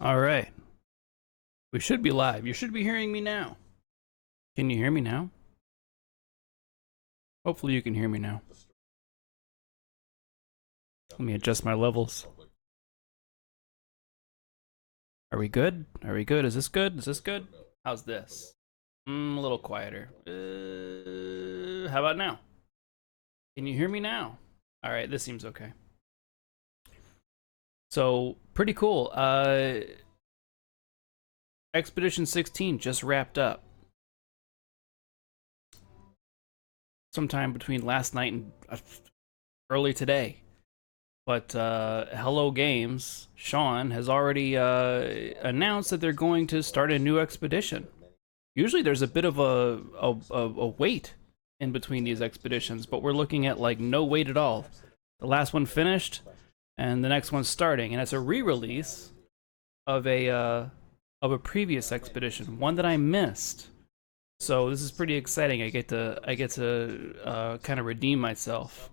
All right. We should be live. You should be hearing me now. Can you hear me now? Hopefully you can hear me now. Let me adjust my levels. Are we good? Are we good? Is this good? Is this good? How's this? A little quieter. How about now? Can you hear me now? All right, this seems okay. So, pretty cool. Expedition 16 just wrapped up. Sometime between last night and early today. But Hello Games, Sean, has already announced that they're going to start a new expedition. Usually there's a bit of a wait in between these expeditions, but we're looking at like no wait at all. The last one finished, and the next one's starting, and it's a re-release of a previous expedition, one that I missed. So this is pretty exciting. I get to kind of redeem myself.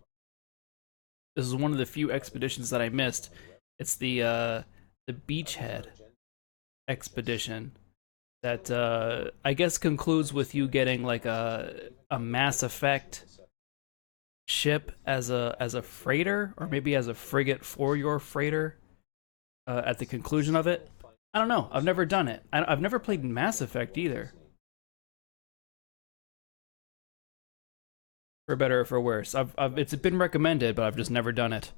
This is one of the few expeditions that I missed. It's the Beachhead expedition that I guess concludes with you getting like a Mass Effect ship as a freighter, or maybe as a frigate for your freighter at the conclusion of it. I don't know. I've never done it. I've never played Mass Effect either. For better or for worse, it's been recommended, but I've just never done it.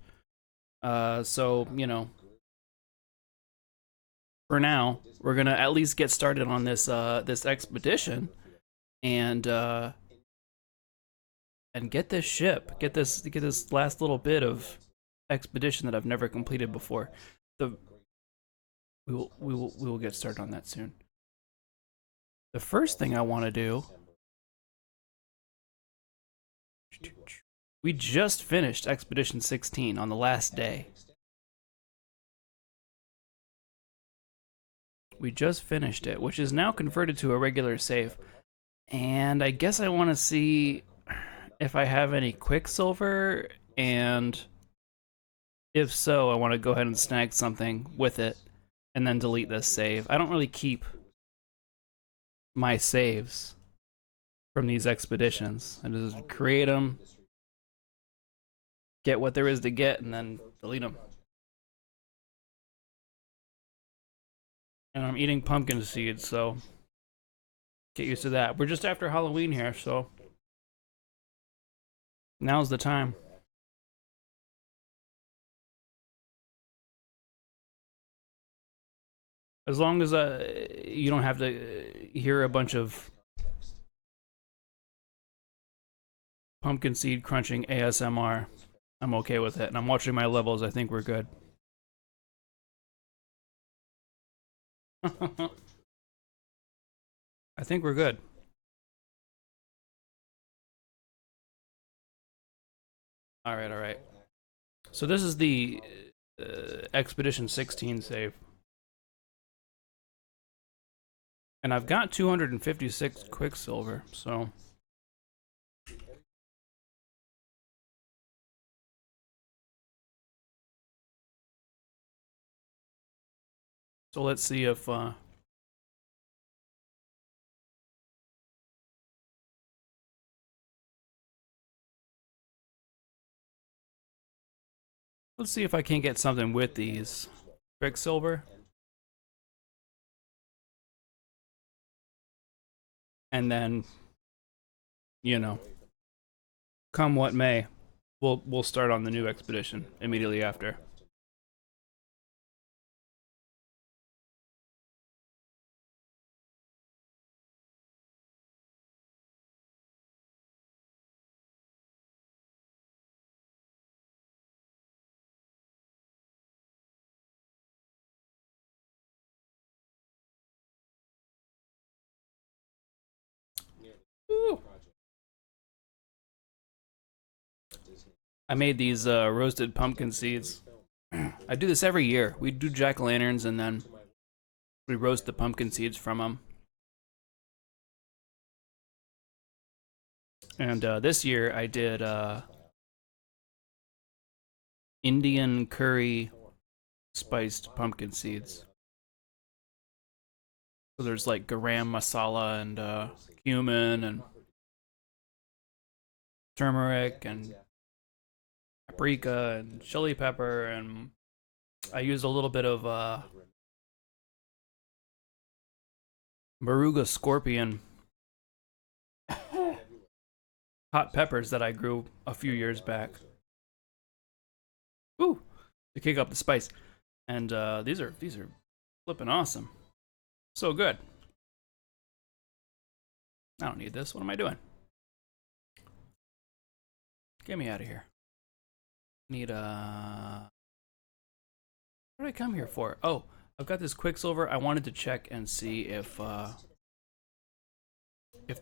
So you know, for now, we're gonna at least get started on this expedition, and get this ship, get this last little bit of expedition that I've never completed before. The we will get started on that soon. The first thing I want to do. We just finished Expedition 16 on the last day. We just finished it, which is now converted to a regular save. And I guess I want to see if I have any Quicksilver, and if so, I want to go ahead and snag something with it and then delete this save. I don't really keep my saves from these expeditions. I just create them, get what there is to get, and then delete them. And I'm eating pumpkin seeds, so get used to that. We're just after Halloween here, so now's the time. As long as you don't have to hear a bunch of pumpkin seed crunching ASMR, I'm okay with it. And I'm watching my levels. I think we're good. I think we're good. All right, all right. So this is the Expedition 16 save. And I've got 256 Quicksilver, so... So let's see if... Let's see if I can get something with these Quicksilver. And then, you know, come what may, we'll start on the new expedition immediately after. Ooh. I made these roasted pumpkin seeds. I do this every year. We do jack-o'-lanterns and then we roast the pumpkin seeds from them. And this year I did Indian curry spiced pumpkin seeds. So there's like garam masala and cumin and turmeric and paprika and chili pepper, and I used a little bit of Moruga scorpion hot peppers that I grew a few years back. Ooh, to kick up the spice. And these are flipping awesome. So good. I don't need this. What am I doing? Get me out of here. Need what did I come here for? Oh, I've got this Quicksilver. I wanted to check and see if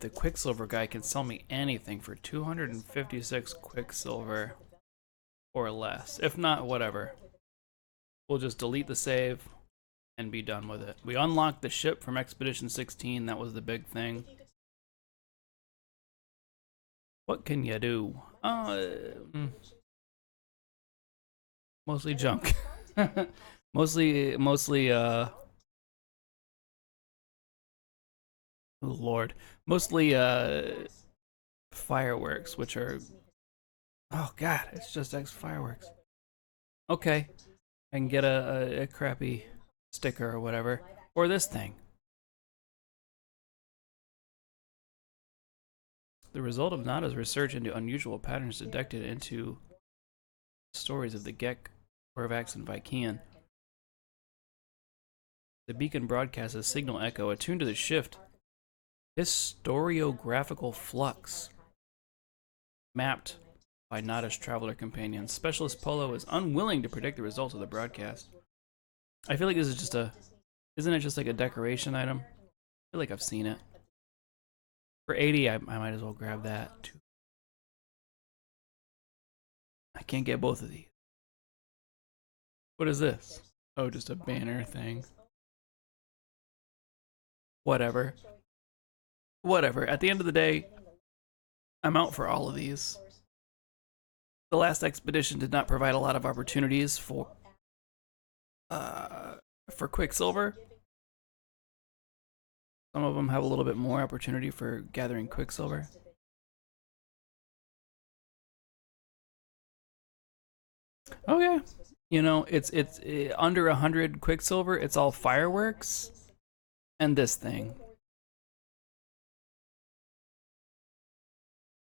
the Quicksilver guy can sell me anything for 256 Quicksilver or less. If not, whatever. We'll just delete the save and be done with it. We unlocked the ship from Expedition 16. That was the big thing. What can you do? Mostly junk. mostly oh lord. Mostly fireworks, which are, oh god, it's just X fireworks. Okay. I can get a crappy sticker or whatever. Or this thing. The result of Nada's research into unusual patterns detected into stories of the Gek, Korvax, and Vykian. The beacon broadcasts a signal echo attuned to the shift. Historiographical flux. Mapped by Nada's traveler companion. Specialist Polo is unwilling to predict the results of the broadcast. I feel like this is just a... Isn't it just like a decoration item? I feel like I've seen it. For 80, I might as well grab that too. I can't get both of these. What is this? Oh, just a banner thing. Whatever. Whatever. At the end of the day, I'm out for all of these. The last expedition did not provide a lot of opportunities for Quicksilver. Some of them have a little bit more opportunity for gathering Quicksilver. Okay. You know, it's under 100 Quicksilver. It's all fireworks and this thing.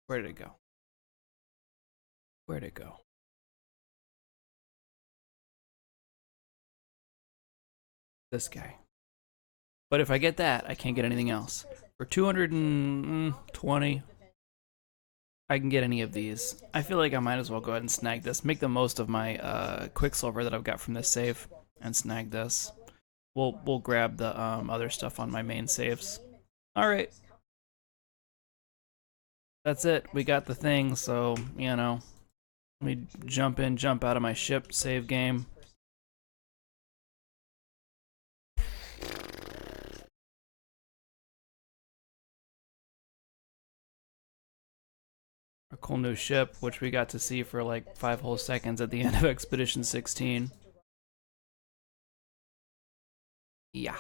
Where did it go? Where'd it go? This guy. But if I get that, I can't get anything else. For 220, I can get any of these. I feel like I might as well go ahead and snag this. Make the most of my Quicksilver that I've got from this save and snag this. We'll grab the other stuff on my main saves. All right. That's it. We got the thing, so, you know, let me jump in, jump out of my ship, save game. A cool new ship, which we got to see for like 5 whole seconds at the end of Expedition 16. Yeah.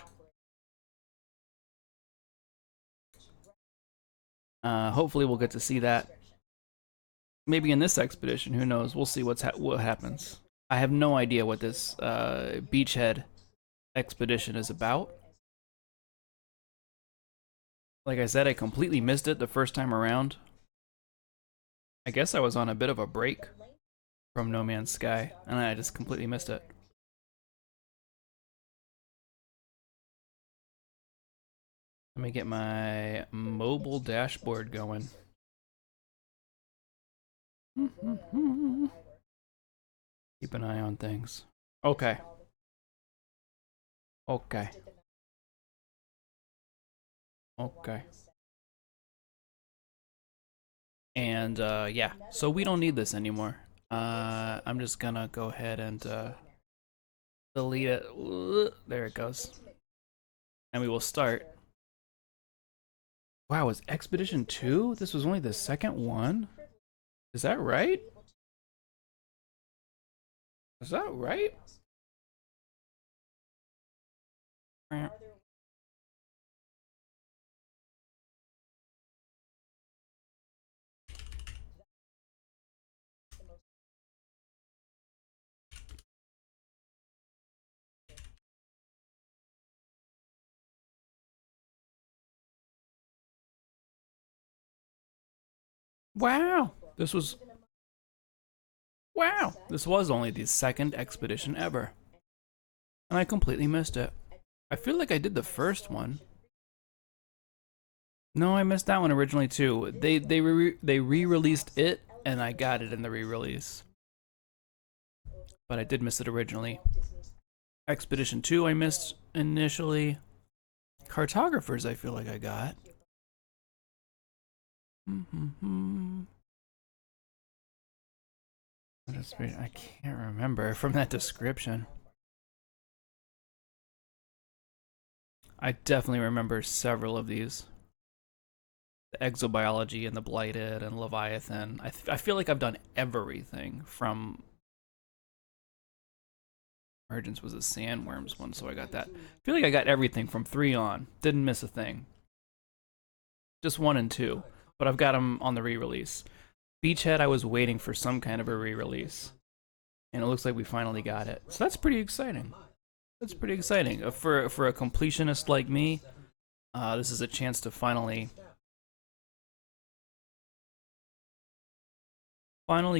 Hopefully we'll get to see that. Maybe in this expedition, who knows? We'll see what happens. I have no idea what this Beachhead expedition is about. Like I said, I completely missed it the first time around. I guess I was on a bit of a break from No Man's Sky, and I just completely missed it. Let me get my mobile dashboard going. Keep an eye on things. Okay. Okay. Okay. And yeah, so we don't need this anymore. I'm just gonna go ahead and delete it. There it goes. And we will start. Wow, is Expedition 2? This was only the second one? Is that right? Is that right? Wow. This was wow. This was only the second expedition ever. And I completely missed it. I feel like I did the first one. No, I missed that one originally too. They re-released it and I got it in the re-release. But I did miss it originally. Expedition 2 I missed initially. Cartographers I feel like I got. I can't remember from that description. I definitely remember several of these. The exobiology and the blighted and Leviathan. I feel like I've done everything from Emergence was a sandworms one, so I got that. I feel like I got everything from 3 on. Didn't miss a thing. Just 1 and 2, but I've got them on the re-release. Beachhead, I was waiting for some kind of a re-release, and it looks like we finally got it. So that's pretty exciting. That's pretty exciting for a completionist like me. This is a chance to finally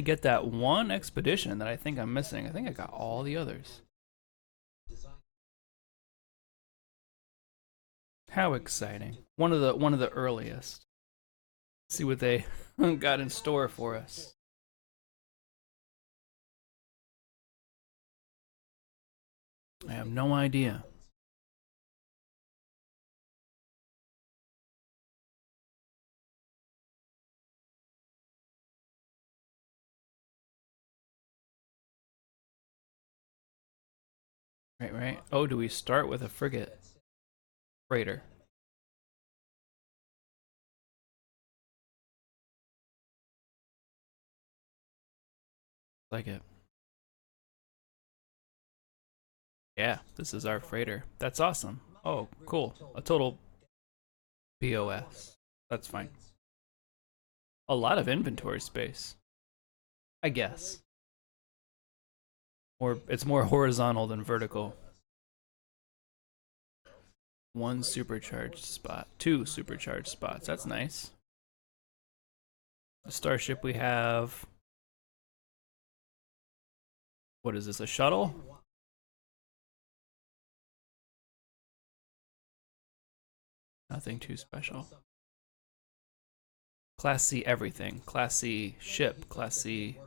get that one expedition that I think I'm missing. I think I got all the others. How exciting! One of the earliest. Let's see what they got in store for us. I have no idea. Right. Oh, do we start with a frigate? Freighter. Like it. Yeah, this is our freighter. That's awesome. Oh, cool. A total POS. That's fine. A lot of inventory space, I guess. Or it's more horizontal than vertical. 1 supercharged spot. 2 supercharged spots. That's nice. The starship we have. What is this? A shuttle? Nothing too special. Class C everything. Class C ship. Class C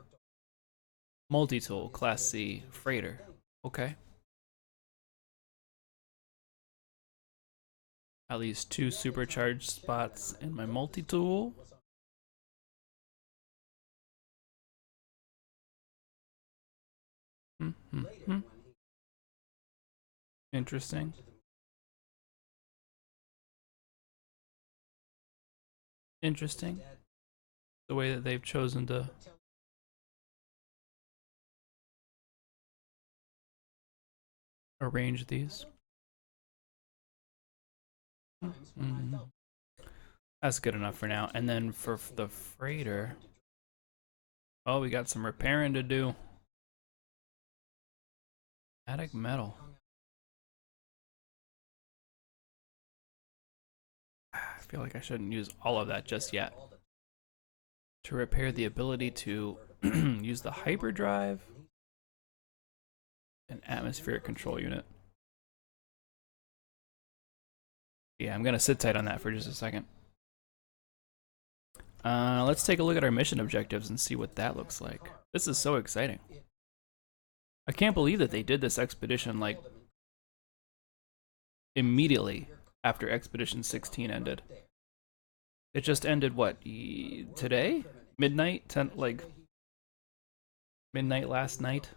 multi-tool. Class C freighter. Okay. At least 2 supercharged spots in my multi-tool. Interesting. Interesting. The way that they've chosen to arrange these. Mm-hmm. That's good enough for now. And then for the freighter, oh, we got some repairing to do. Attic metal. I feel like I shouldn't use all of that just yet. To repair the ability to use the hyperdrive and atmospheric control unit. Yeah, I'm gonna sit tight on that for just a second. Let's take a look at our mission objectives and see what that looks like. This is so exciting. I can't believe that they did this expedition like immediately after Expedition 16 ended. It just ended what, today? Midnight? Like midnight last night?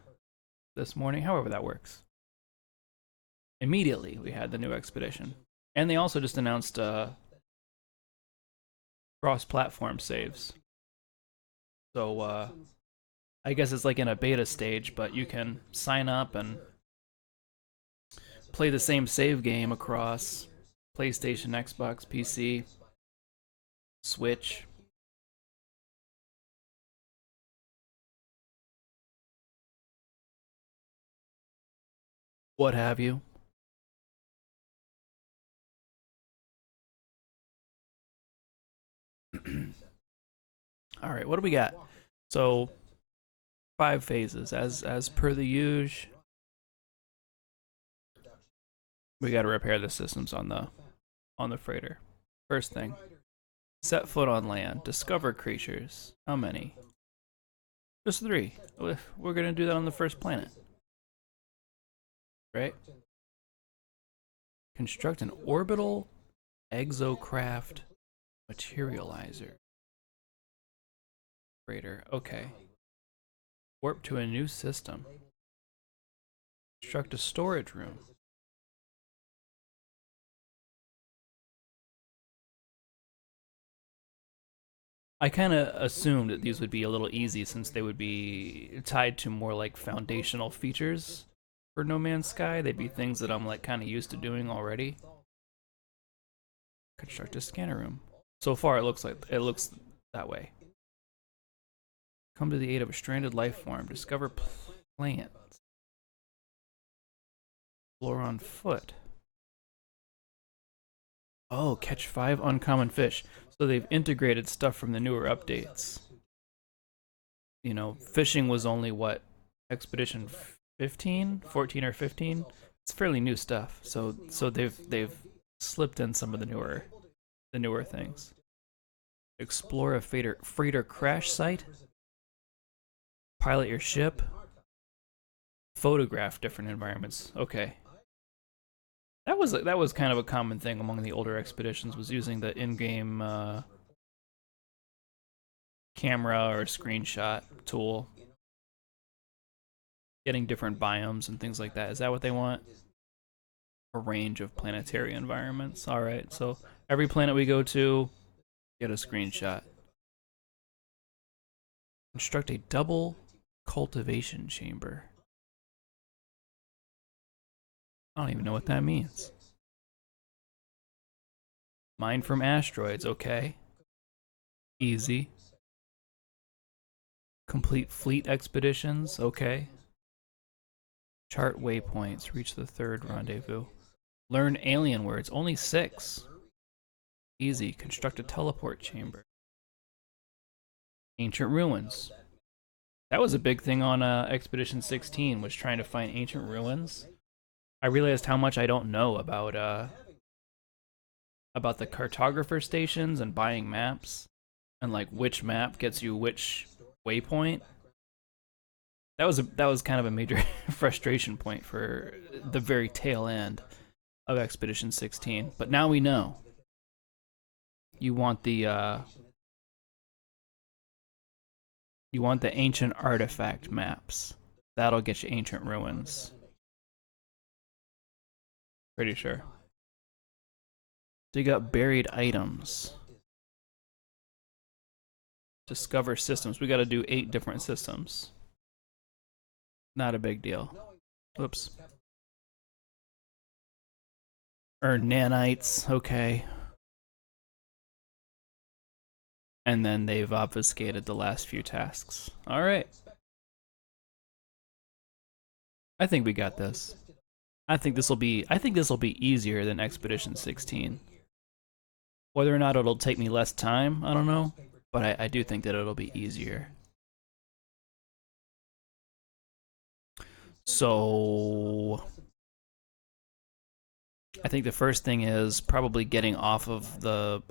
This morning? However that works. Immediately we had the new expedition. And they also just announced cross-platform saves. So I guess it's like in a beta stage, but you can sign up and play the same save game across PlayStation, Xbox, PC, Switch. What have you. All right, what do we got? So 5 phases, as per the usual. We got to repair the systems on the freighter. First thing, set foot on land, discover creatures. How many? Just 3. We're gonna do that on the first planet, right? Construct an orbital exocraft materializer. Freighter. Okay. Warp to a new system. Construct a storage room. I kind of assumed that these would be a little easy since they would be tied to more like foundational features for No Man's Sky. They'd be things that I'm like kind of used to doing already. Construct a scanner room. So far, it looks that way. Come to the aid of a stranded life form. Discover plants. Explore on foot. Oh, catch 5 uncommon fish. So they've integrated stuff from the newer updates. You know, fishing was only what, Expedition 15, 14 or 15. It's fairly new stuff. So they've slipped in some of the newer things. Explore a freighter crash site. Pilot your ship. Photograph different environments. Okay. That was kind of a common thing among the older expeditions, was using the in-game camera or screenshot tool, getting different biomes and things like that. Is that what they want? A range of planetary environments. All right, so every planet we go to, get a screenshot. Construct a double cultivation chamber. I don't even know what that means. Mine from asteroids, okay. Easy. Complete fleet expeditions, okay. Chart waypoints, reach the 3rd rendezvous. Learn alien words, only 6. Easy. Construct a teleport chamber. Ancient ruins. That was a big thing on Expedition 16, was trying to find ancient ruins. I realized how much I don't know about the cartographer stations and buying maps, and like which map gets you which waypoint. That was kind of a major frustration point for the very tail end of Expedition 16. But now we know. You want the ancient artifact maps. That'll get you ancient ruins. Pretty sure. Dig up buried items. Discover systems. We got to do 8 different systems. Not a big deal. Whoops. Earn nanites. Okay. And then they've obfuscated the last few tasks. All right. I think we got this. I think this will be easier than Expedition 16. Whether or not it'll take me less time, I don't know, but I do think that it'll be easier. So I think the first thing is probably getting off of the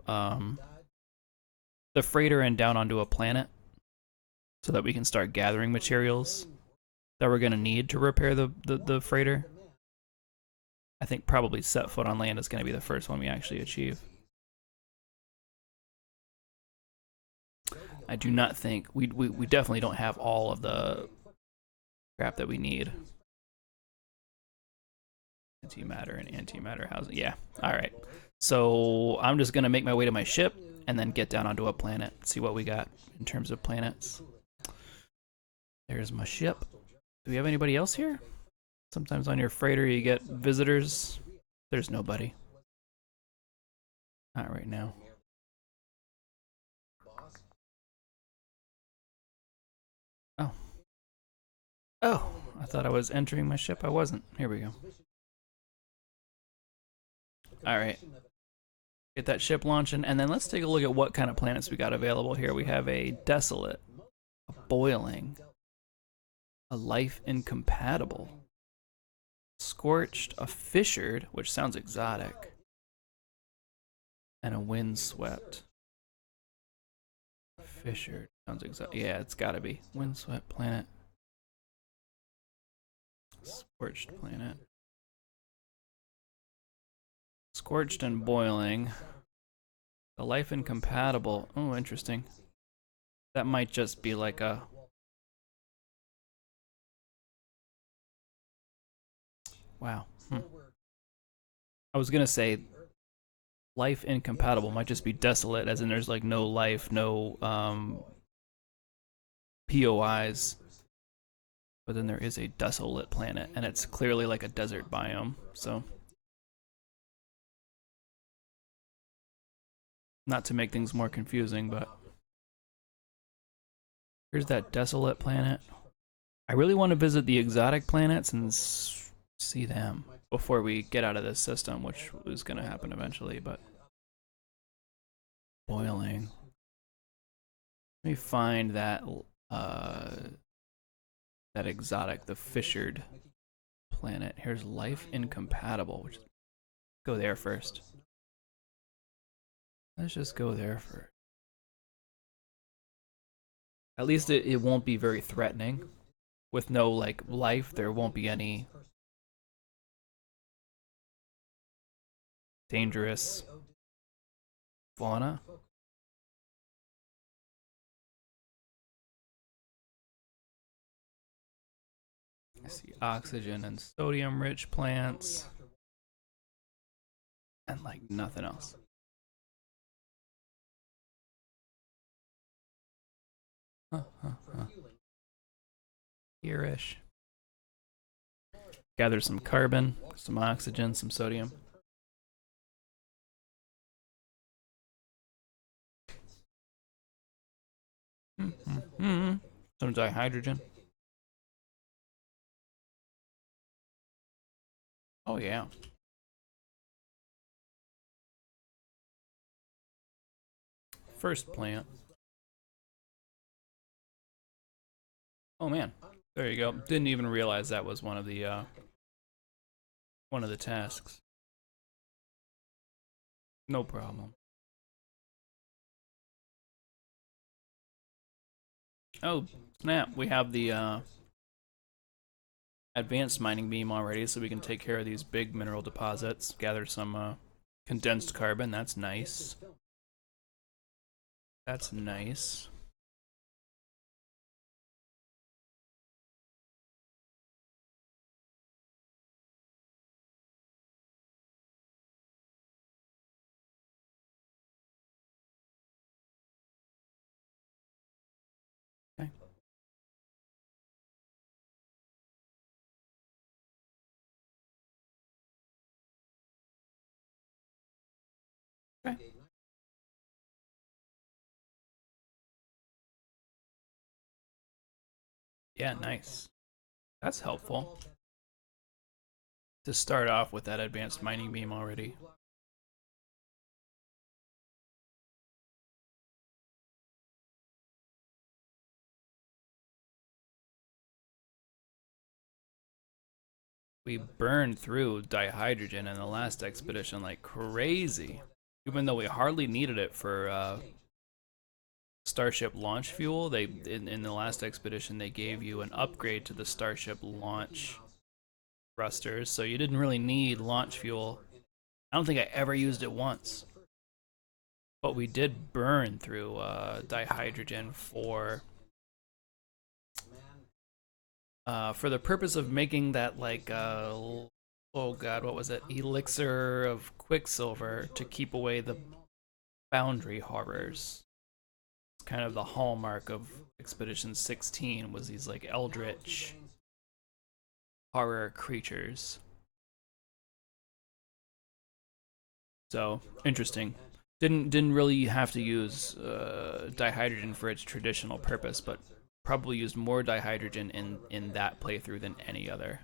freighter and down onto a planet, so that we can start gathering materials that we're gonna need to repair the freighter. I think probably set foot on land is gonna be the first one we actually achieve. I do not think we definitely don't have all of the crap that we need. Antimatter and antimatter housing. Yeah. All right. So I'm just gonna make my way to my ship and then get down onto a planet. See what we got in terms of planets. There's my ship. Do we have anybody else here? Sometimes on your freighter you get visitors. There's nobody. Not right now. Oh. Oh, I thought I was entering my ship. I wasn't. Here we go. All right. Get that ship launching, and then let's take a look at what kind of planets we got available here. We have a desolate, a boiling, a life incompatible, scorched, a fissured, which sounds exotic, and a windswept. Fissured sounds exotic. Yeah, it's gotta be windswept planet, scorched planet, scorched and boiling. A life incompatible. Oh, interesting. That might just be like a... Wow. I was gonna say life incompatible might just be desolate, as in there's like no life, no POIs. But then there is a desolate planet, and it's clearly like a desert biome. So, not to make things more confusing, but here's that desolate planet. I really want to visit the exotic planets and see them before we get out of this system, which is going to happen eventually, but boiling. Let me find that that exotic, the fissured planet. Here's life incompatible, which go there first. Let's just go there first. At least it won't be very threatening. With no like life, there won't be any dangerous fauna. I see oxygen and sodium rich plants. And like nothing else. Here-ish. Gather some carbon, some oxygen, some sodium. Some dihydrogen. Oh yeah. First plant. Oh man. There you go. Didn't even realize that was one of the tasks. No problem. Oh, snap. We have the advanced mining beam already, so we can take care of these big mineral deposits, gather some condensed carbon. That's nice. That's nice. Okay. Okay. Yeah, nice. That's helpful. To start off with that advanced mining beam already. We burned through dihydrogen in the last expedition like crazy. Even though we hardly needed it for Starship launch fuel, they in the last expedition they gave you an upgrade to the Starship launch thrusters, so you didn't really need launch fuel. I don't think I ever used it once. But we did burn through dihydrogen for the purpose of making that like oh god, what was it? Elixir of Quicksilver to keep away the boundary horrors. It's kind of the hallmark of Expedition 16 was these like eldritch horror creatures. So interesting. Didn't really have to use dihydrogen for its traditional purpose, but probably used more dihydrogen in that playthrough than any other.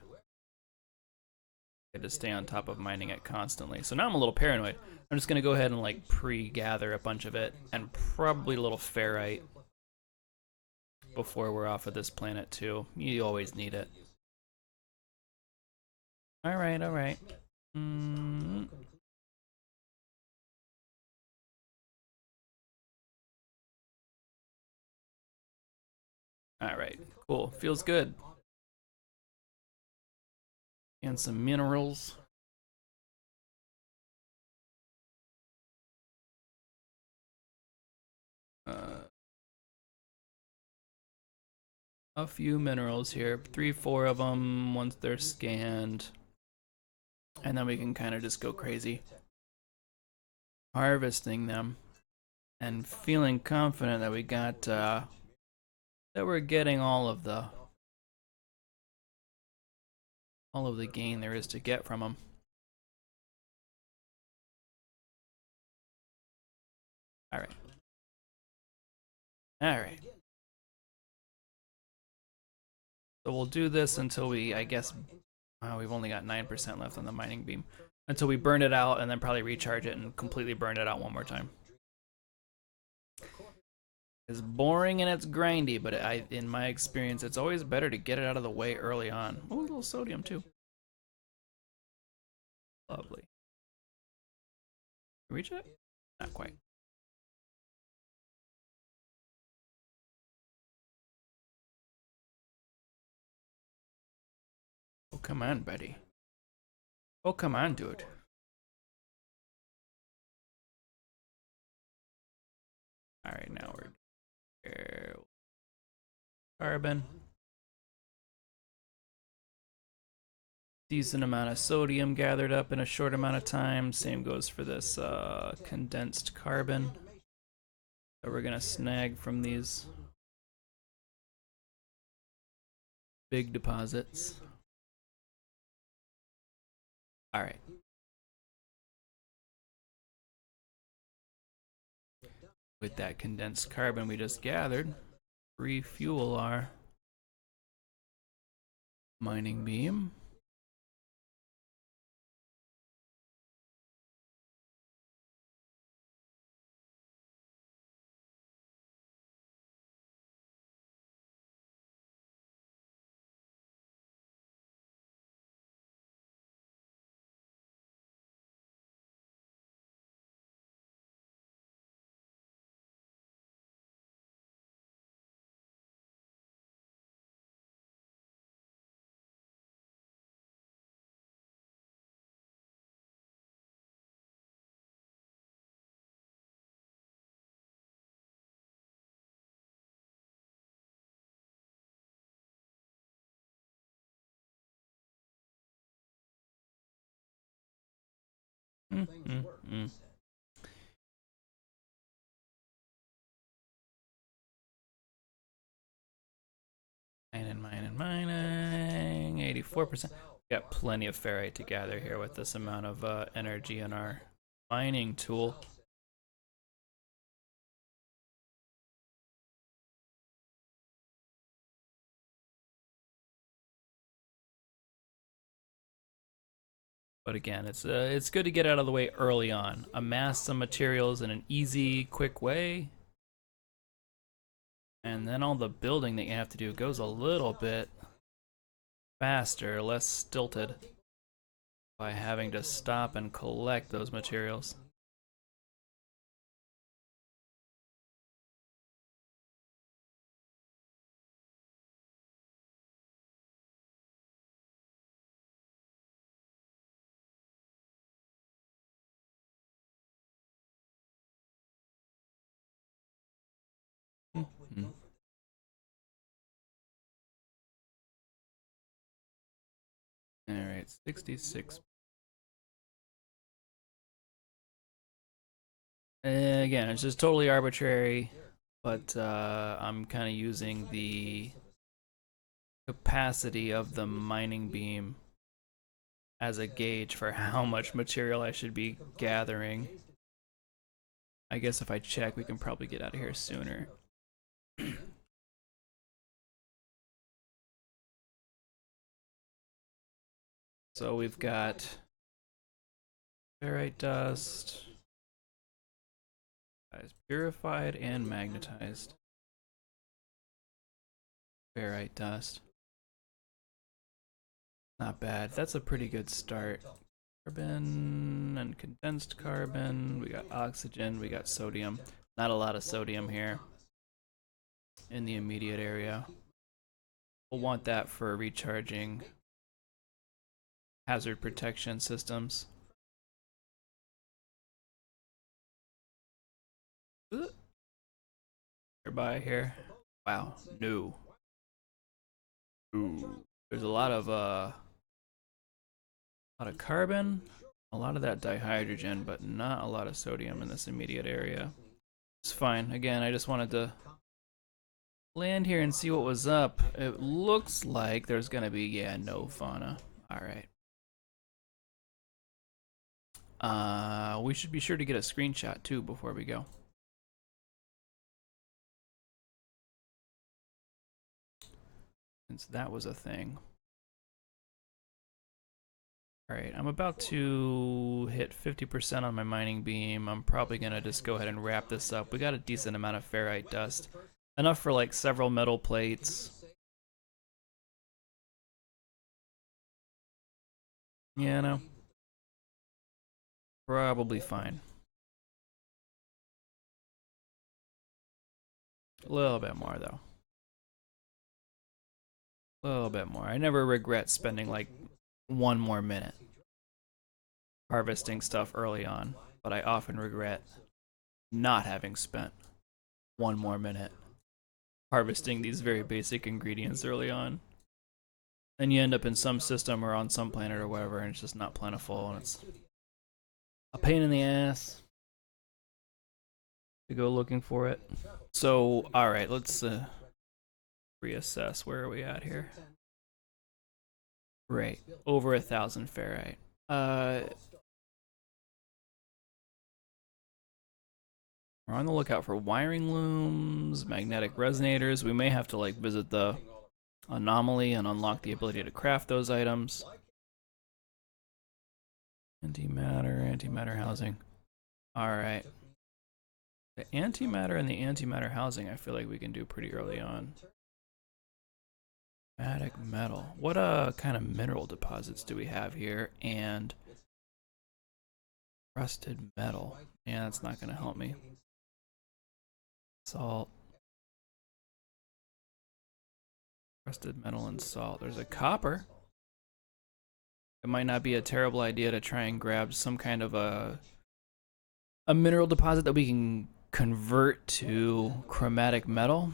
to stay on top of mining it constantly. So now I'm a little paranoid. I'm just gonna go ahead and like pre-gather a bunch of it and probably a little ferrite before we're off of this planet too. You always need it. All right, all right. All right, cool. Feels good. And some minerals. A few minerals here, 3-4 of them once they're scanned, and then we can kind of just go crazy harvesting them and feeling confident that we got that we're getting all of the gain there is to get from them. All right. So we'll do this until we, I guess, we've only got 9% left on the mining beam. Until we burn it out and then probably recharge it and completely burn it out one more time. It's boring and it's grindy, but in my experience, it's always better to get it out of the way early on. Oh, a little sodium too. Lovely. Reach it? Not quite. Oh, come on, buddy. Oh, come on, dude. Alright, now we're here. Carbon. Decent amount of sodium gathered up in a short amount of time. Same goes for this condensed carbon that we're gonna snag from these big deposits. Alright. With that condensed carbon we just gathered, refuel our mining beam. Mining. 84%. Got plenty of ferrite to gather here with this amount of energy in our mining tool. But again, it's good to get out of the way early on. Amass some materials in an easy, quick way. And then all the building that you have to do goes a little bit faster, less stilted by having to stop and collect those materials. Alright, 66. Again, it's just totally arbitrary, but I'm kind of using the capacity of the mining beam as a gauge for how much material I should be gathering. I guess if I check, we can probably get out of here sooner. So we've got ferrite dust, purified and magnetized. Ferrite dust. Not bad. That's a pretty good start. Carbon and condensed carbon. We got oxygen. We got sodium. Not a lot of sodium here in the immediate area. We'll want that for recharging hazard protection systems. Nearby here. Wow. No. Ooh. There's a lot of carbon, a lot of that dihydrogen, but not a lot of sodium in this immediate area. It's fine. Again, I just wanted to land here and see what was up. It looks like there's gonna be, yeah, no fauna. Alright. We should be sure to get a screenshot too before we go. Since that was a thing. Alright, I'm about to hit 50% on my mining beam. I'm probably gonna just go ahead and wrap this up. We got a decent amount of ferrite dust. Enough for like several metal plates. Yeah, no. Probably fine. A little bit more though. A little bit more. I never regret spending like one more minute harvesting stuff early on, but I often regret not having spent one more minute harvesting these very basic ingredients early on. Then you end up in some system or on some planet or whatever, and it's just not plentiful, and it's a pain in the ass to go looking for it. So, alright, let's reassess. Where are we at here? Right, over 1,000 ferrite. We're on the lookout for wiring looms, magnetic resonators. We may have to like visit the anomaly and unlock the ability to craft those items. Antimatter housing. Alright. The antimatter and the antimatter housing I feel like we can do pretty early on. Chromatic metal. What kind of mineral deposits do we have here? And rusted metal. Yeah, that's not gonna help me. Salt. Rusted metal and salt. There's a copper. It might not be a terrible idea to try and grab some kind of a mineral deposit that we can convert to chromatic metal.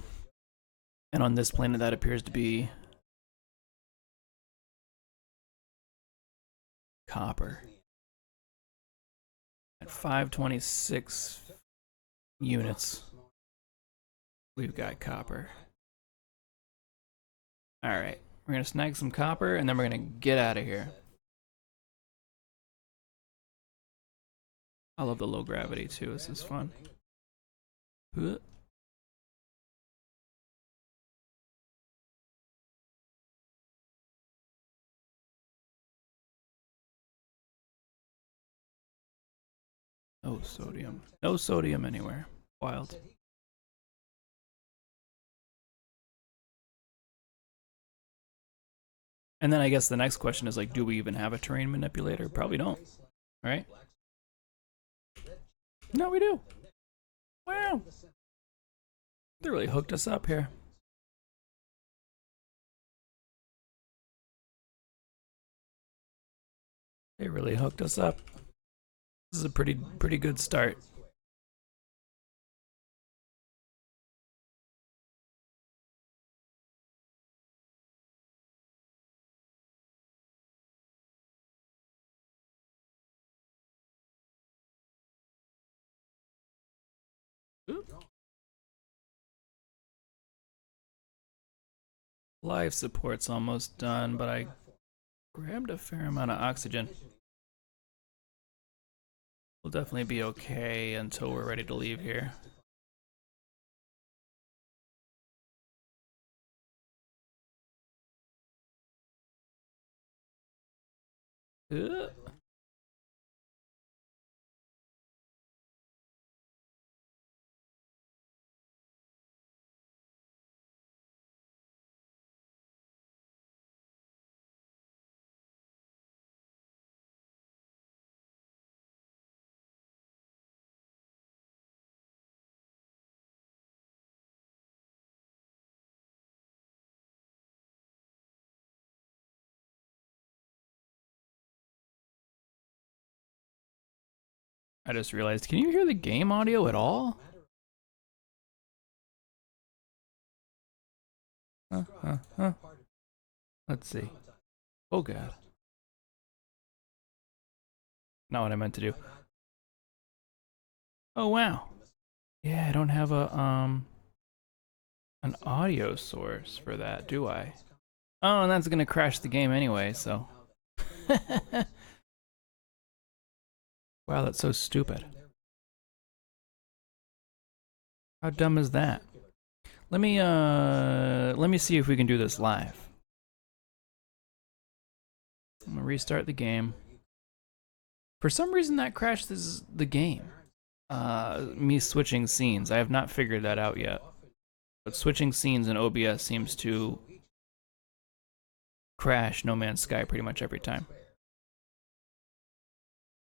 And on this planet that appears to be copper. At 526 units, we've got copper. Alright, we're gonna snag some copper and then we're gonna get out of here. I love the low gravity too, this is fun. No sodium. No sodium anywhere. Wild. And then I guess the next question is like, do we even have a terrain manipulator? Probably don't. Right? No, we do. Wow. They really hooked us up here. They really hooked us up. This is a pretty good start. Oop. Life support's almost done, but I grabbed a fair amount of oxygen. We'll definitely be okay until we're ready to leave here. Uh. I just realized, can you hear the game audio at all? Huh. Let's see. Oh god. Not what I meant to do. Oh wow. Yeah, I don't have a an audio source for that, do I? Oh, and that's gonna crash the game anyway, so. Wow, that's so stupid. How dumb is that? Let me see if we can do this live. I'm gonna restart the game. For some reason that crashed the game. Me switching scenes. I have not figured that out yet. But switching scenes in OBS seems to crash No Man's Sky pretty much every time.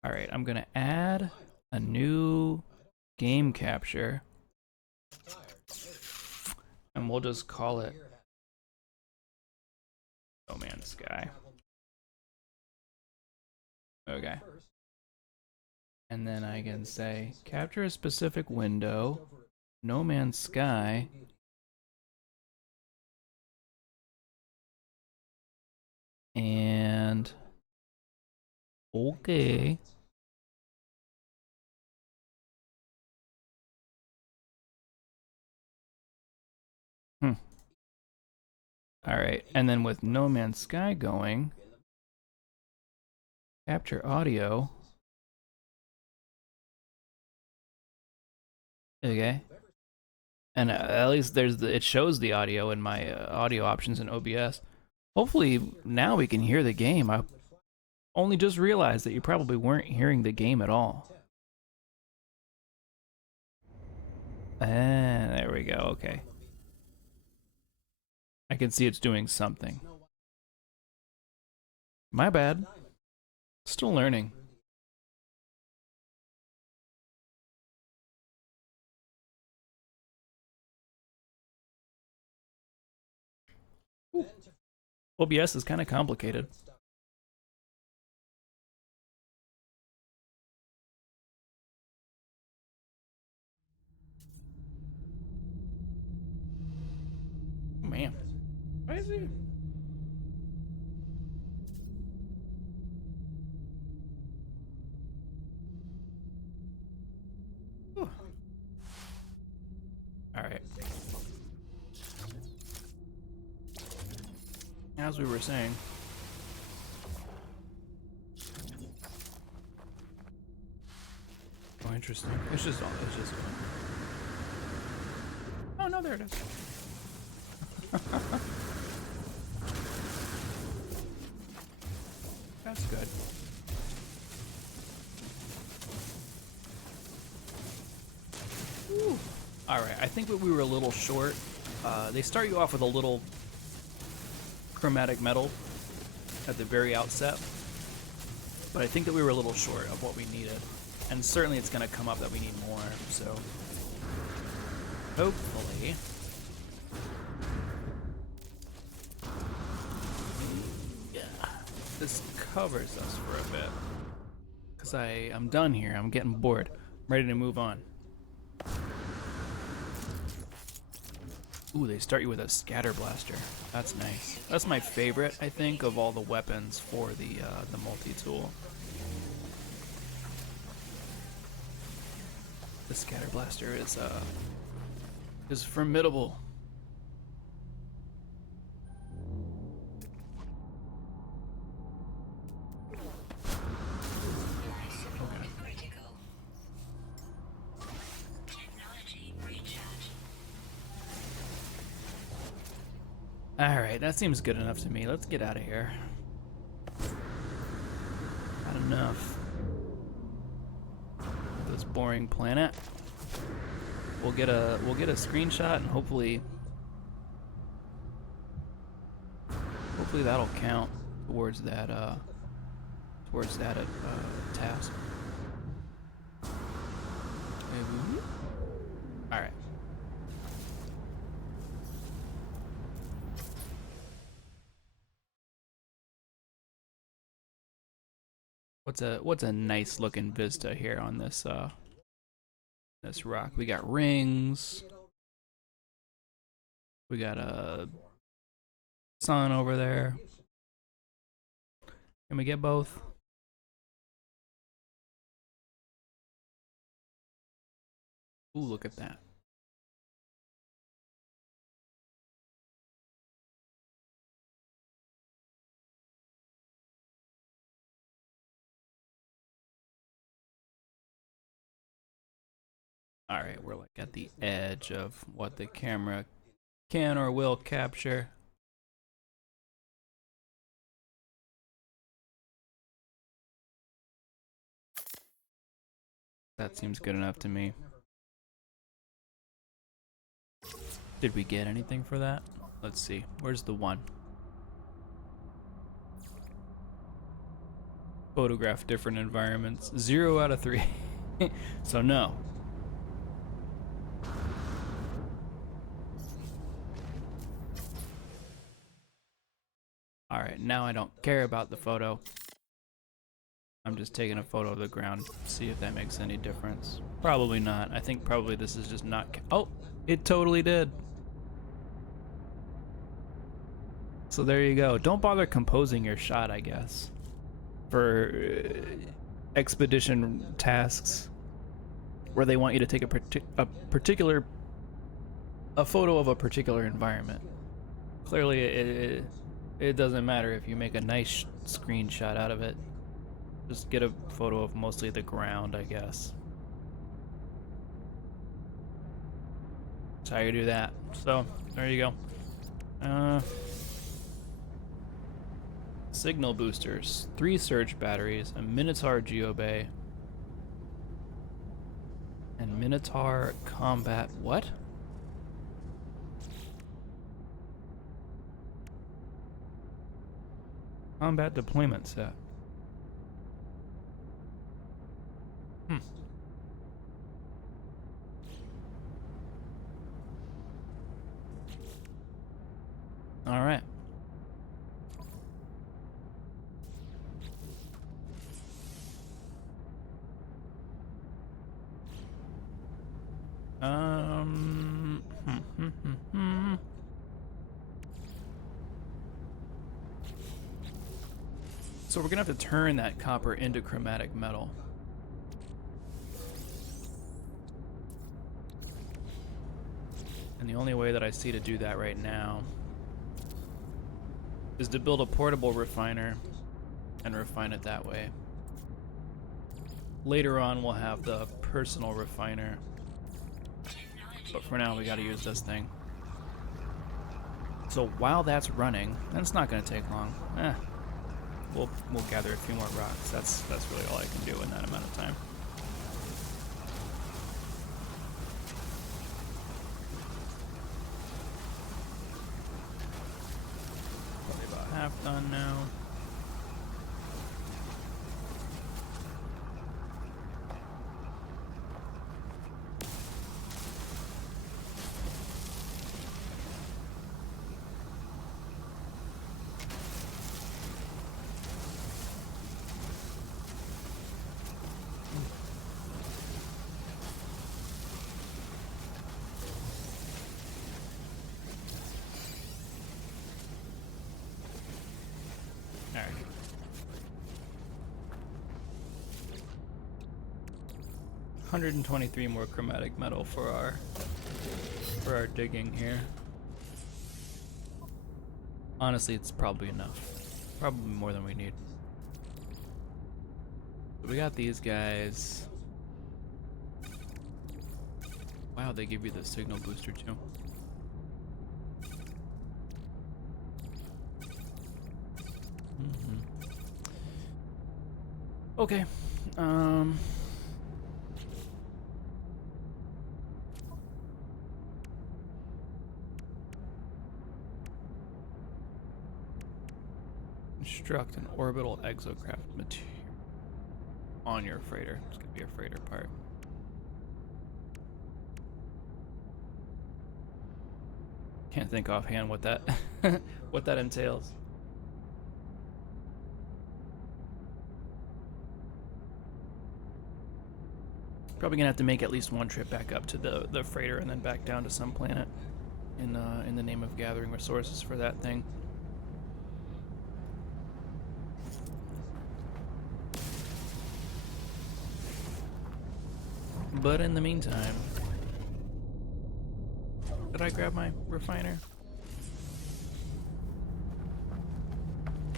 Alright, I'm gonna add a new game capture. And we'll just call it No Man's Sky. Okay. And then I can say, capture a specific window, No Man's Sky. And okay. All right, and then with No Man's Sky going, capture audio. Okay. And at least it shows the audio in my audio options in OBS. Hopefully now we can hear the game. I only just realized that you probably weren't hearing the game at all. Ah, there we go. Okay. I can see it's doing something. My bad. Still learning. Ooh. OBS is kind of complicated. Oh, man. Why is he? Ooh. All right. As we were saying. Oh, interesting. It's just. Oh no, there it is. That's good. All right, I think that we were a little short. They start you off with a little chromatic metal at the very outset, but I think that we were a little short of what we needed, and certainly it's going to come up that we need more. So hopefully, yeah, this covers us for a bit, because I'm done here. I'm getting bored. I'm ready to move on. Ooh, they start you with a scatter blaster. That's nice. That's my favorite, I think, of all the weapons for the multi-tool. The scatter blaster is formidable. Alright, that seems good enough to me. Let's get out of here. enough of this boring planet. We'll get a screenshot, and hopefully that'll count towards that task. All right. What's a nice looking vista here on this this rock? We got rings. We got a sun over there. Can we get both? Ooh, look at that. All right, we're like at the edge of what the camera can or will capture. That seems good enough to me. Did we get anything for that? Let's see. Where's the one? Photograph different environments. 0 out of 3. So no. Alright, now I don't care about the photo. I'm just taking a photo of the ground, see if that makes any difference. Probably not. I think probably this is just not. Oh, it totally did. So there you go. Don't bother composing your shot, I guess, for expedition tasks where they want you to take a photo of a particular environment. Clearly, it doesn't matter if you make a nice screenshot out of it. Just get a photo of mostly the ground, I guess. That's how you do that. So, there you go. Signal boosters, 3 surge batteries, a Minotaur geobay, and Minotaur combat what? Combat deployment set. All right. So we're gonna have to turn that copper into chromatic metal. And the only way that I see to do that right now is to build a portable refiner and refine it that way. Later on we'll have the personal refiner, but for now we gotta use this thing. So while that's running, and it's not gonna take long, we'll gather a few more rocks. That's really all I can do in that amount of time. Probably about half done now. All right. 123 more chromatic metal for our digging here. Honestly, it's probably enough. Probably more than we need. We got these guys. Wow, they give you the signal booster too. Okay. Construct an orbital exocraft material on your freighter. It's gonna be a freighter part. Can't think offhand what that what that entails. Probably gonna have to make at least one trip back up to the freighter and then back down to some planet in the name of gathering resources for that thing. But in the meantime, did I grab my refiner?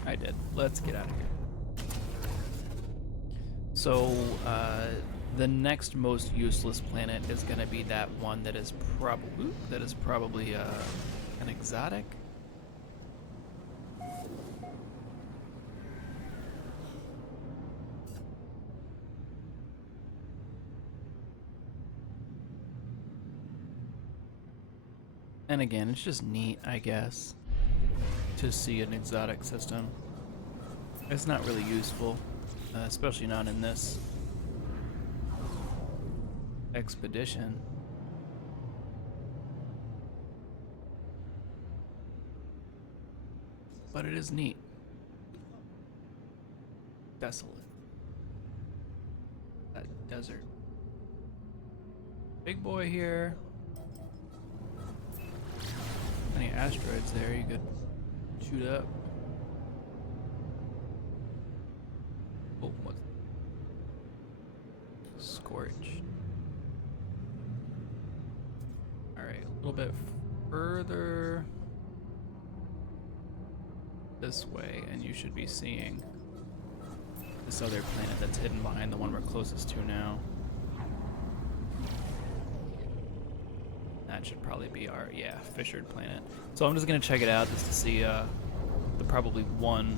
I did. Let's get out of here. So, the next most useless planet is going to be that one that is probably an exotic. And again, it's just neat, I guess, to see an exotic system. It's not really useful, especially not in this expedition. But it is neat. Desolate. That desert. Big boy here. Any asteroids there you could shoot up. Oh, what? Scorch. Alright, a little bit further this way, and you should be seeing this other planet that's hidden behind the one we're closest to now. That should probably be our, yeah, fissured planet. So I'm just gonna check it out just to see the probably one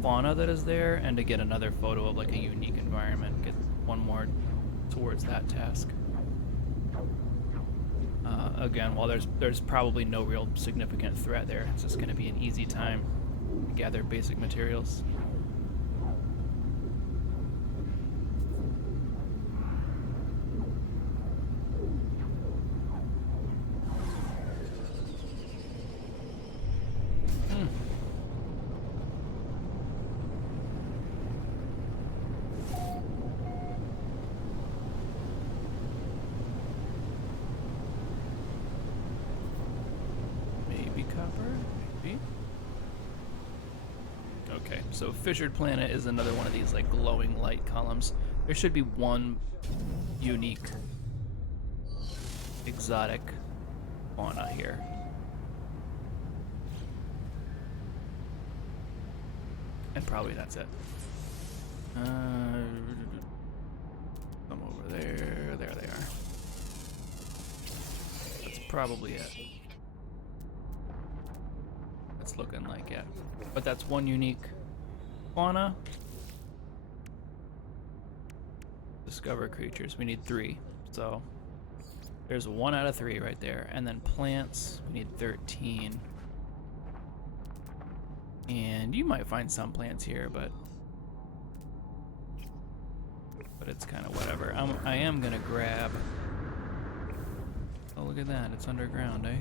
fauna that is there, and to get another photo of like a unique environment. Get one more towards that task. Again, while there's probably no real significant threat there, it's just gonna be an easy time to gather basic materials. Okay, so fissured planet is another one of these like glowing light columns. There should be one unique exotic fauna here. And probably that's it. Come over there. There they are. That's probably it. That's looking like it. But that's one unique fauna. Discover creatures. We need 3. So there's 1 out of 3 right there. And then plants, we need 13. And you might find some plants here, but it's kind of whatever. I am gonna grab. Oh, look at that! It's underground, eh?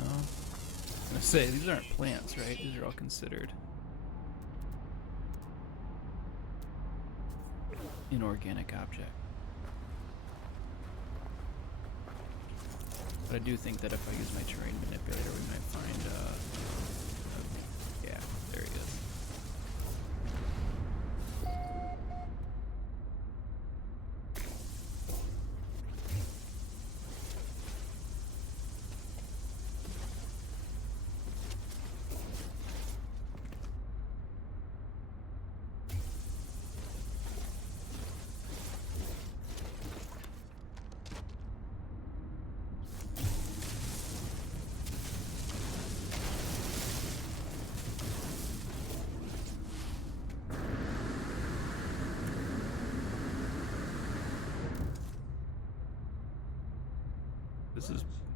Oh, I was gonna say these aren't plants, right? These are all considered inorganic object. But I do think that if I use my terrain manipulator, we might find, yeah, there he is.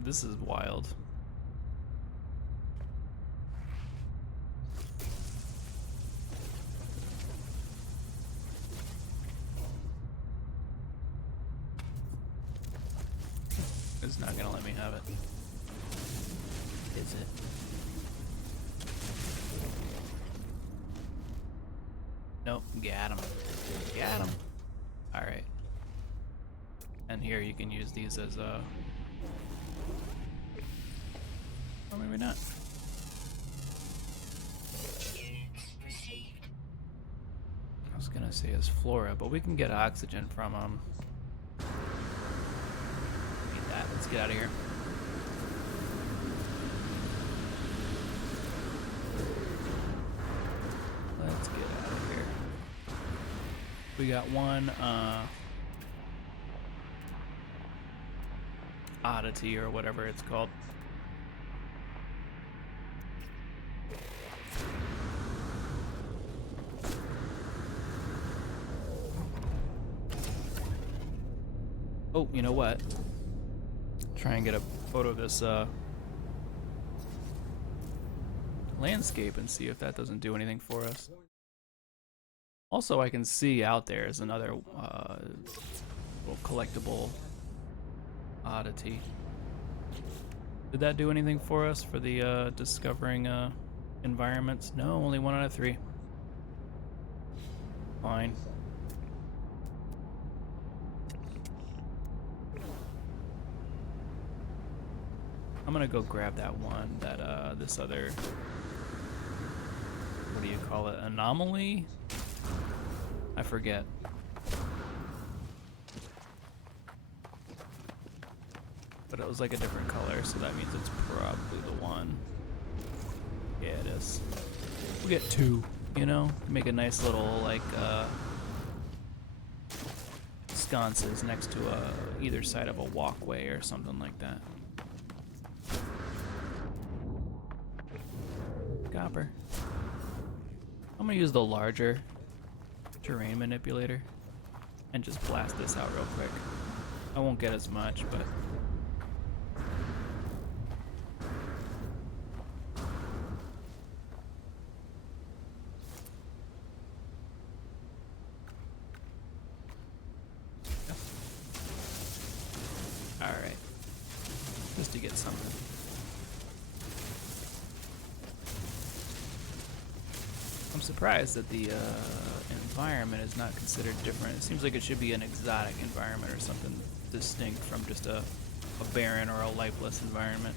This is wild. It's not gonna let me have it. Is it? Nope, got him. Got him. Alright. And here you can use these as or maybe not. I was gonna say as flora, but we can get oxygen from them. Need that. Let's get out of here. Let's get out of here. We got one oddity or whatever it's called. Oh, you know what? Try and get a photo of this landscape and see if that doesn't do anything for us. Also, I can see out there is another little collectible oddity. Did that do anything for us for the discovering environments? No, only 1 out of 3. Fine. I'm gonna go grab that one, that this other, what do you call it, anomaly? I forget. But it was like a different color, so that means it's probably the one. Yeah, it is. We'll get 2, you know? Make a nice little, like, sconces next to either side of a walkway or something like that. Copper. I'm gonna use the larger terrain manipulator and just blast this out real quick. I won't get as much, but all right, just to get something. I'm surprised that the environment is not considered different. It seems like it should be an exotic environment or something distinct from just a barren or a lifeless environment.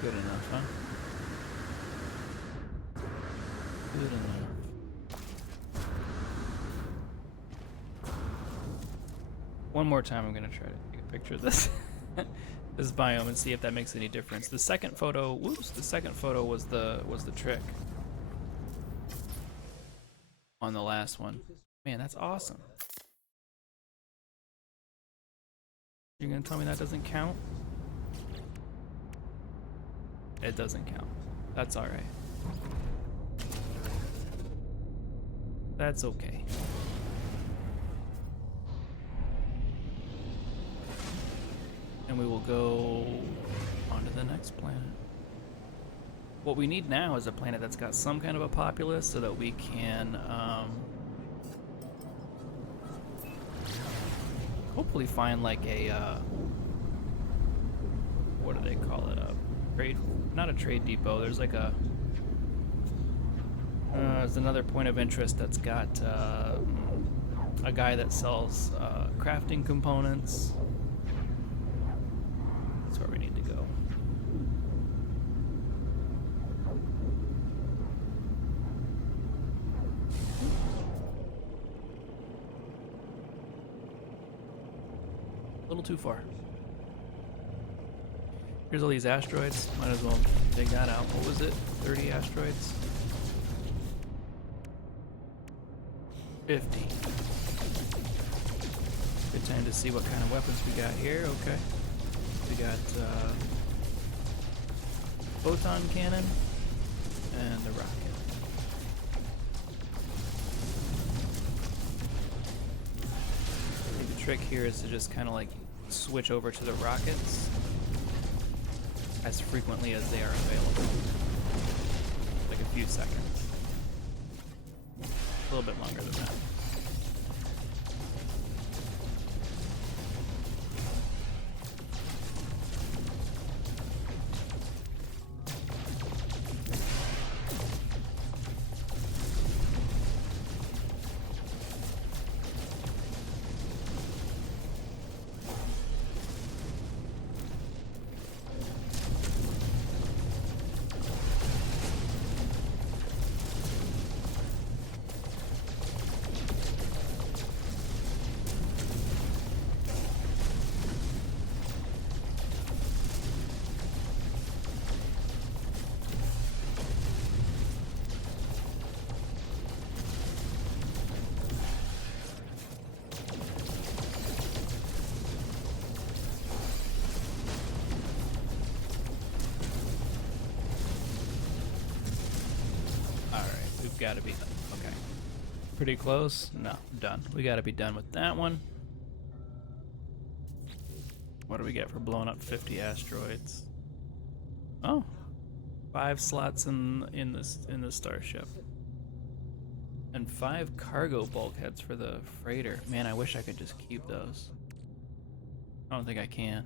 Good enough, huh? Good enough. One more time I'm gonna try to take a picture of this this biome and see if that makes any difference. The second photo, whoops, the second photo was the trick on the last one. Man, that's awesome. You're gonna tell me that doesn't count? It doesn't count. That's alright. That's okay. And we will go on to the next planet. What we need now is a planet that's got some kind of a populace so that we can hopefully find like a what do they call it? A trade, not a trade depot. There's like a there's another point of interest that's got a guy that sells crafting components. That's where we need to go. A little too far. Here's all these asteroids. Might as well dig that out. What was it? 30 asteroids? 50. Good time to see what kind of weapons we got here. Okay. We got photon cannon and the rocket. I think the trick here is to just kind of like switch over to the rockets as frequently as they are available. Like a few seconds. A little bit longer than that. Gotta be done. Okay. Pretty close? No, done. We gotta be done with that one. What do we get for blowing up 50 asteroids? Oh, 5 slots in the starship. And 5 cargo bulkheads for the freighter. Man, I wish I could just keep those. I don't think I can.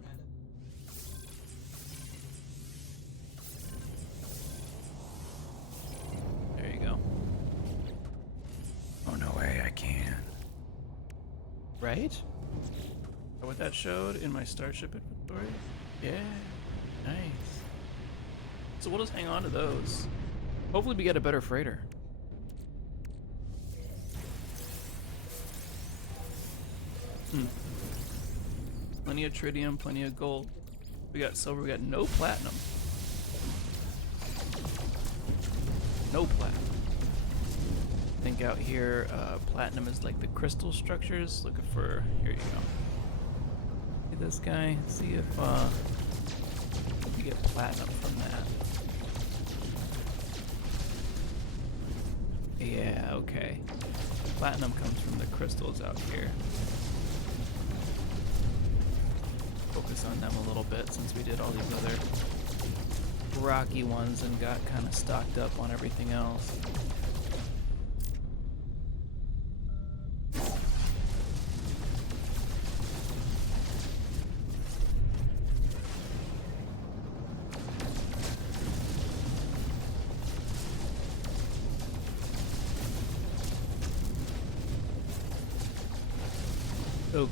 There you go. Oh, no way, I can. Right? Is that what that showed in my starship inventory? Yeah, nice. So we'll just hang on to those. Hopefully we get a better freighter. Plenty of tritium, plenty of gold. We got silver, we got no platinum. No platinum. I think out here, platinum is like the crystal structures. Looking for, here you go. See this guy, see if we get platinum from that. Yeah, okay. Platinum comes from the crystals out here. Focus on them a little bit since we did all these other rocky ones and got kind of stocked up on everything else. Okay.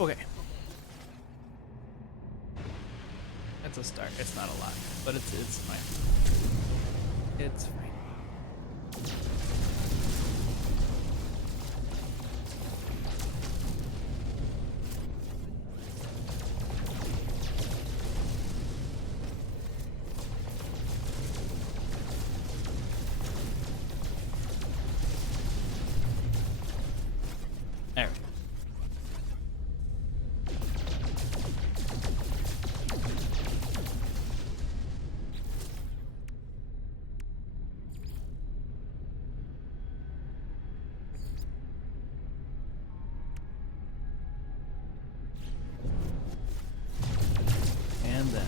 Okay. That's a start. It's not a lot, but it's fine. It's fine. There we go. And then,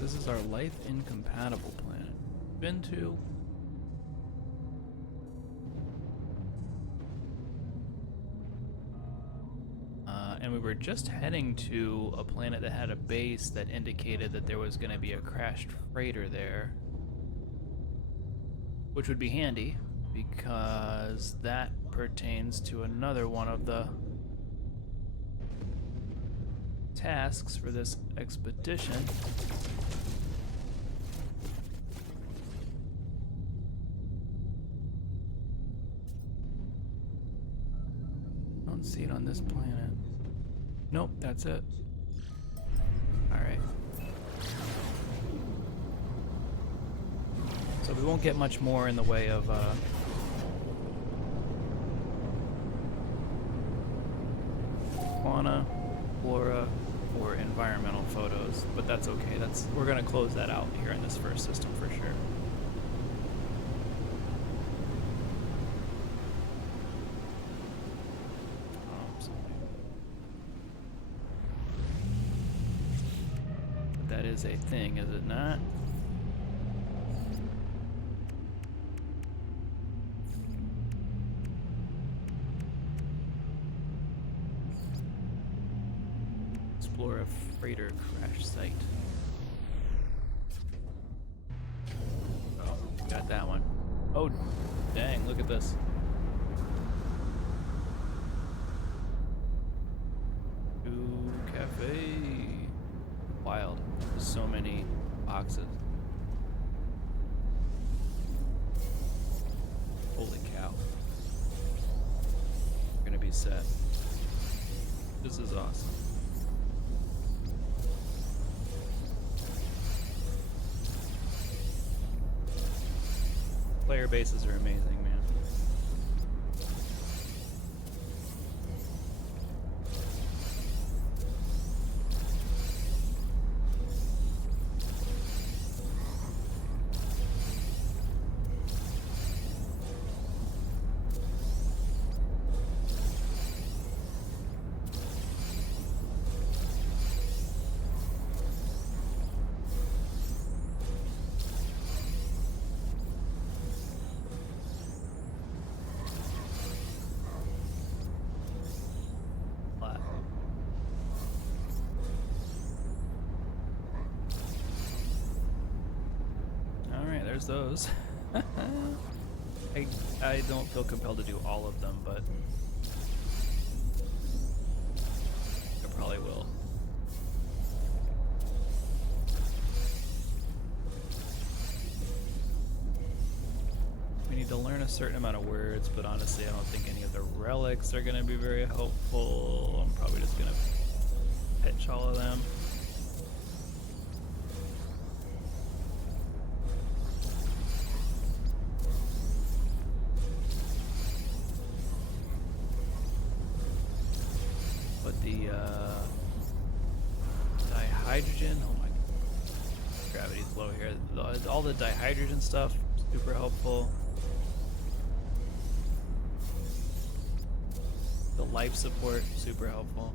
this is our life incompatible planet. Been to. And we were just heading to a planet that had a base that indicated that there was going to be a crashed freighter there. Which would be handy, because that pertains to another one of the tasks for this expedition. don't see it on this planet. Nope, that's it. Alright. So we won't get much more in the way of fauna, flora, or environmental photos, but that's okay. We're gonna close that out here in this first system for sure. That is a thing, is it not? Explore a freighter crash site. Oh, got that one. Oh, dang, look at this. Ooh, cafe. Wild. There's so many boxes. Holy cow. We're gonna be set. This is awesome. Player bases are amazing, man. Those. I don't feel compelled to do all of them, but I probably will. We need to learn a certain amount of words, but honestly I don't think any of the relics are going to be very helpful. I'm probably just going to pitch all of them. Dihydrogen, oh my, gravity's low here. All the dihydrogen stuff, super helpful. The life support, super helpful.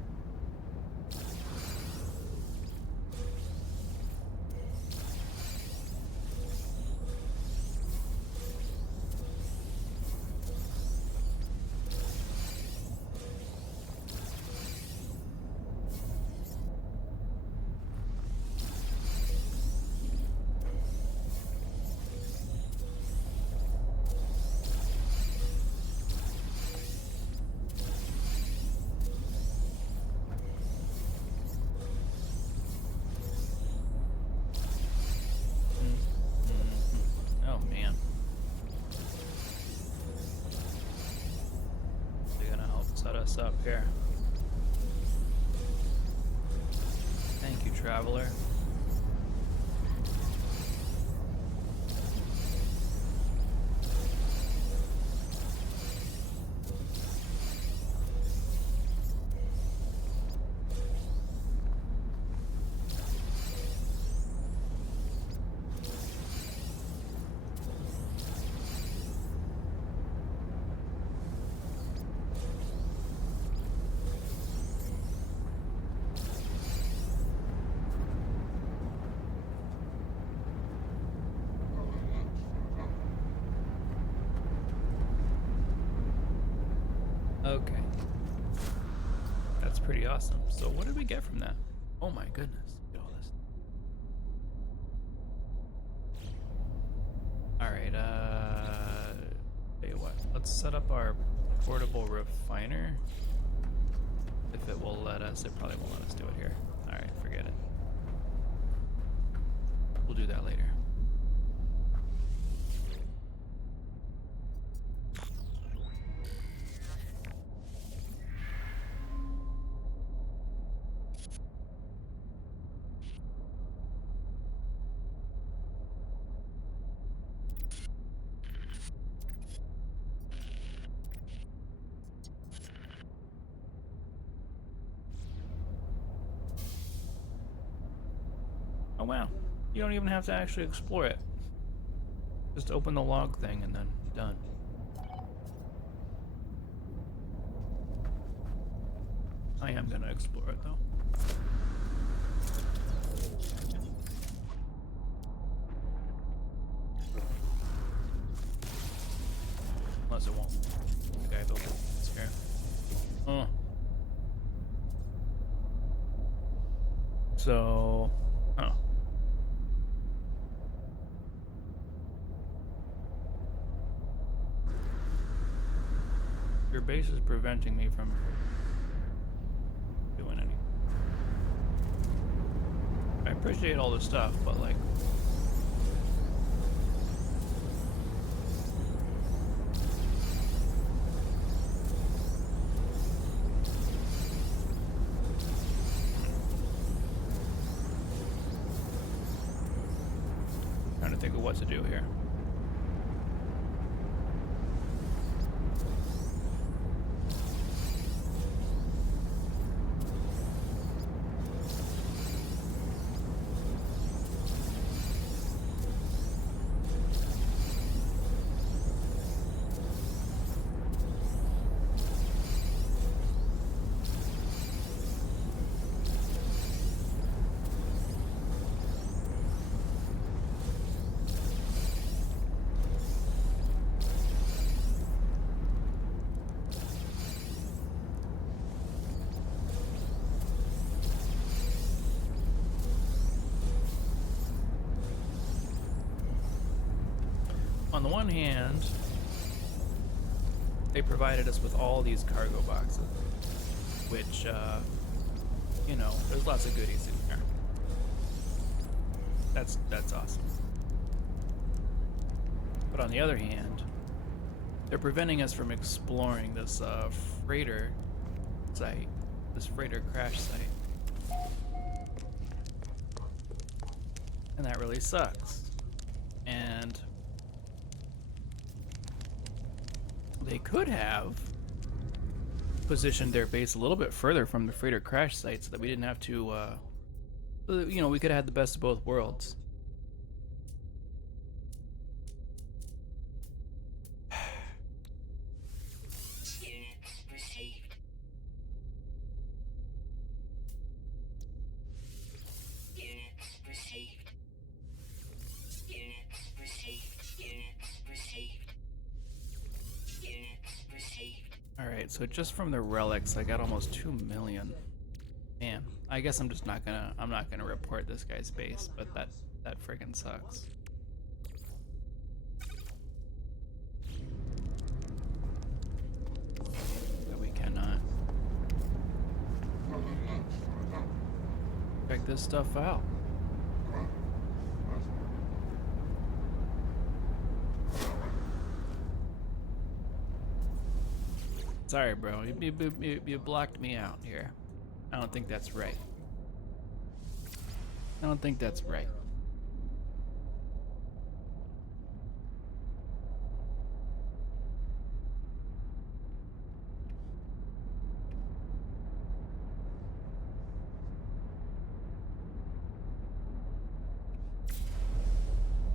Up here. Thank you, traveler. Okay. That's pretty awesome. So what did we get from that? Oh my goodness. Look at all this. Alright, tell you what. Let's set up our portable refiner. If it will let us. It probably won't let us do it here. Alright, forget it. We'll do that later. Oh wow, you don't even have to actually explore it. Just open the log thing and then done. I am gonna explore it though. Unless it won't. The guy built it. It's here. Oh. So, oh. Your base is preventing me from doing anything. I appreciate all the stuff, but like, trying to think of what to do here. On the one hand, they provided us with all these cargo boxes, which, you know, there's lots of goodies in here. That's awesome. But on the other hand, they're preventing us from exploring this freighter site, this freighter crash site. And that really sucks. And they could have positioned their base a little bit further from the freighter crash site so that we didn't have to, you know, we could have had the best of both worlds. Alright, so just from the relics, I got almost 2 million. Man, I guess I'm just not gonna report this guy's base, but that friggin' sucks. But we cannot. Check this stuff out. Sorry, bro. You blocked me out here. I don't think that's right. I don't think that's right.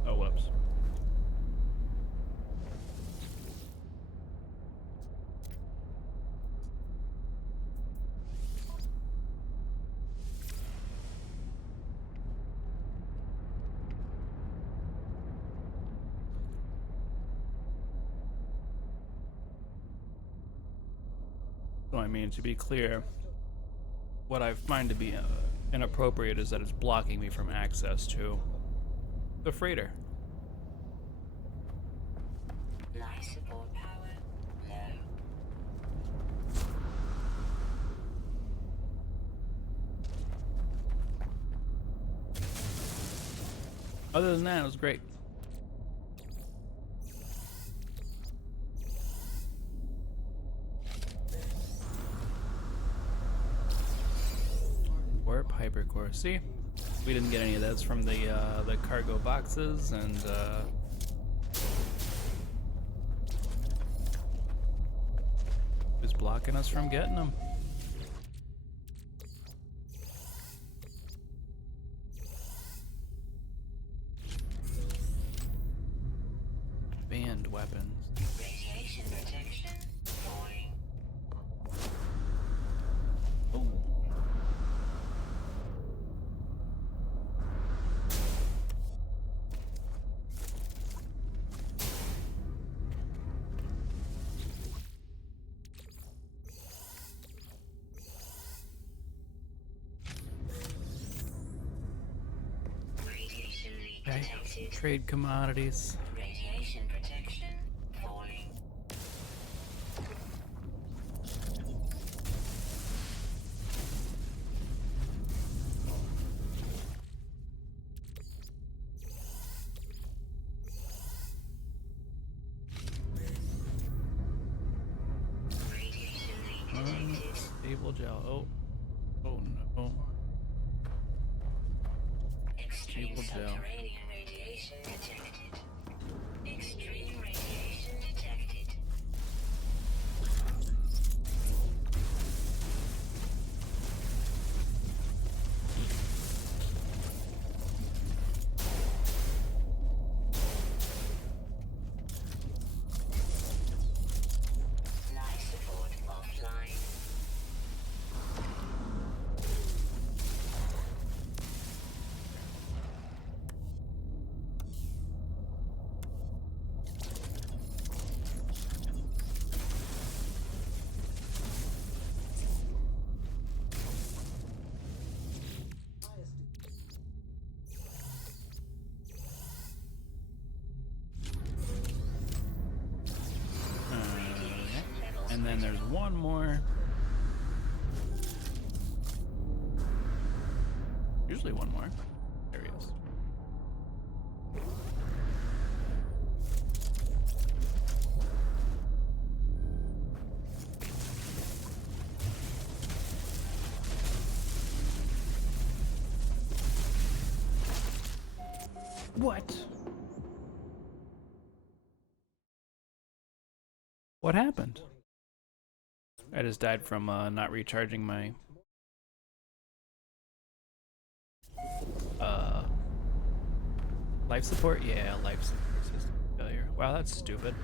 Oh, whoops. So I mean, to be clear, what I find to be inappropriate is that it's blocking me from access to the freighter. Life support power low. Other than that, it was great. Warp hypercore. See, we didn't get any of those from the cargo boxes, and who's blocking us from getting them? weapons. Radiation protection falling. Oh. Radiation leak Okay. detected. Trade commodities. Radiation protection falling. Radiation leak detected. Unstable gel. Oh. Oh no. Extreme Stable gel. subterranean radiation detected. Extreme radiation detected. Life support offline. Radiation levels And then there's critical. one more. Usually one more. There he is. What? What happened? I just died from not recharging my uh life support. Yeah, life support system failure. Wow, that's stupid.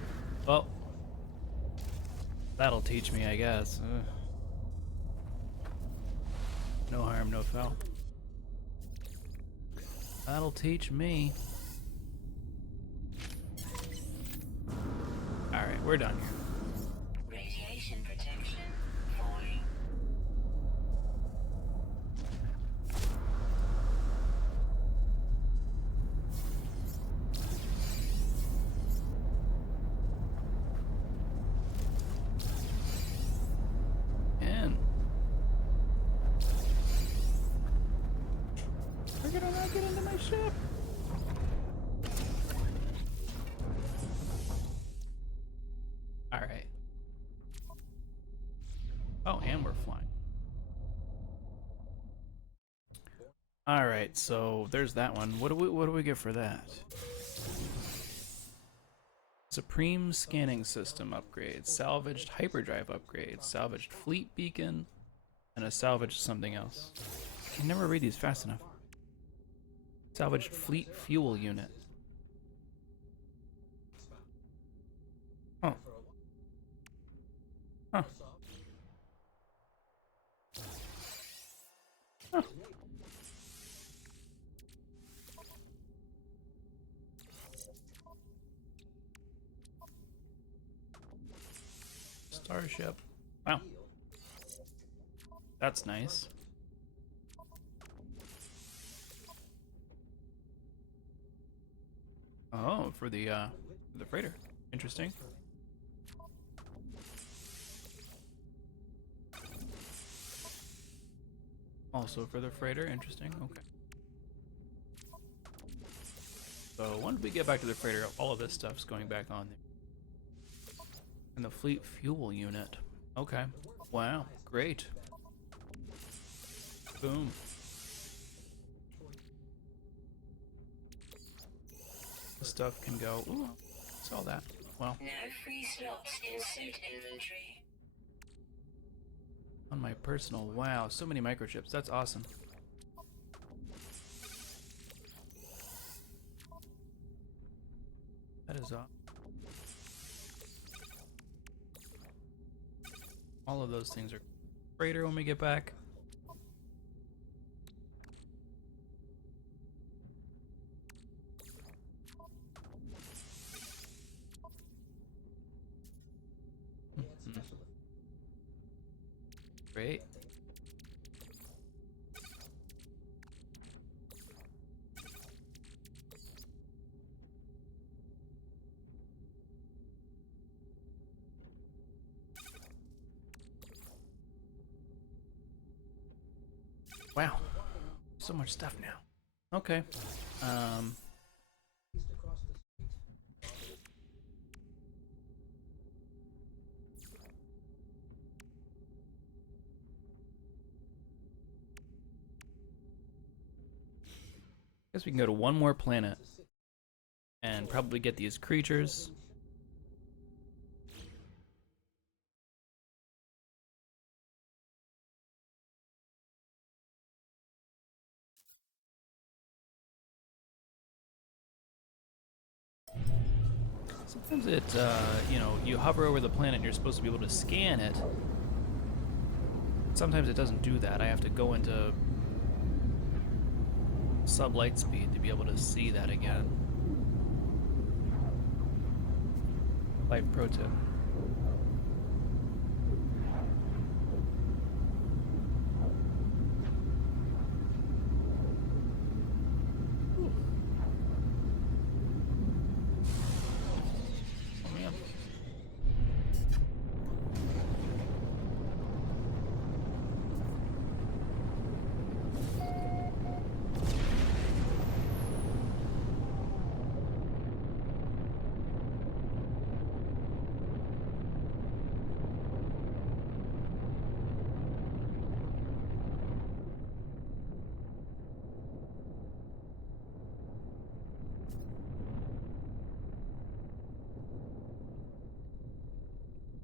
Well, that'll teach me, I guess. No harm, no foul. That'll teach me. Alright, we're done here. Radiation protection falling. And we're gonna not get into my ship. Alright. Oh, and we're flying. Alright, so there's that one. What do we get for that? Supreme scanning system upgrade, salvaged hyperdrive upgrade, salvaged fleet beacon, and a salvaged something else. I can never read these fast enough. Salvaged fleet fuel unit. Oh. Huh. Huh. Starship. Wow. That's nice. Oh, for the freighter. Interesting. Also for the freighter, interesting. Okay. So once we get back to the freighter, all of this stuff's going back on there. And the fleet fuel unit. Okay. Wow. Great. Boom. This stuff can go. Ooh, saw that. Well, No free slots in suit inventory. on my personal. Wow, so many microchips. That's awesome. That is awesome. All of those things are greater when we get back. Mhm. Great. Wow. So much stuff now. Okay. Um, guess we can go to one more planet and probably get these creatures. Sometimes it, you know, you hover over the planet and you're supposed to be able to scan it. Sometimes it doesn't do that. I have to go into sub-light speed to be able to see that again. Life pro tip. Oh, man.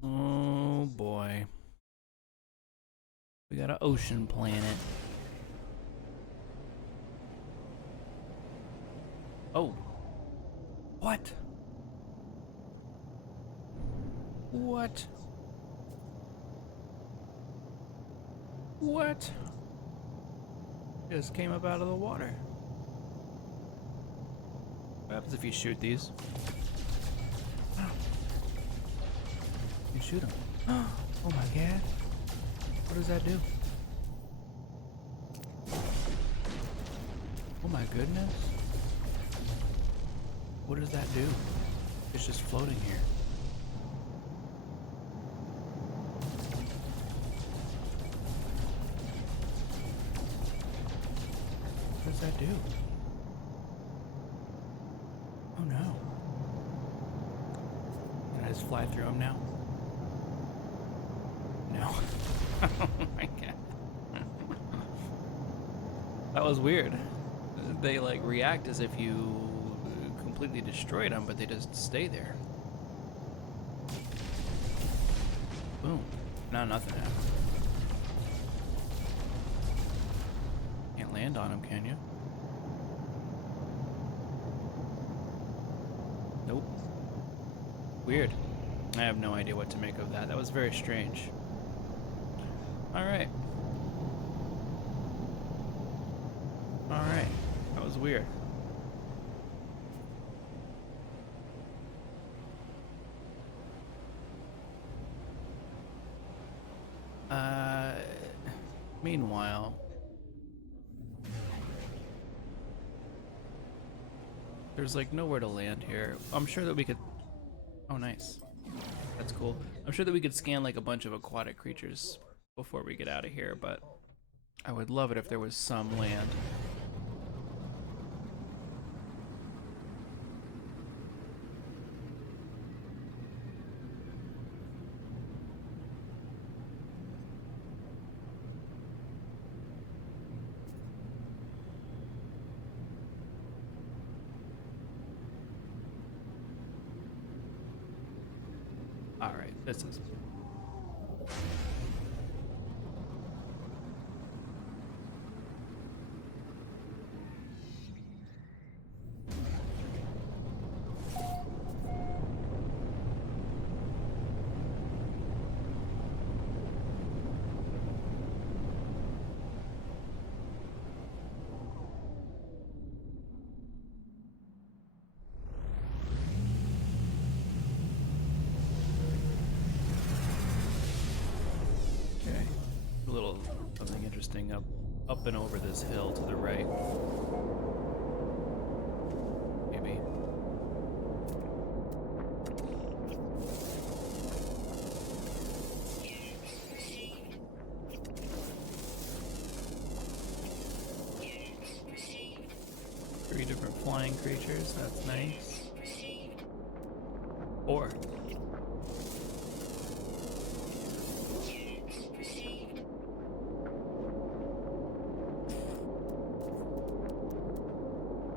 Oh boy. We got an ocean planet. Oh. What? What? What? Just came up out of the water. What happens if you shoot these? You shoot them. Oh my god. What does that do? Oh my goodness. What does that do? It's just floating here. What does that do? Oh no. Can I just fly through them now? No. Oh my god. That was weird. They like react as if you completely destroyed them, but they just stay there. Boom. Now nothing happened. Can't land on them, can you? Nope. Weird. I have no idea what to make of that. That was very strange. Alright. Alright. That was weird. Meanwhile, there's like nowhere to land here. I'm sure that we could. Oh, nice. That's cool. I'm sure that we could scan like a bunch of aquatic creatures before we get out of here, but I would love it if there was some land. Alright, this is. interesting up and over this hill to the right. Maybe. Three different flying creatures, that's nice. Four.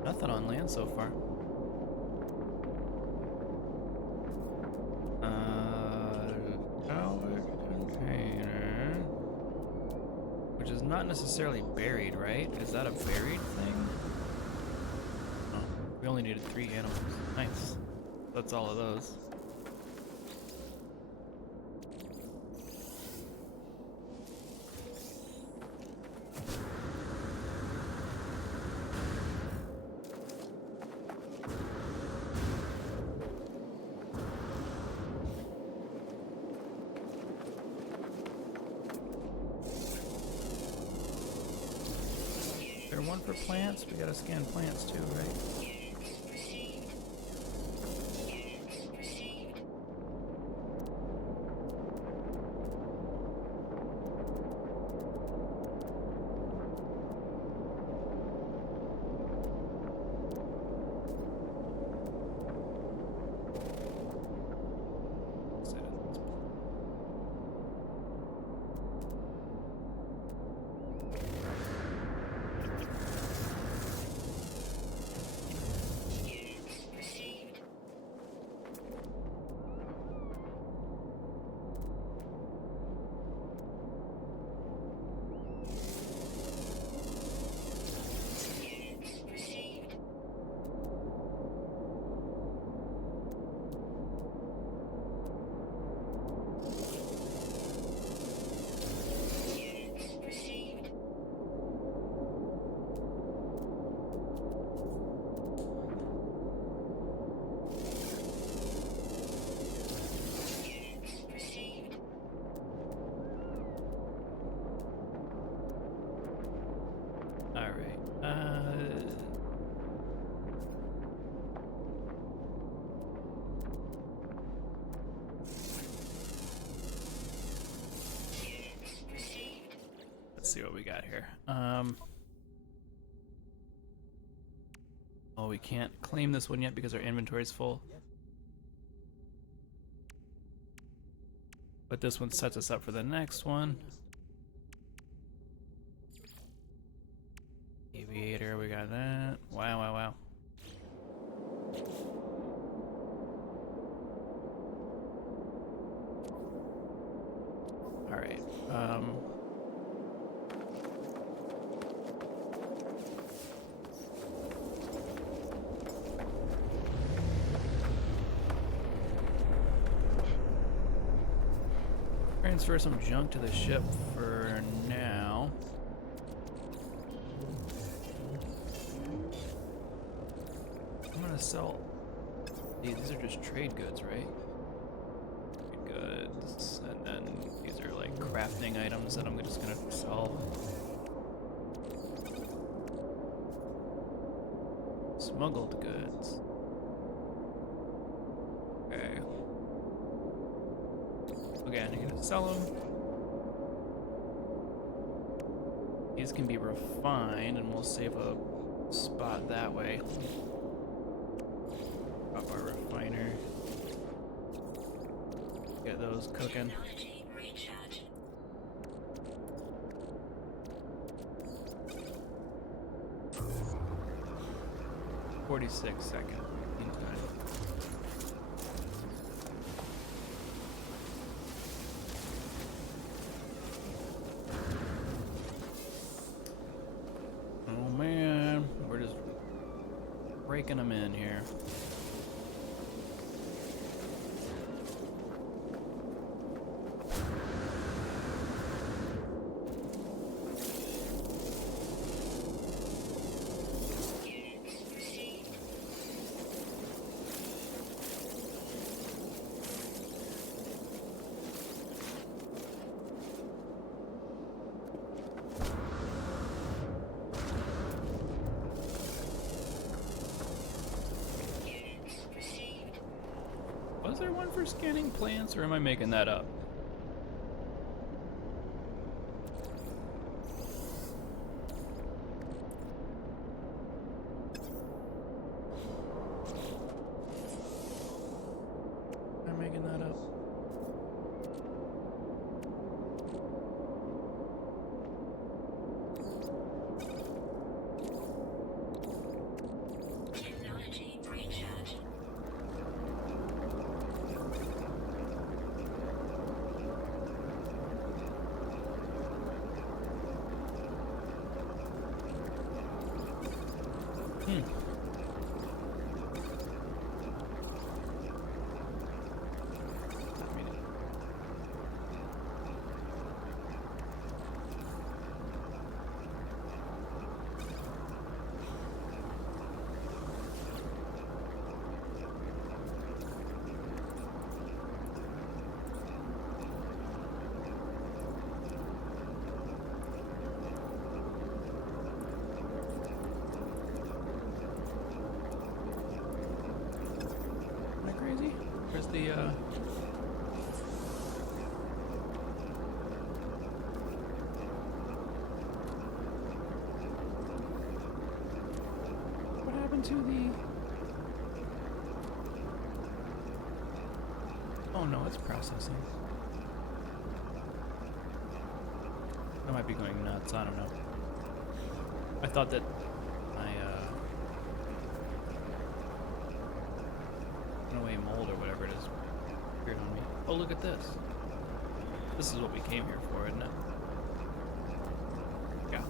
Nothing on land so far. Tower container. Which is not necessarily buried, right? Is that a buried thing? Oh, we only needed 3 animals. Nice. That's all of those. Is there one for plants? We gotta scan plants too, right? Let's see what we got here. Oh, we can't claim this one yet because our inventory is full. But this one sets us up for the next one. Aviator, we got that. Wow, wow, wow. All right. Transfer some junk to the ship for now. I'm gonna sell these are just trade goods, right? Trade goods, and then these are like crafting items that I'm just gonna sell. Smuggled goods. Okay. Again, you're gonna sell them. These can be refined, and we'll save a spot that way. Drop our refiner. Get those cooking. 46-second in time. Oh man, we're just breaking them in here. one for scanning plants, or am I making that up? Am I making that up? Technology recharge. Hmm. I mean, am I crazy? Where's the what happened to the? Oh no, it's processing. I might be going nuts. I don't know. I thought that my runaway mold or whatever it is appeared on me. Oh, look at this. This is what we came here for, isn't it? Yeah.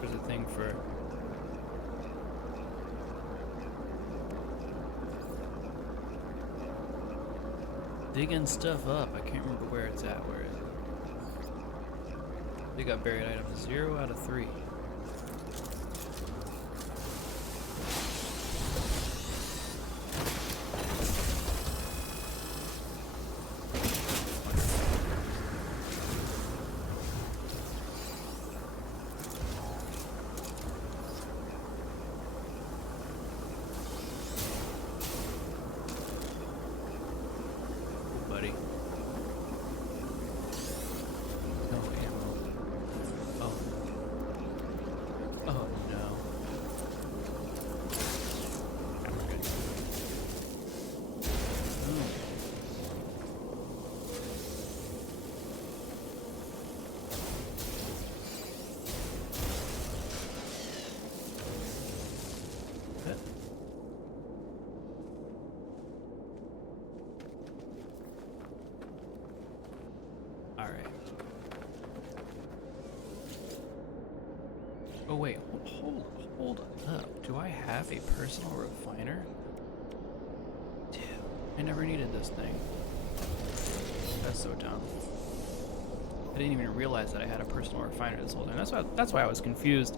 There's a thing for digging stuff up. I can't remember where it's at. Where it? They got buried items 0 out of 3. Buddy. No ammo. Oh. Oh no. I'm good. Ooh. That- All right. Oh wait, hold up. Do I have a personal refiner? Dude, I never needed this thing. That's so dumb. I didn't even realize that I had a personal refiner this whole time. That's why I was confused.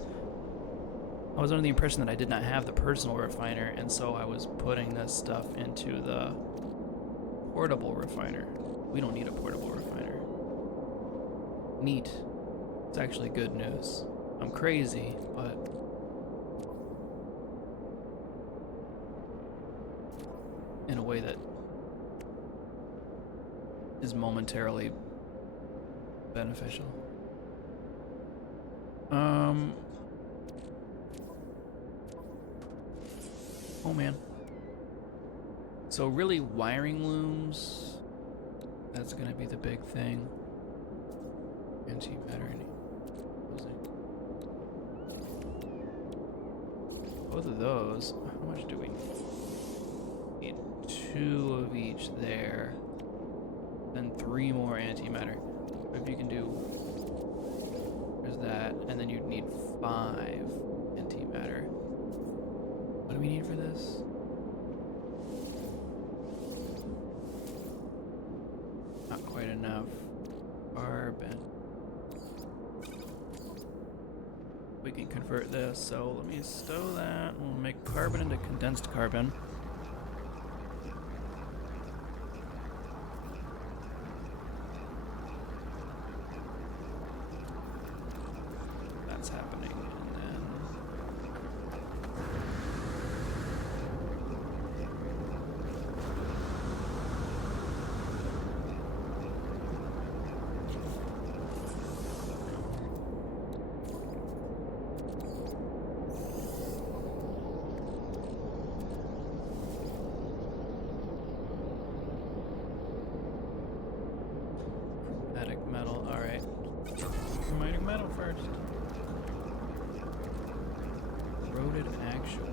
I was under the impression that I did not have the personal refiner, and so I was putting this stuff into the portable refiner. We don't need a portable refiner. Neat. It's actually good news. I'm crazy, but in a way that is momentarily beneficial. Oh man. So really wiring looms, that's gonna be the big thing. Antimatter. Both of those, how much do we need? 2 of each there. Then 3 more antimatter. If you can do, there's that, and then you'd need 5 antimatter. What do we need for this? Not quite enough. Carbon. We can convert this, so let me stow that. We'll make carbon into condensed carbon. make sure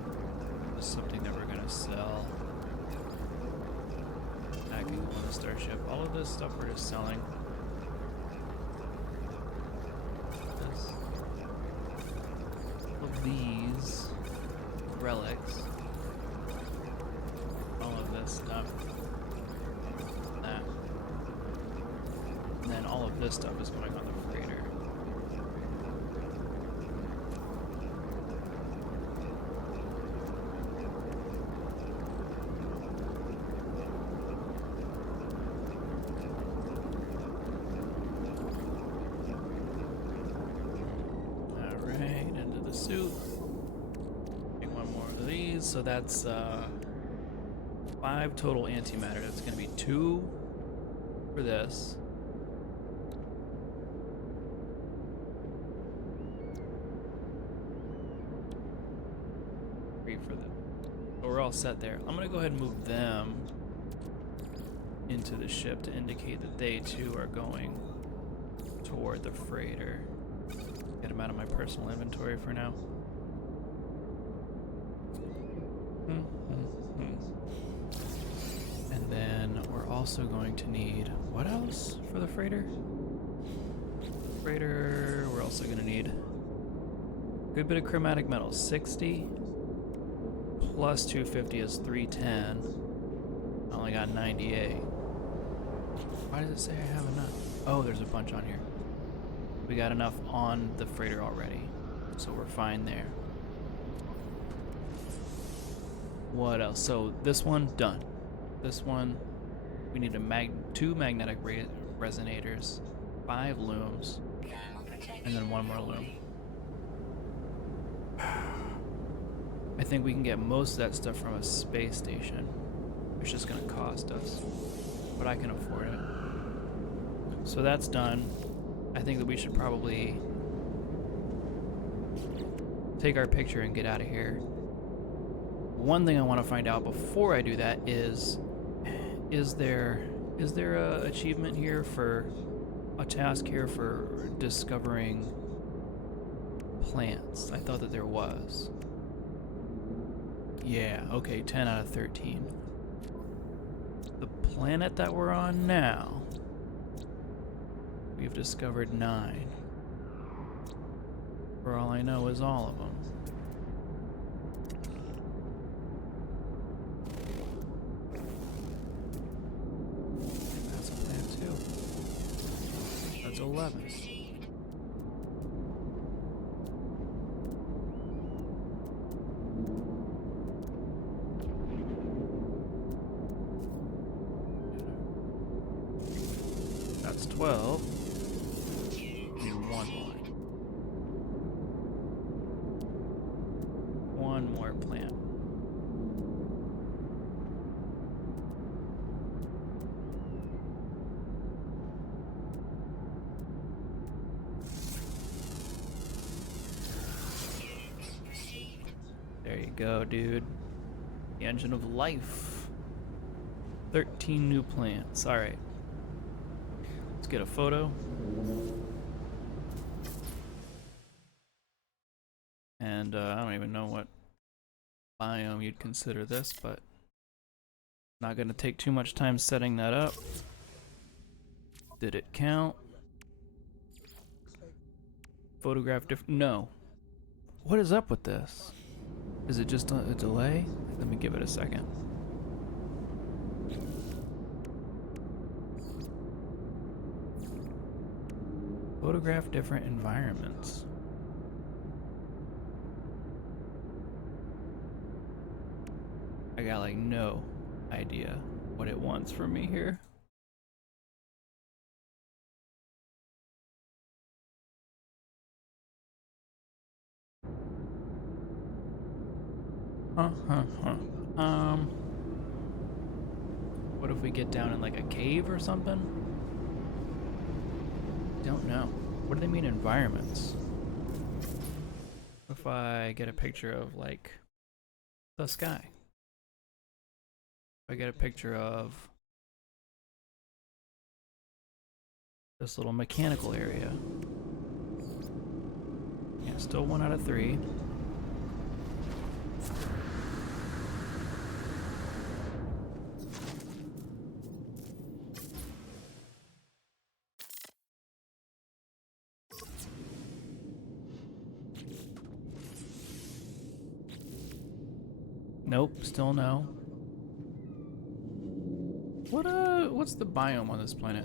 this is something that we're gonna sell. Hacking on the starship. All of this stuff we're just selling. This. All of these relics. All of this stuff. That. And then all of this stuff is going on the freighter. Alright, into the suit. Take one more of these, so that's 5 total antimatter. That's gonna be 2 for this. For them. So we're all set there. I'm gonna go ahead and move them into the ship to indicate that they too are going toward the freighter. Get them out of my personal inventory for now. And then we're also going to need what else for the freighter? Freighter, we're also gonna need a good bit of chromatic metal, 60. Plus 250 is 310. I only got 98. Why does it say I have enough? Oh, there's a bunch on here. We got enough on the freighter already, so we're fine there. What else? So this one, done. This one, we need 2 magnetic resonators, 5 looms, and then 1 more loom. I think we can get most of that stuff from a space station. It's just gonna cost us, but I can afford it. So that's done. I think that we should probably take our picture and get out of here. One thing I want to find out before I do that is there a achievement here for a task here for discovering plants? I thought that there was. Yeah, okay, 10 out of 13. The planet that we're on now, we've discovered 9. For all I know is all of them. That's a planet too. That's 11. That's 12. Need 1 more. 1 more plant. There you go, dude. The engine of life. 13 new plants. Alright. Let's get a photo. And I don't even know what biome you'd consider this, but not gonna take too much time setting that up. Did it count? Photograph different? No. What is up with this? Is it just a delay? Let me give it a second. Photograph different environments. I got like no idea what it wants from me here. What if we get down in like a cave or something? Don't know. What do they mean environments? If I get a picture of like the sky. If I get a picture of this little mechanical area. Yeah, still 1 out of 3. Nope, still no. What's the biome on this planet?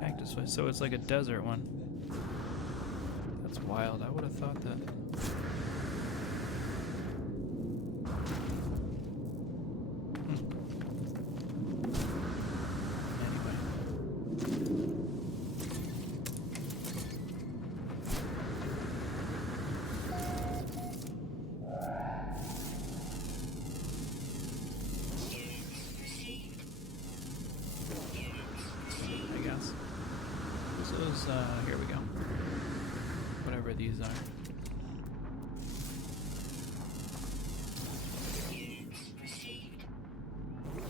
Cactus, so it's like a desert one. That's wild. I would have thought that. I guess. Here we go. Whatever these are.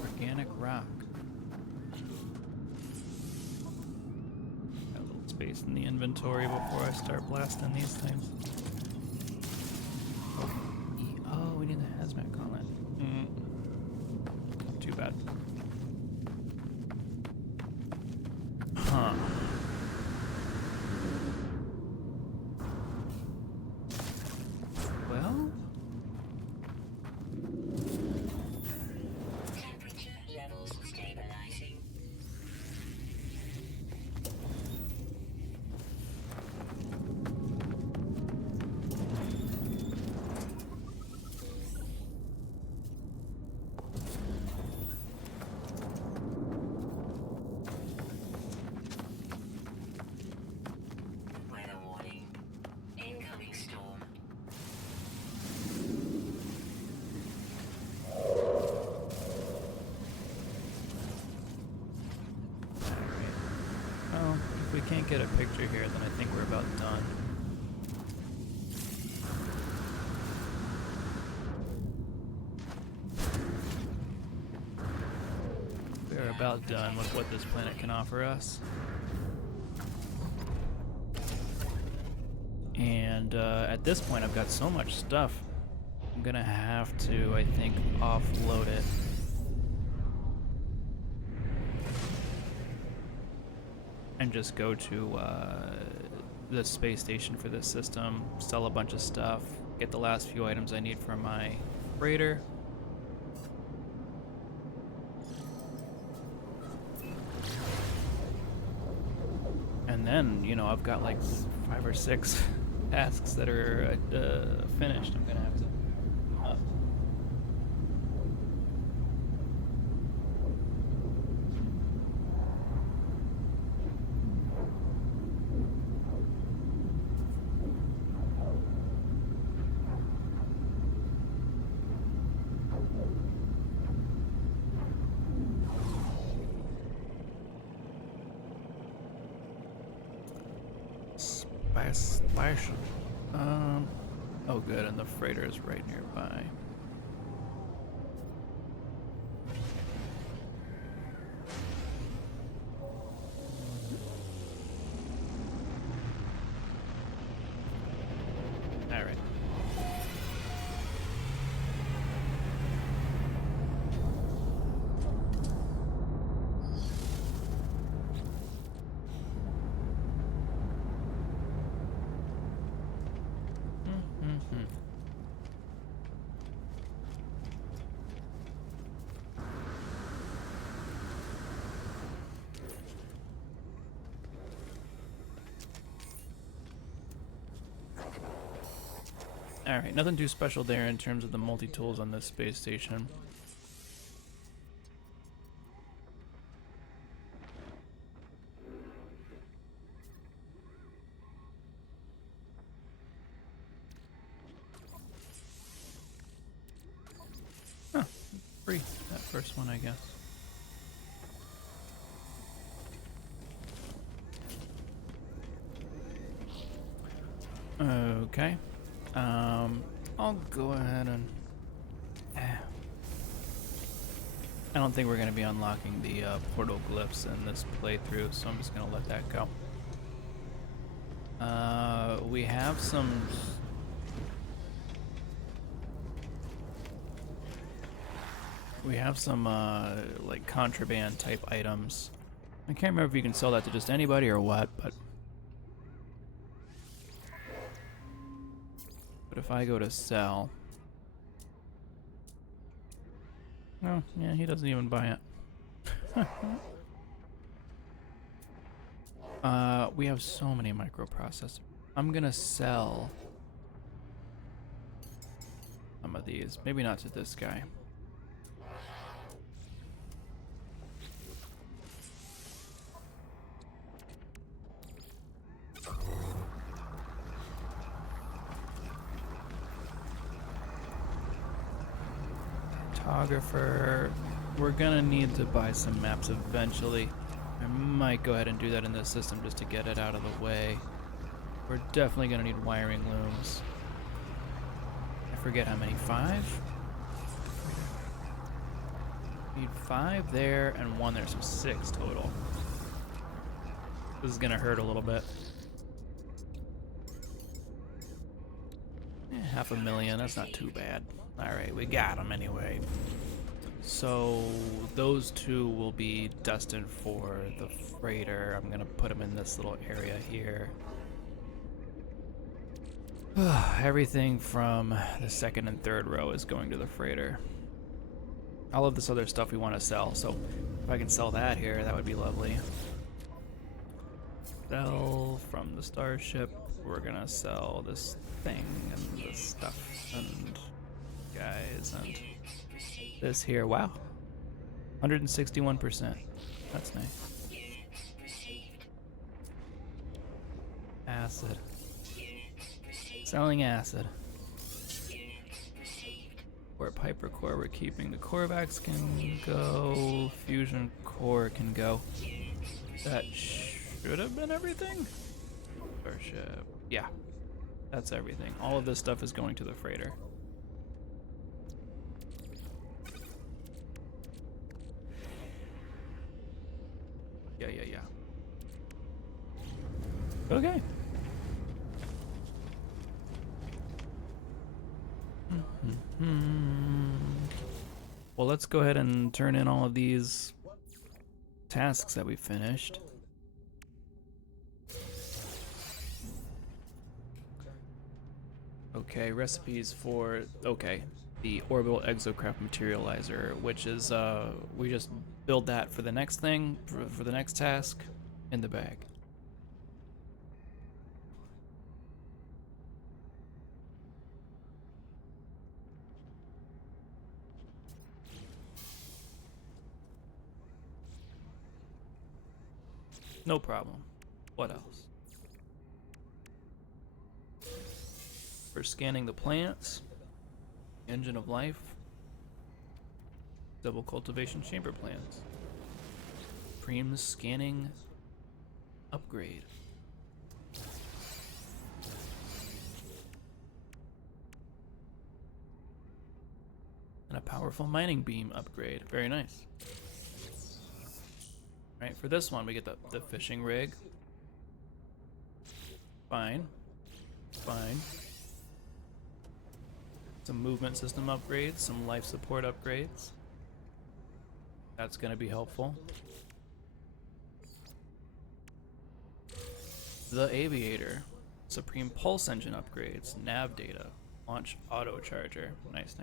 Organic rock. Got a little space in the inventory before I start blasting these things. Oh, we need the hazmat gauntlet. Too bad. Huh. Well, Temperature levels stabilizing. Weather warning. Incoming storm. well, if we can't get a picture here, then I think we're about done. We're about done with what this planet can offer us. And at this point, I've got so much stuff, I'm gonna have to, I think, offload it. And just go to the space station for this system, sell a bunch of stuff, get the last few items I need for my freighter. And then, you know, I've got like 5 or 6 tasks that are finished. I'm gonna have to. Splash. Oh good, and the freighter is right nearby. Alright. Alright, nothing too special there in terms of the multi-tools on this space station. Huh, free, that first one, I guess. Okay. I'll go ahead and... I don't think we're going to be unlocking the portal glyphs in this playthrough, so I'm just going to let that go. We have some... like, contraband type items. I can't remember if you can sell that to just anybody or what, but But if I go to sell... Oh, yeah, he doesn't even buy it. We have so many microprocessors. I'm gonna sell some of these. Maybe not to this guy. Cartographer. We're gonna need to buy some maps eventually. I might go ahead and do that in this system just to get it out of the way. We're definitely gonna need wiring looms. I forget how many. 5? Need 5 there and 1 there, so 6 total. This is gonna hurt a little bit. $500,000, that's not too bad. Alright, we got them anyway. So those two will be destined for the freighter. I'm gonna put them in this little area here. Everything from the second and third row is going to the freighter. All of this other stuff we want to sell, so if I can sell that here, that would be lovely. Sell from the starship. We're gonna sell this thing and this stuff and guys and this here. Wow, 161%. That's nice. Acid. Selling acid. Core Piper core we're keeping. The Corvax can go. Fusion core can go. That should have been everything. Starship. Yeah, that's everything. All of this stuff is going to the freighter. Yeah. Okay. Well, let's go ahead and turn in all of these tasks that we finished. Okay, recipes for, okay, the orbital exocraft materializer, which is, we just build that for the next thing, for the next task, in the bag. No problem. What else? For scanning the plants, engine of life, double cultivation chamber plants, Supreme scanning upgrade. And a powerful mining beam upgrade. Very nice. Right, for this one we get the fishing rig. Fine. Some movement system upgrades, some life support upgrades. That's going to be helpful. The aviator, supreme pulse engine upgrades, nav data, launch auto charger. Nice.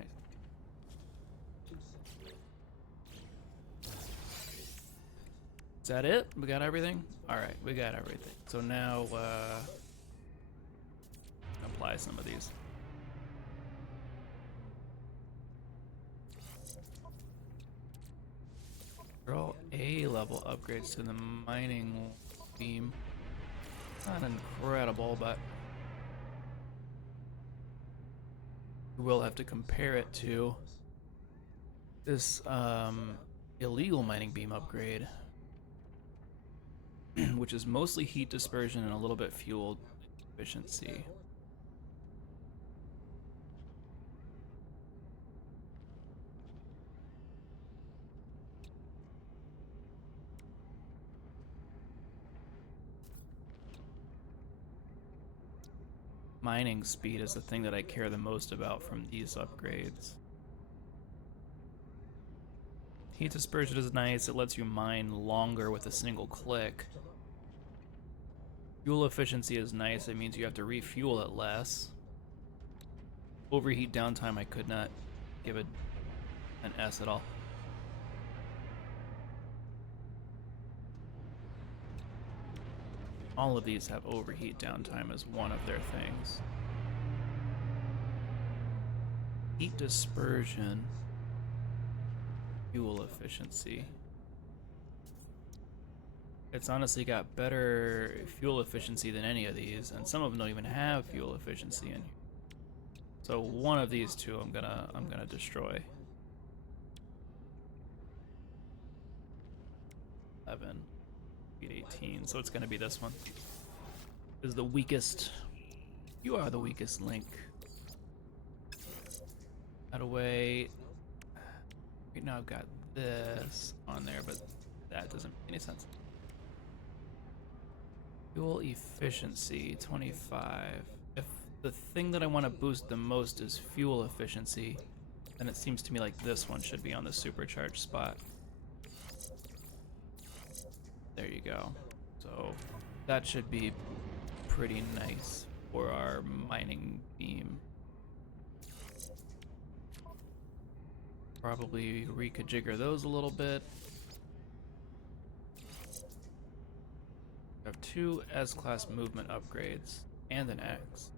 Is that it? We got everything? Alright, we got everything. So now, apply some of these. They're all A-level upgrades to the mining beam. Not incredible, but we will have to compare it to this illegal mining beam upgrade, which is mostly heat dispersion and a little bit fuel efficiency. Mining speed is the thing that I care the most about from these upgrades. Heat dispersion is nice, it lets you mine longer with a single click. Fuel efficiency is nice, it means you have to refuel it less. overheat downtime, I could not give it an S at all. All of these have overheat downtime as one of their things. Heat dispersion, fuel efficiency. It's honestly got better fuel efficiency than any of these, and some of them don't even have fuel efficiency in here. So one of these two I'm gonna destroy. 11, 18, so it's gonna be this one. This is the weakest. You are the weakest link. Out of way. Right now I've got this on there, but that doesn't make any sense. Fuel efficiency, 25. If the thing that I want to boost the most is fuel efficiency, then it seems to me like this one should be on the supercharged spot. There you go. So that should be pretty nice for our mining beam. Probably reconfigure those a little bit. I have 2 S-class movement upgrades and an X.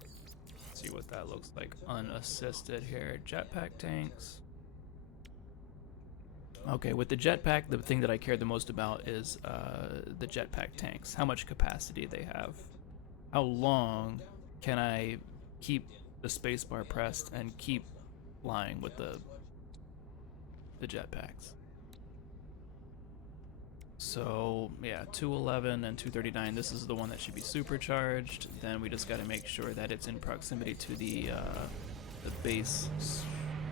Let's see what that looks like unassisted here. Jetpack tanks. Okay, with the jetpack, the thing that I care the most about is the jetpack tanks. How much capacity they have. How long can I keep the spacebar pressed and keep flying with the jetpacks? So yeah, 211 and 239. This is the one that should be supercharged. Then we just got to make sure that it's in proximity to the base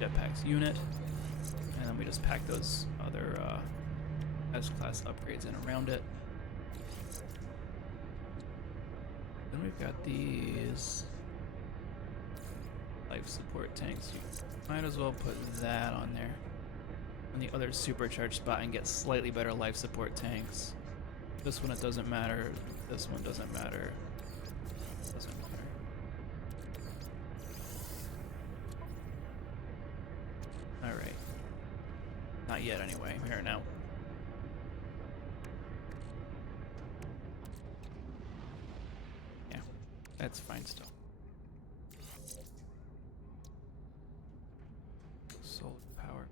jetpacks unit, and then we just pack those other S-class upgrades in around it. Then we've got these life support tanks. You might as well put that on there. On the other supercharged spot and get slightly better life support tanks. This one it doesn't matter. This one doesn't matter. Doesn't matter. Alright. Not yet anyway. Here now. Yeah. That's fine still. Solar power.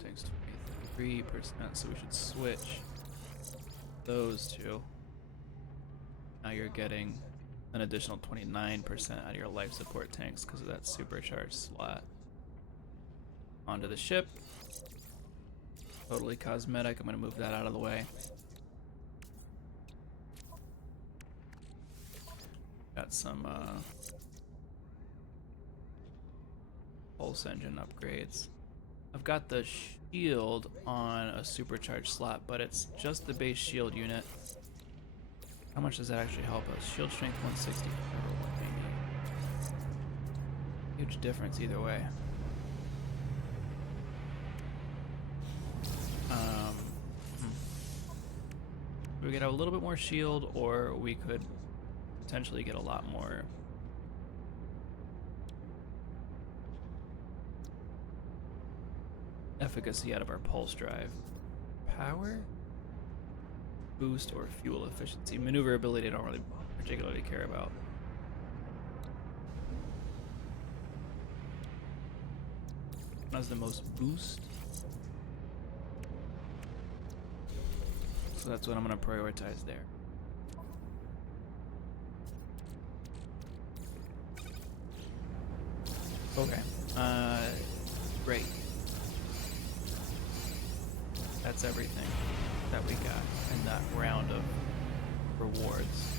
Tanks 23%, so we should switch those two. Now you're getting an additional 29% out of your life support tanks because of that supercharged slot. Onto the ship. Totally cosmetic. I'm going to move that out of the way. Got some pulse engine upgrades. I've got the shield on a supercharged slot, but it's just the base shield unit. How much does that actually help us? Shield strength 160 or 180. Huge difference either way. We could have a little bit more shield, or we could potentially get a lot more efficacy out of our pulse drive. Power, boost, or fuel efficiency. Maneuverability I don't really particularly care about. One has the most boost. So that's what I'm going to prioritize there. Okay. Great. That's everything that we got in that round of rewards.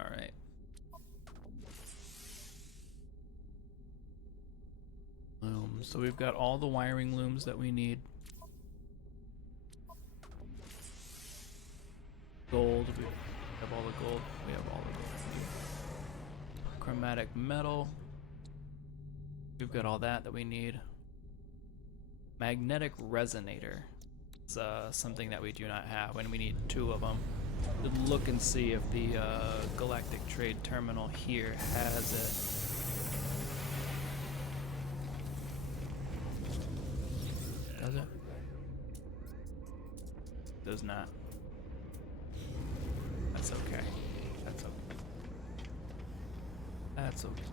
All right. Looms. So we've got all the wiring looms that we need. Gold. We have all the gold. We have all the gold. Chromatic metal. We've got all that we need. Magnetic resonator. It's something that we do not have, and we need 2 of them. Look and see if the Galactic Trade Terminal here has it. Does it? Does not. That's okay. That's okay. That's okay.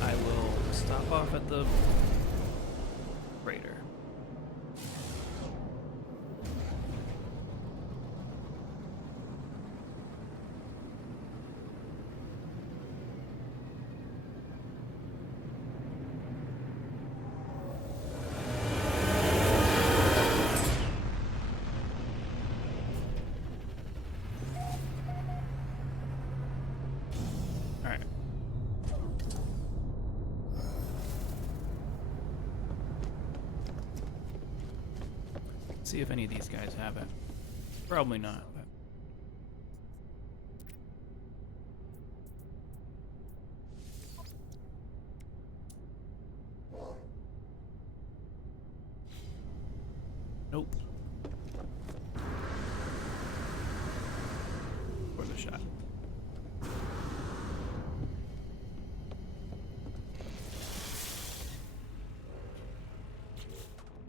I will stop off at the freighter. Alright. See if any of these guys have it. Probably not, but nope. Worth a shot.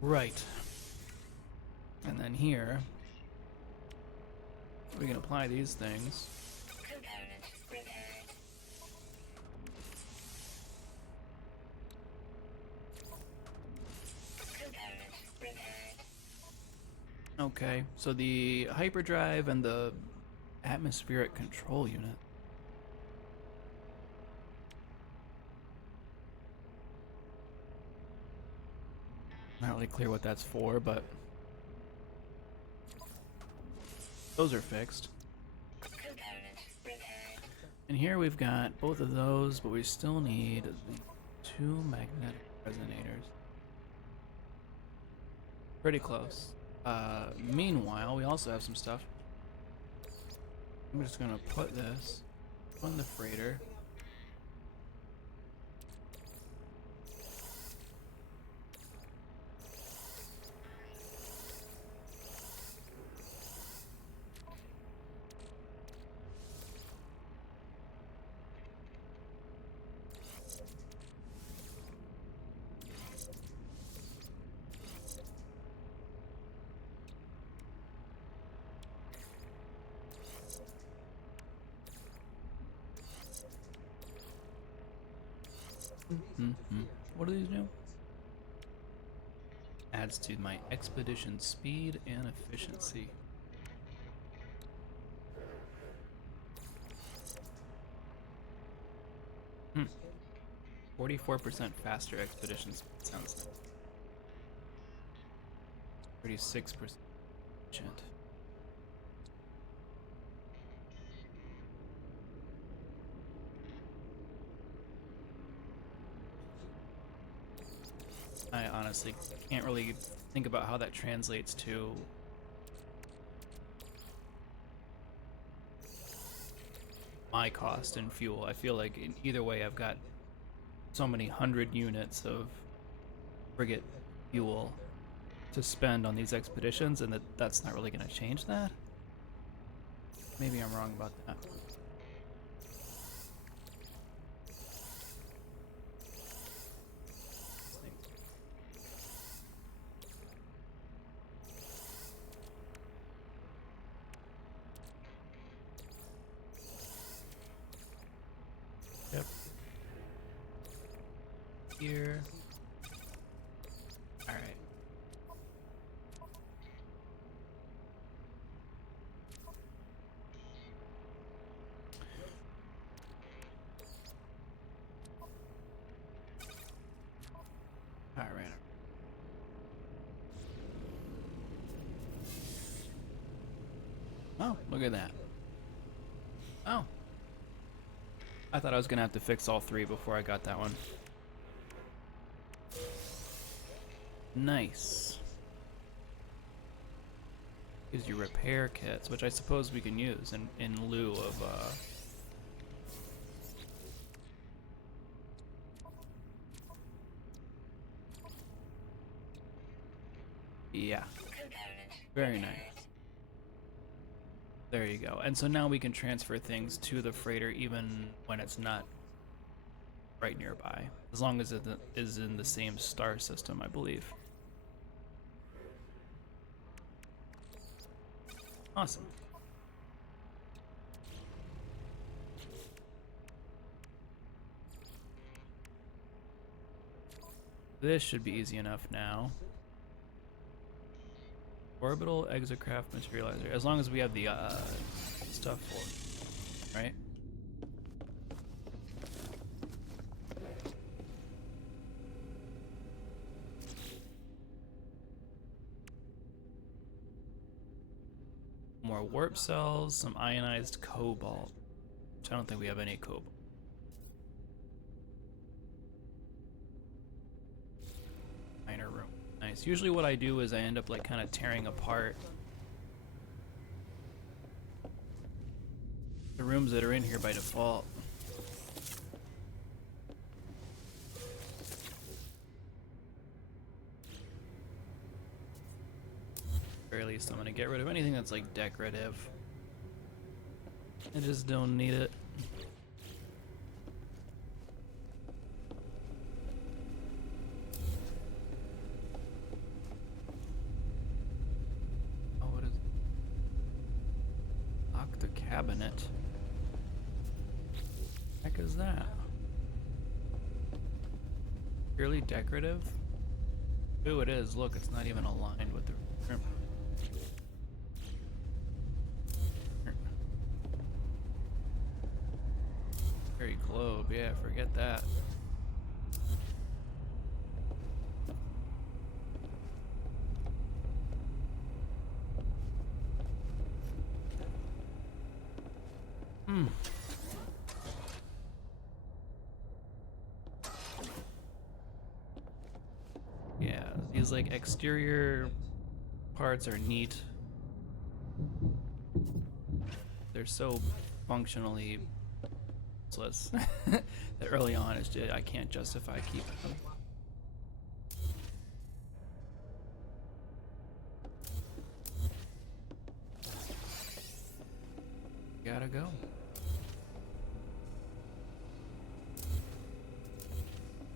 Right. And then here, we can apply these things. Component repaired. Component repaired. Okay, so the hyperdrive and the atmospheric control unit. Not really clear what that's for, but those are fixed. Component repaired. And here we've got both of those, but we still need the 2 magnetic resonators. Pretty close. Meanwhile, we also have some stuff. I'm just gonna put this on the freighter. What do these do? Adds to my expedition speed and efficiency. 44% faster expedition speed sounds nice. 36% efficient. I honestly can't really think about how that translates to my cost in fuel. I feel like in either way I've got so many 100 units of frigate fuel to spend on these expeditions, and that's not really going to change that. Maybe I'm wrong about that. Yep. Here. All right. All right. Oh, look at that. Oh. I thought I was gonna have to fix all 3 before I got that one. Nice. Gives you repair kits, which I suppose we can use in lieu of yeah. Very nice. There you go. And so now we can transfer things to the freighter even when it's not right nearby, as long as it is in the same star system, I believe. Awesome. This should be easy enough now. Orbital exocraft materializer, as long as we have the stuff for it, right? More warp cells, some ionized cobalt, which I don't think we have any cobalt. Minor room. Nice. Usually what I do is I end up like kind of tearing apart the rooms that are in here by default. At the very least, I'm gonna get rid of anything that's like decorative. I just don't need it. Oh, what is it? Octa cabinet? Heck is that? Purely decorative? Ooh, it is. Look, it's not even aligned with the room. Very globe, yeah, forget that. Hmm. Yeah, these like exterior parts are neat. They're so functionally useless that early on it's just, I can't justify keeping them. Gotta go.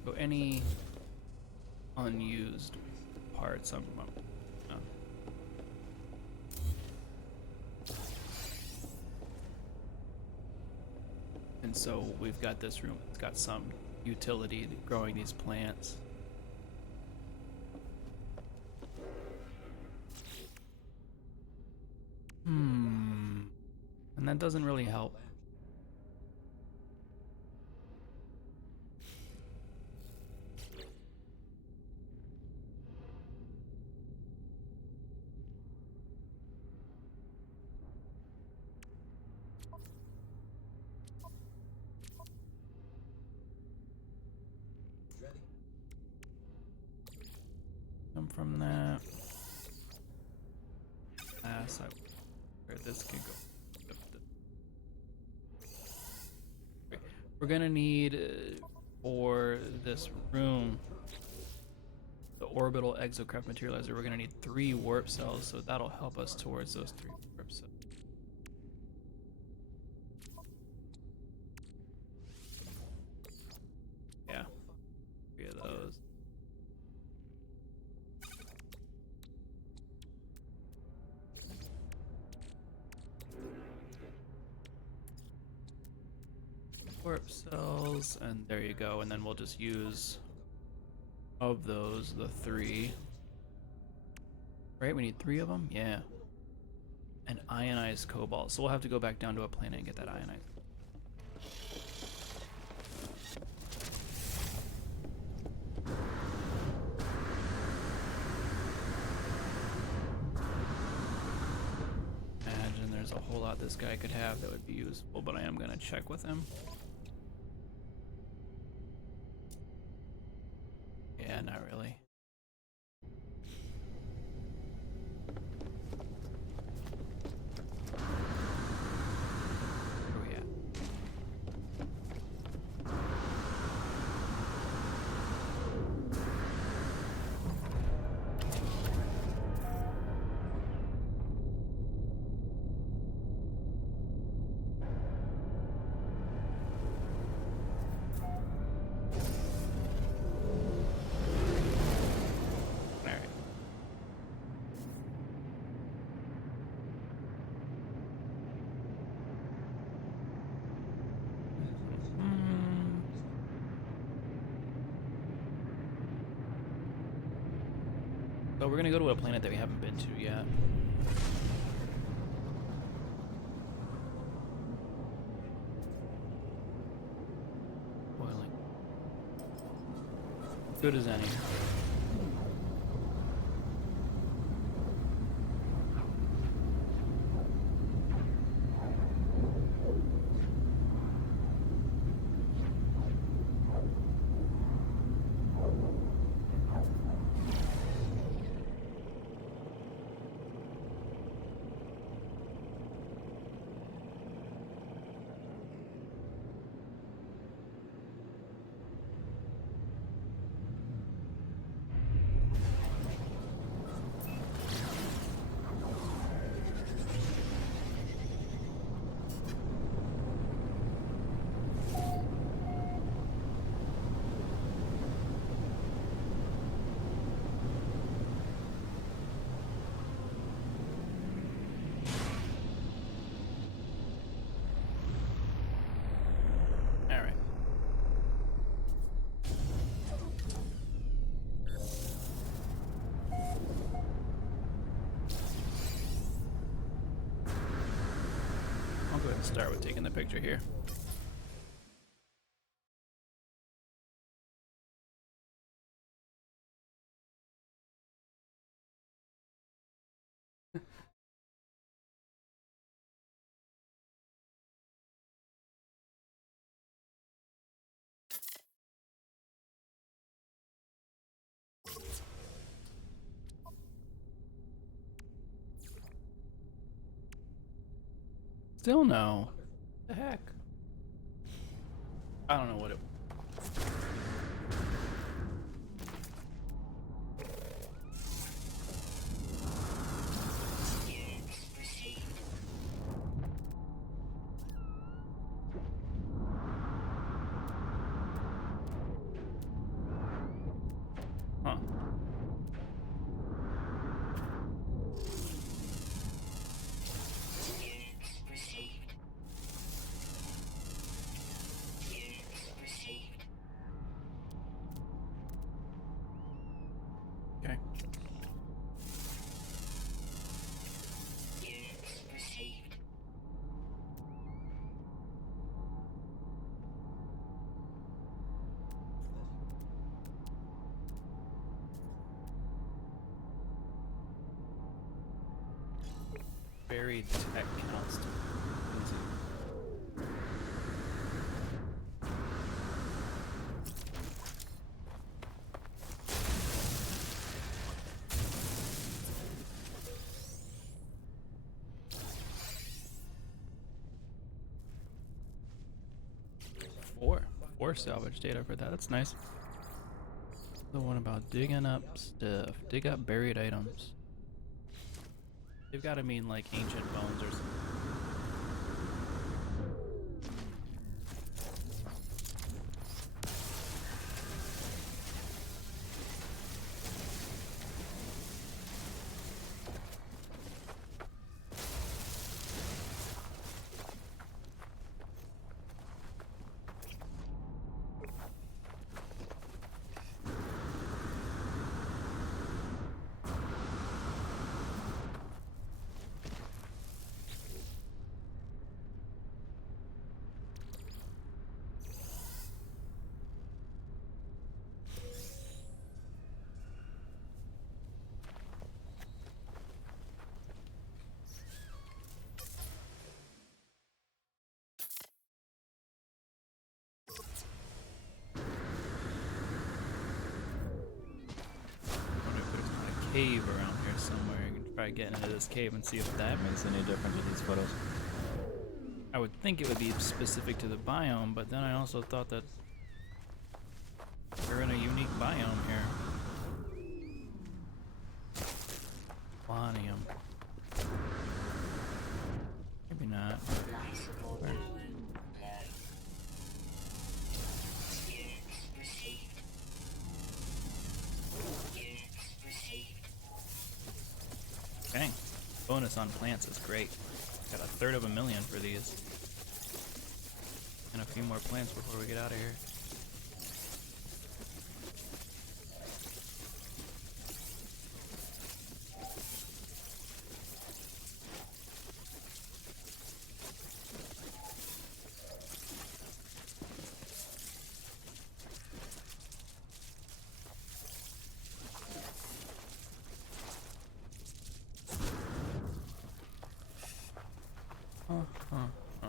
So any unused parts, uh, and so we've got this room. It's got some utility growing these plants. And that doesn't really help. Come from that. So where this can go. We're gonna need for this room, the orbital exocraft materializer. We're gonna need 3 warp cells, so that'll help us towards those 3 warp cells. Yeah, 3 of those. Warp cells, and there you go. And then we'll just use of those the 3. Right, we need 3 of them. Yeah. And ionized cobalt. So we'll have to go back down to a planet and get that ionized. Imagine there's a whole lot this guy could have that would be useful, but I am gonna check with him. Yeah, not really. So we're gonna go to a planet that we haven't been to yet. Boiling. Good as any. Alright. I'll go ahead and start with taking the picture here. Still no. What the heck? I don't know what it. Huh. Okay. Buried tech constant. Four salvage data for that. That's nice. The one about digging up stuff. Dig up buried items. They've got to mean like ancient bones or something. Cave around here somewhere. You can try getting into this cave and see if that makes any difference with these photos. I would think it would be specific to the biome, but then I also thought that we're in a unique biome here. Planium. Maybe not. Where? Dang. Bonus on plants is great. Got 1/3 of a million for these. And a few more plants before we get out of here. huh, huh.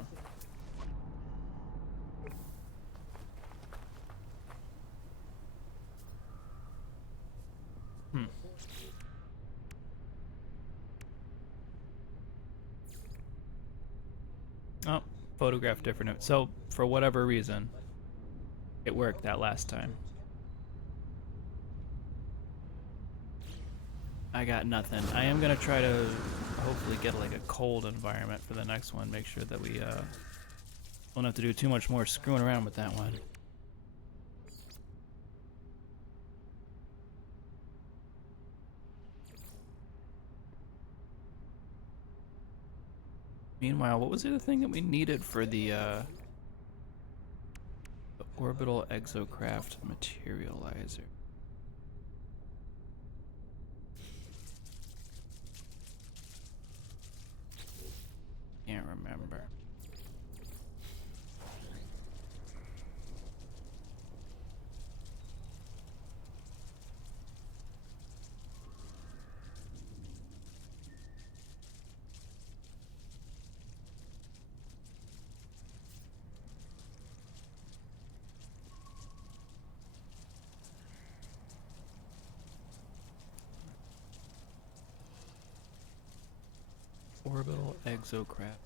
Hmm. Oh, photograph different. So, for whatever reason, it worked that last time. I got nothing. I am gonna try to hopefully get like a cold environment for the next one. Make sure that we don't have to do too much more screwing around with that one. Meanwhile, what was the other thing that we needed for the orbital exocraft materializer? Can't remember. Orbital exocraft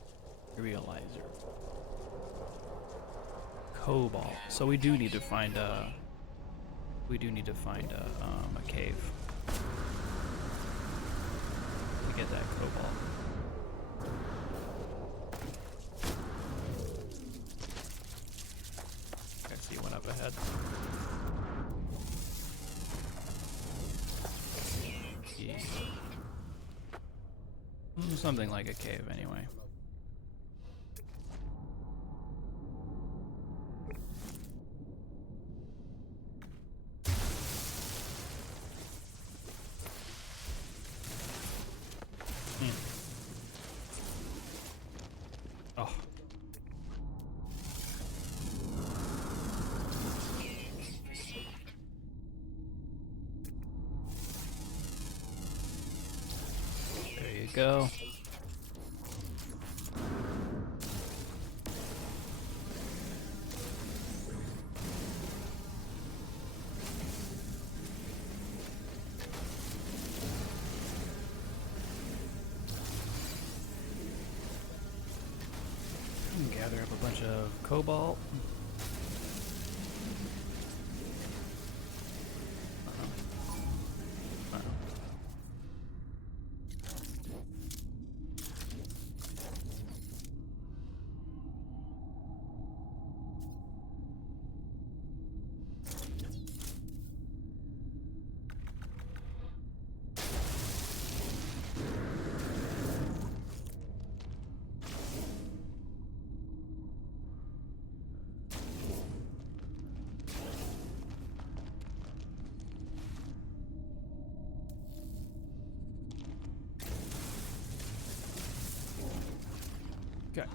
materializer. Cobalt. So we do need to find a. We do need to find a cave to get that cobalt. I see one up ahead. Yeah. Something like a cave, anyway. Hmm. Oh. There you go. Gather up a bunch of cobalt. Uh-oh. Okay.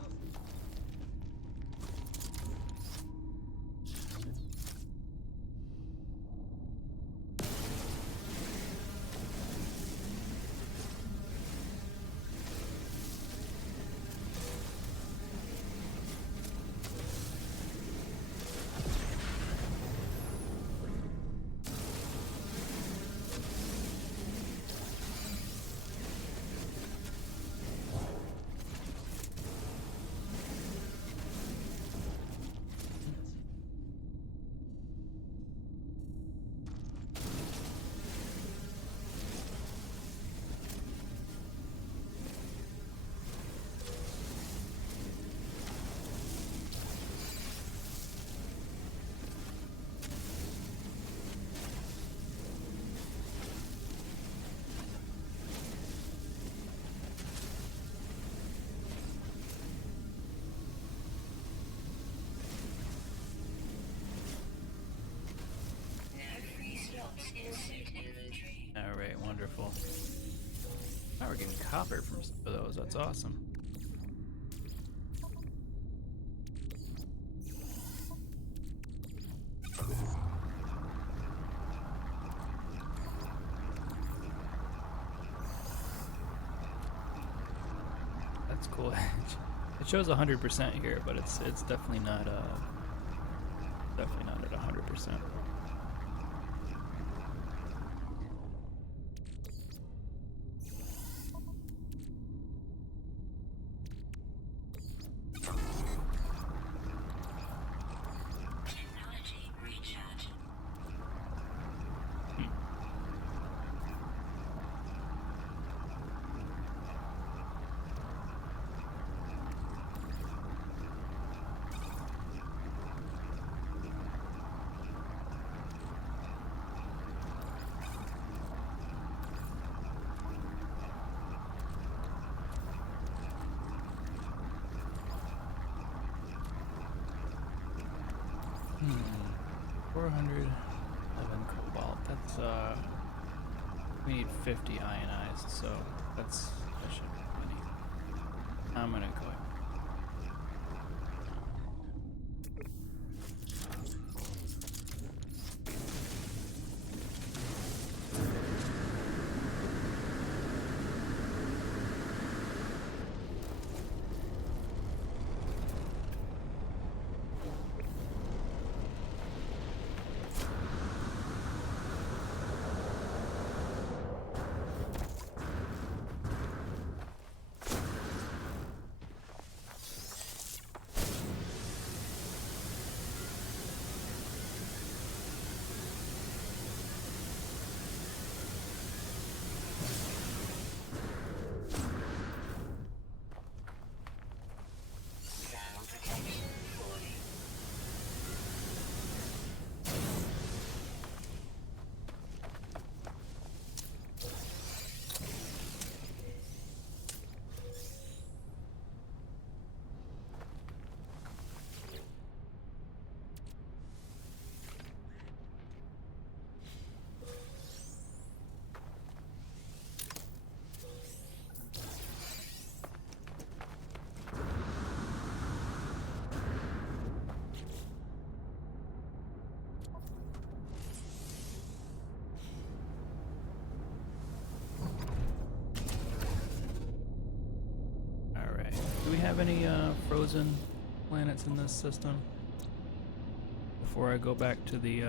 Alright, wonderful. Now we're getting copper from some of those. That's awesome. That's cool. It shows 100% here, but it's definitely not at 100%. Technology recharge. Hmm. 411 cobalt. That's we need 50 ionized, so that should be plenty. I'm gonna go ahead. Ground protection fully. All right. Do we have any frozen planets in this system? Before I go back to the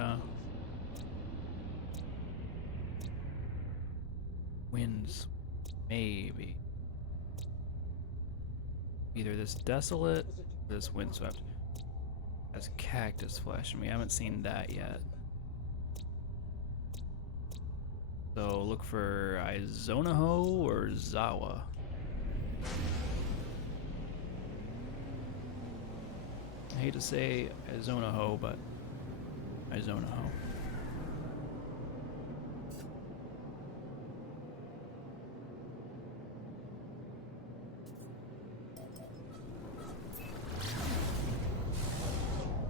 winds, maybe. Either this desolate or this windswept. Has cactus flesh, and we haven't seen that yet. So look for Izonaho or Zawa. I hate to say Izonaho, but Izonaho.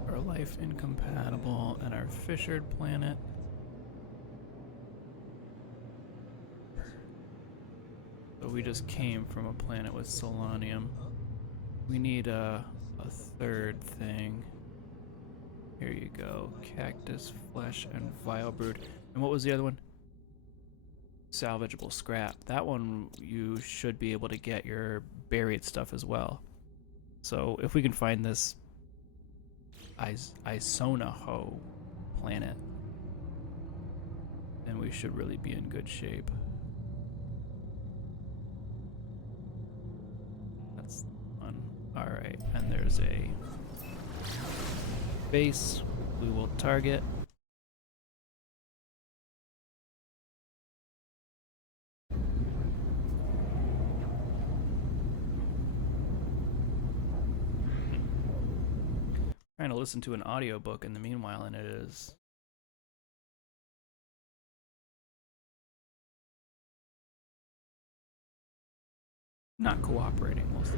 Our life incompatible and our fissured planet. So we just came from a planet with solanium. We need a third thing. Here you go. Cactus, flesh, and vile brood. And what was the other one? Salvageable scrap. That one you should be able to get your buried stuff as well. So if we can find this Isonaho planet, then we should really be in good shape. That's fun. Alright, and there's a base we will target. Trying to listen to an audiobook in the meanwhile, and it is not cooperating mostly.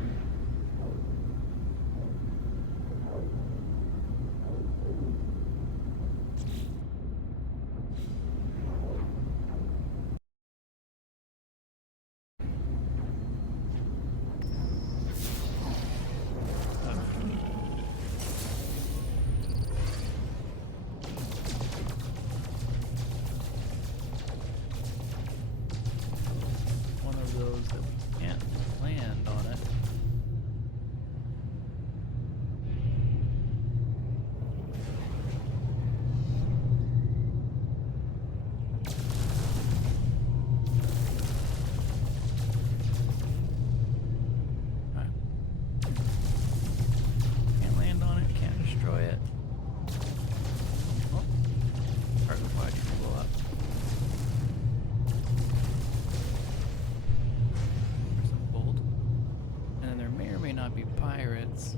One of those that we can't land on it. pirates.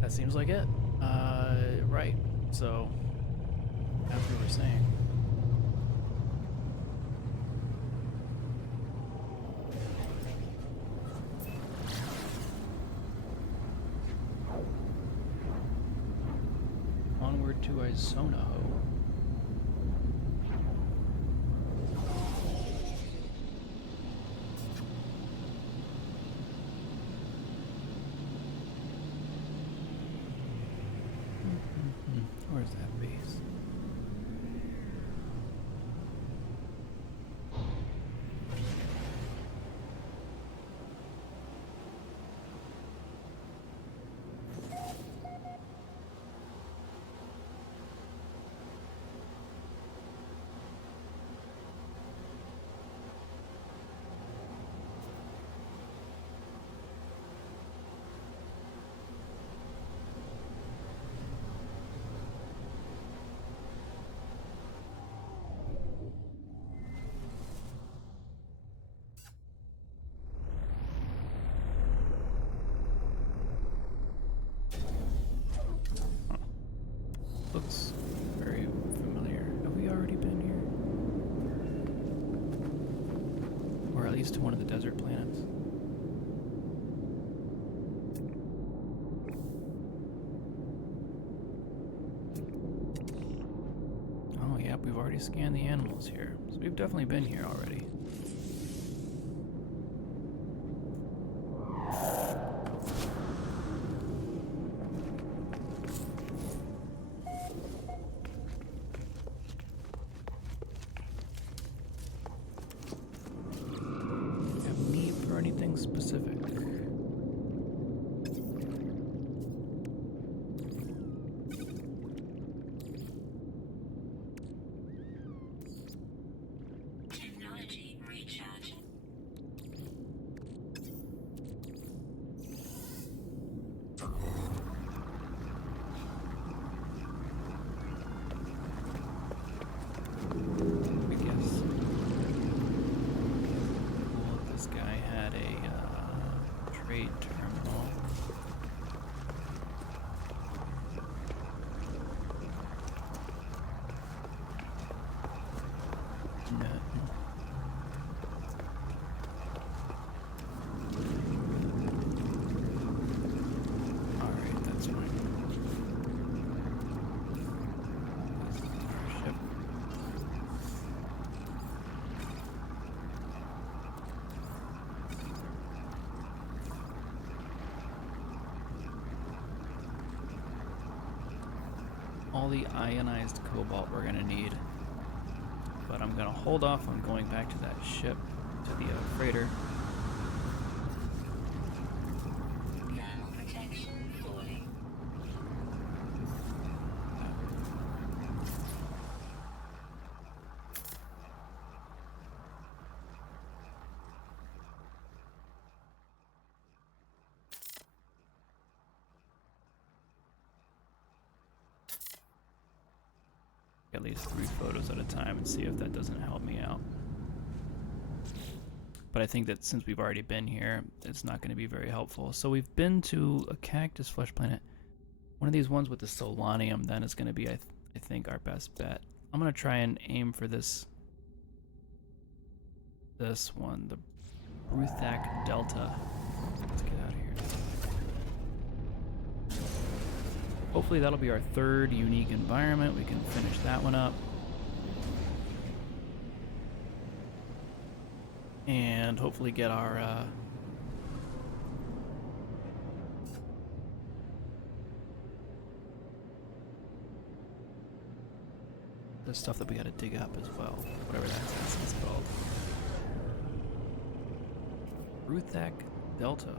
That seems like it. Right. So, as we were saying. Onward to Isonaho. Where's that base? Looks very familiar. Have we already been here? Or at least to one of the desert planets? Oh, yep, we've already scanned the animals here. So we've definitely been here already. Have need for anything specific? Technology recharge. I guess. Well, this guy had a trade terminal. No. Alright, that's fine. Ship. All the ionized cobalt we're gonna need. But I'm gonna hold off on going back to that ship, to the freighter. Thermal protection falling. At least 3 photos at a time and see if that doesn't help me out. But I think that since we've already been here, it's not going to be very helpful. So we've been to a cactus flesh planet. One of these ones with the solanium then is going to be, I think, our best bet. I'm going to try and aim for this one, the Ruthak Delta. Let's get out of here. Hopefully that'll be our 3rd unique environment. We can finish that one up. And hopefully get our the stuff that we gotta dig up as well. Whatever that is called. Ruthak Delta.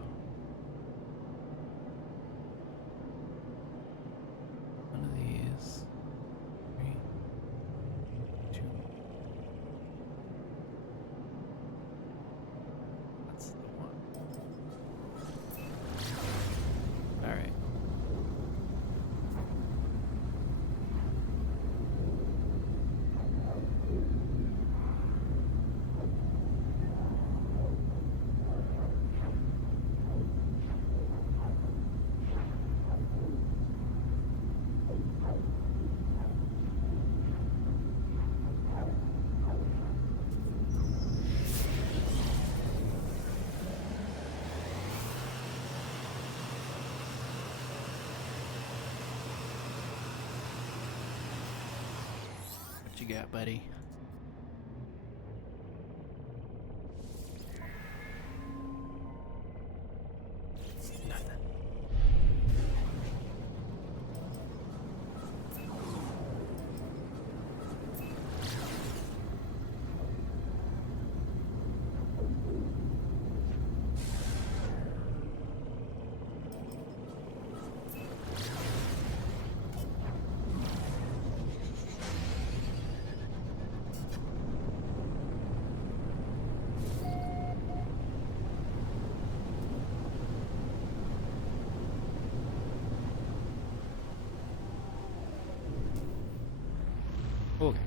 What you got, buddy? Nothing. Okay.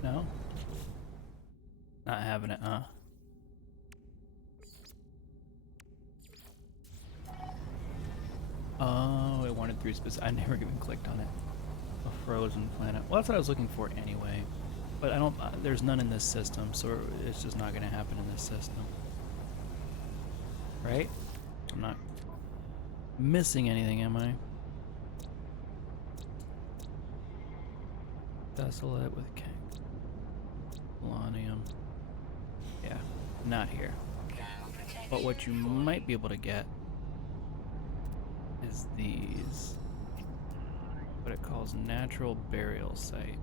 No? Not having it, huh? Oh, it wanted 3 specific. I never even clicked on it. A frozen planet. Well, that's what I was looking for anyway. But I don't. There's none in this system, so it's just not going to happen in this system. Right? I'm not missing anything, am I? Desolate with Polonium. Yeah, not here. But what you might be able to get is these. What it calls natural burial site.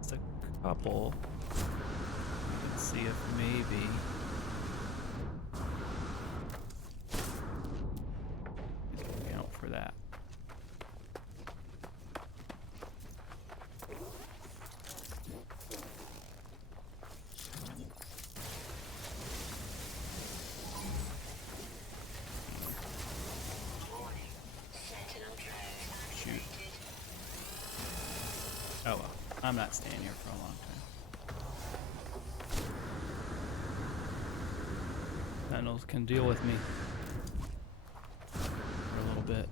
It's a couple. Let's see if maybe. Looking out for that. Shoot. Oh well, I'm not staying here for a long time. Sentinels can deal with me for a little bit.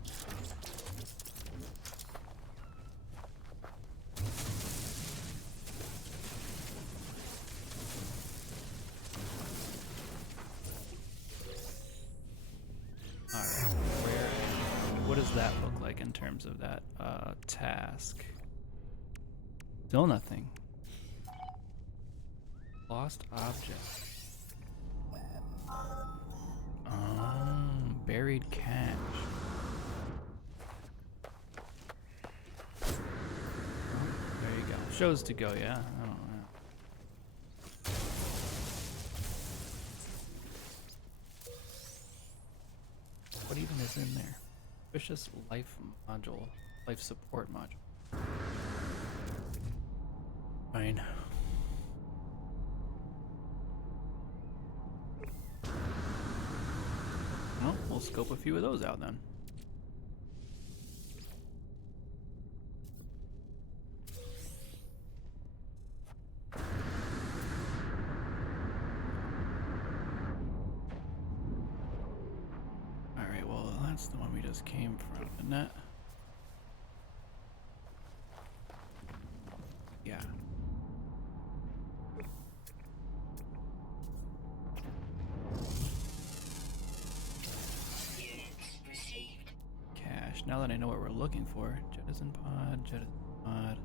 Alright, what does that look like in terms of that task? Still nothing. Lost object. Buried cache. Oh, there you go. Shows to go, yeah. I don't know. What even is in there? Vicious life module. Life support module. Fine. Well, we'll scope a few of those out then. Alright, well, that's the one we just came from, isn't it? Yeah. Cache. Now that I know what we're looking for. Jettison pod, jettison pod.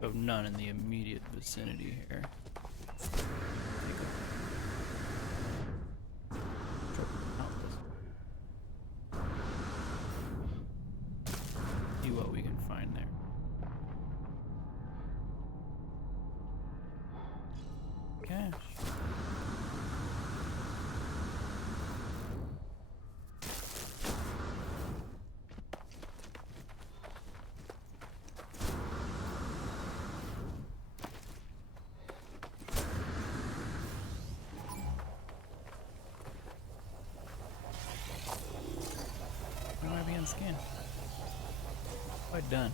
So none in the immediate vicinity here. See what we can find there. Cache. scan. Quite done.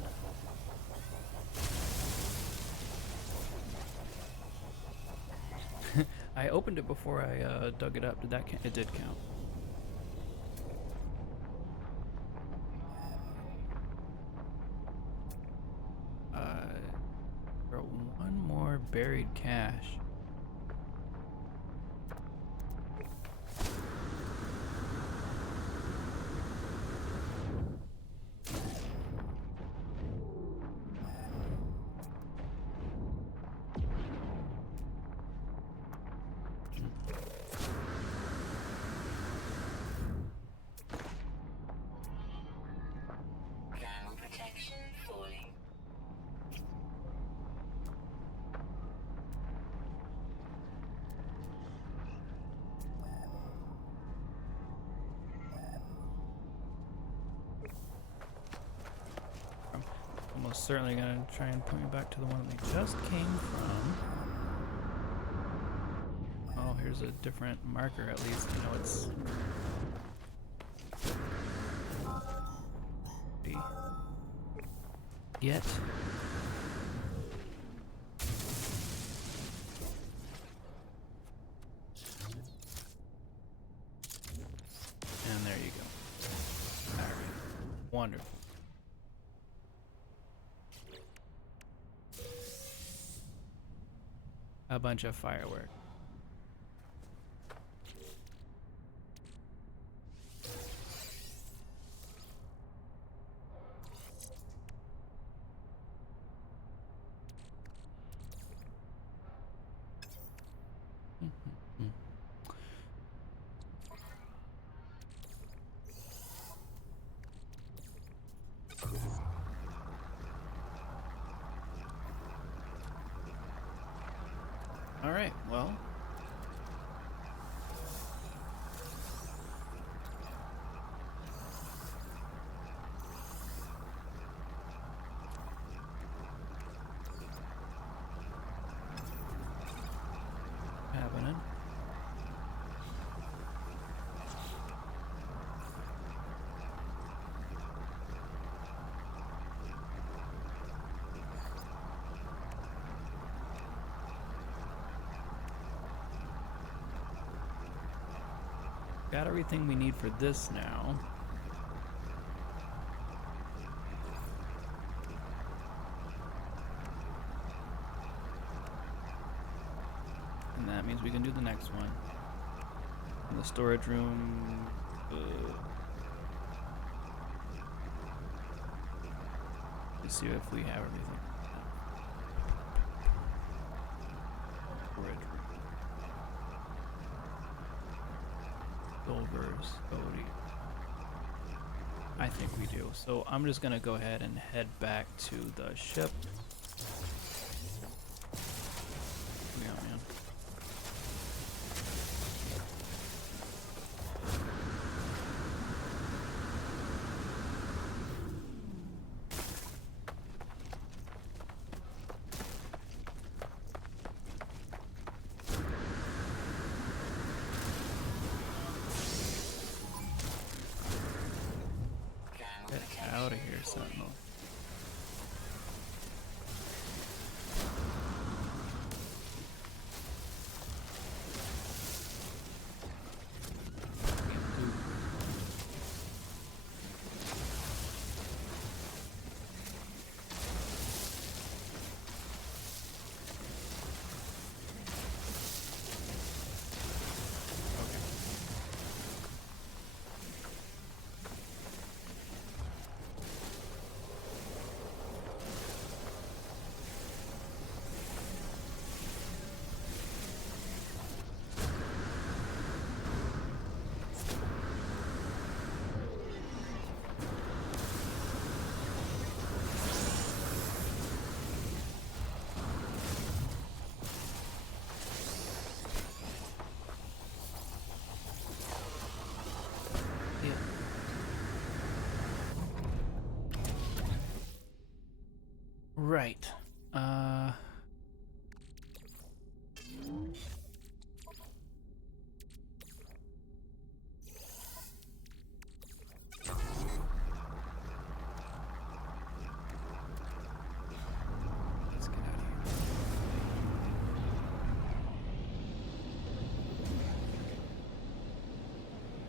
I opened it before I dug it up. Did that count? It did count. For one more buried cache. Thermal protection falling. I'm almost certainly gonna try and point me back to the one we just came from. Oh, here's a different marker at least. You know it's yet. And there you go. Alright. Wonderful. A bunch of fireworks. Alright, well. Happening. Got everything we need for this now. And that means we can do the next one. In the storage room. Let's see if we have everything. Storage room. Silvers, Odie. I think we do. So I'm just gonna go ahead and head back to the ship. Yeah, man. Get out of here, Sentinel. Right.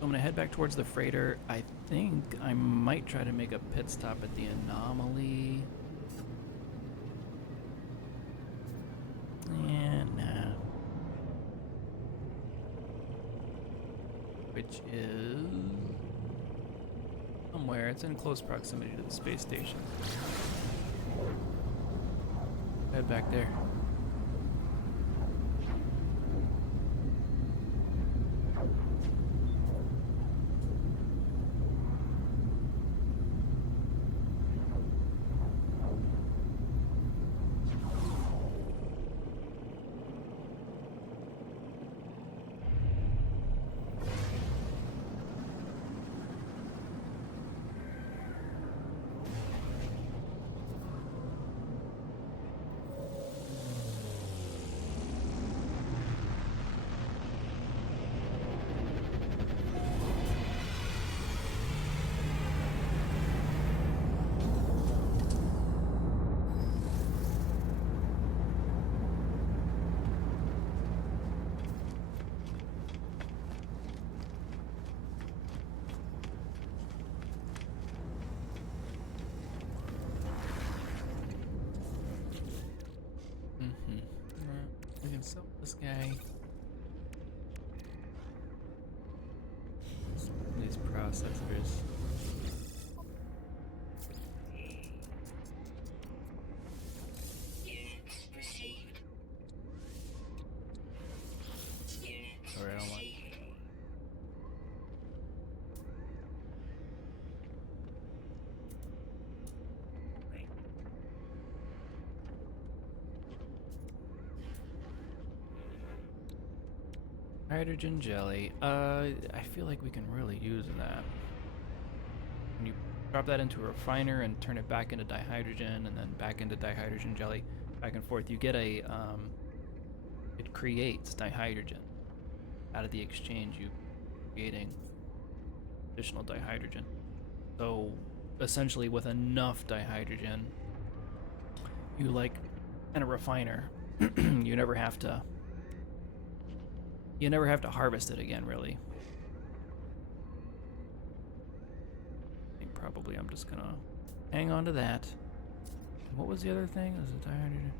I'm gonna head back towards the freighter. I think I might try to make a pit stop at the anomaly. And nah. Which is somewhere. It's in close proximity to the space station. Head back there. We can sell this guy. These processors. Units received. Units Alright, I don't want. received. Hydrogen jelly. I feel like we can really use that. When you drop that into a refiner and turn it back into dihydrogen and then back into dihydrogen jelly, back and forth, you get a it creates dihydrogen. Out of the exchange, you creating additional dihydrogen. So essentially, with enough dihydrogen, you like in a refiner, you never have to harvest it again, really. I think probably I'm just gonna hang on to that. What was the other thing? Was it dihydrogen?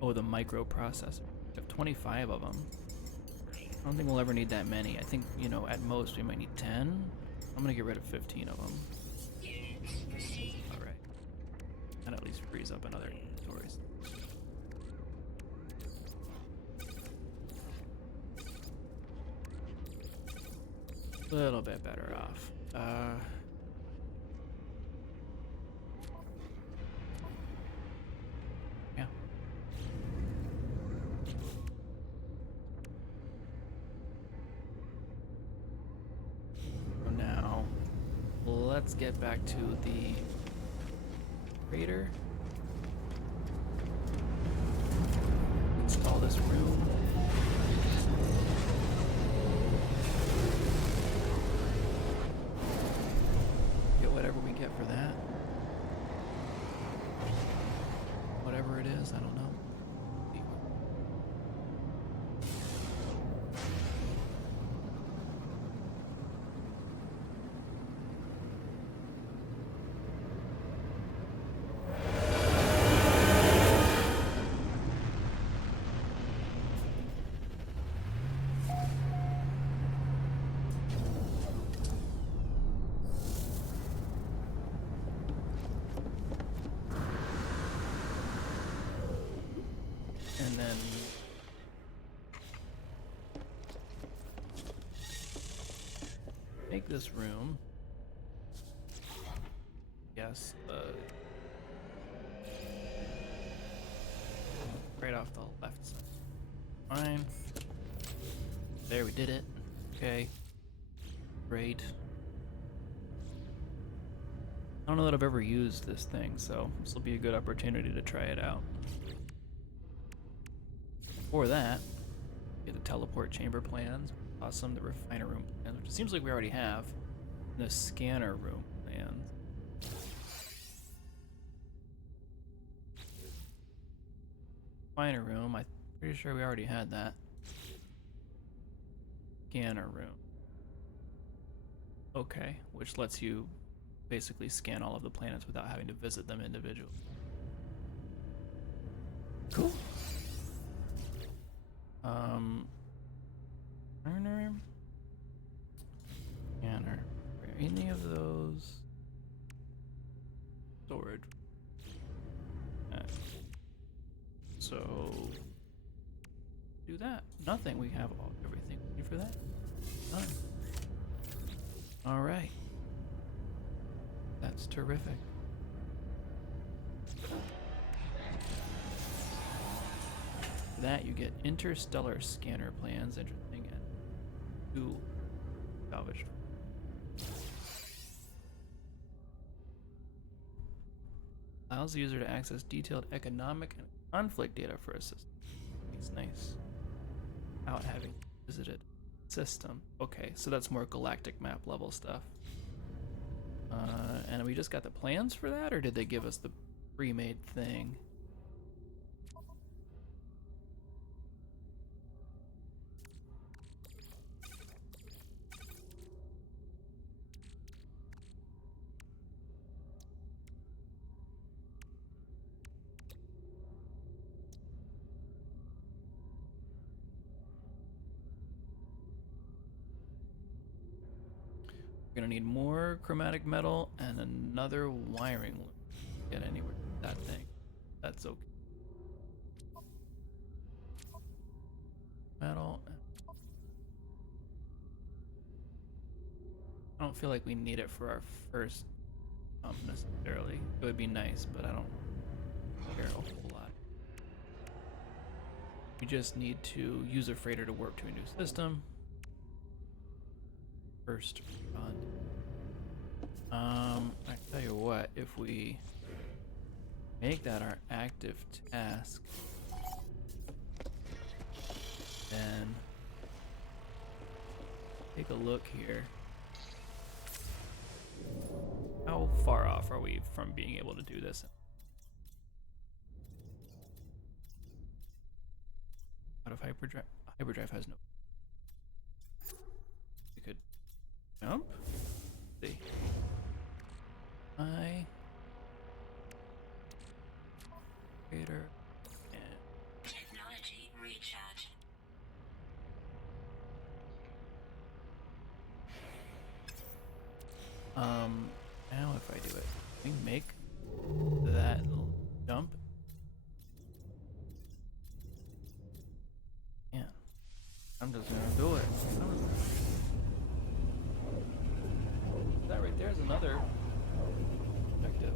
Oh, the microprocessor. We have 25 of them. I don't think we'll ever need that many. I think, you know, at most we might need 10. I'm gonna get rid of 15 of them. Units received. Alright. That at least frees up another inventories. A little bit better off. Yeah. So now, let's get back to the freighter. Install this room. Get whatever we get for that. Whatever it is, I don't know. And then make this room. Yes, right off the left side. Fine. There, we did it. Okay. Great. I don't know that I've ever used this thing, so this will be a good opportunity to try it out. For that, get the teleport chamber plans. Awesome, the refiner room plans, which it seems like we already have. And the scanner room plans. Refiner room, I'm pretty sure we already had that. scanner room. Okay, which lets you basically scan all of the planets without having to visit them individually. Cool. Scanner. Are any of those storage? So do that. Nothing. We have everything we need for that. Done. All right. That's terrific. For that you get interstellar scanner plans. Interesting. And 2 salvage. Allows the user to access detailed economic and conflict data for a system. It's nice. Without having visited system. Okay, so that's more galactic map level stuff. And we just got the plans for that, or did they give us the pre-made thing? We're gonna need more chromatic metal and another wiring loop to get anywhere with that thing. That's okay. Metal. I don't feel like we need it for our first necessarily. It would be nice, but I don't care a whole lot. We just need to use a freighter to warp to a new system. First run. I tell you what, if we make that our active task, then take a look here. How far off are we from being able to do this? Out of hyperdrive. Hyperdrive has no. We could jump. Let's see. Creator and Technology recharge. now if I do it, we make that jump. Yeah, I'm just gonna do it. That right there is another objective.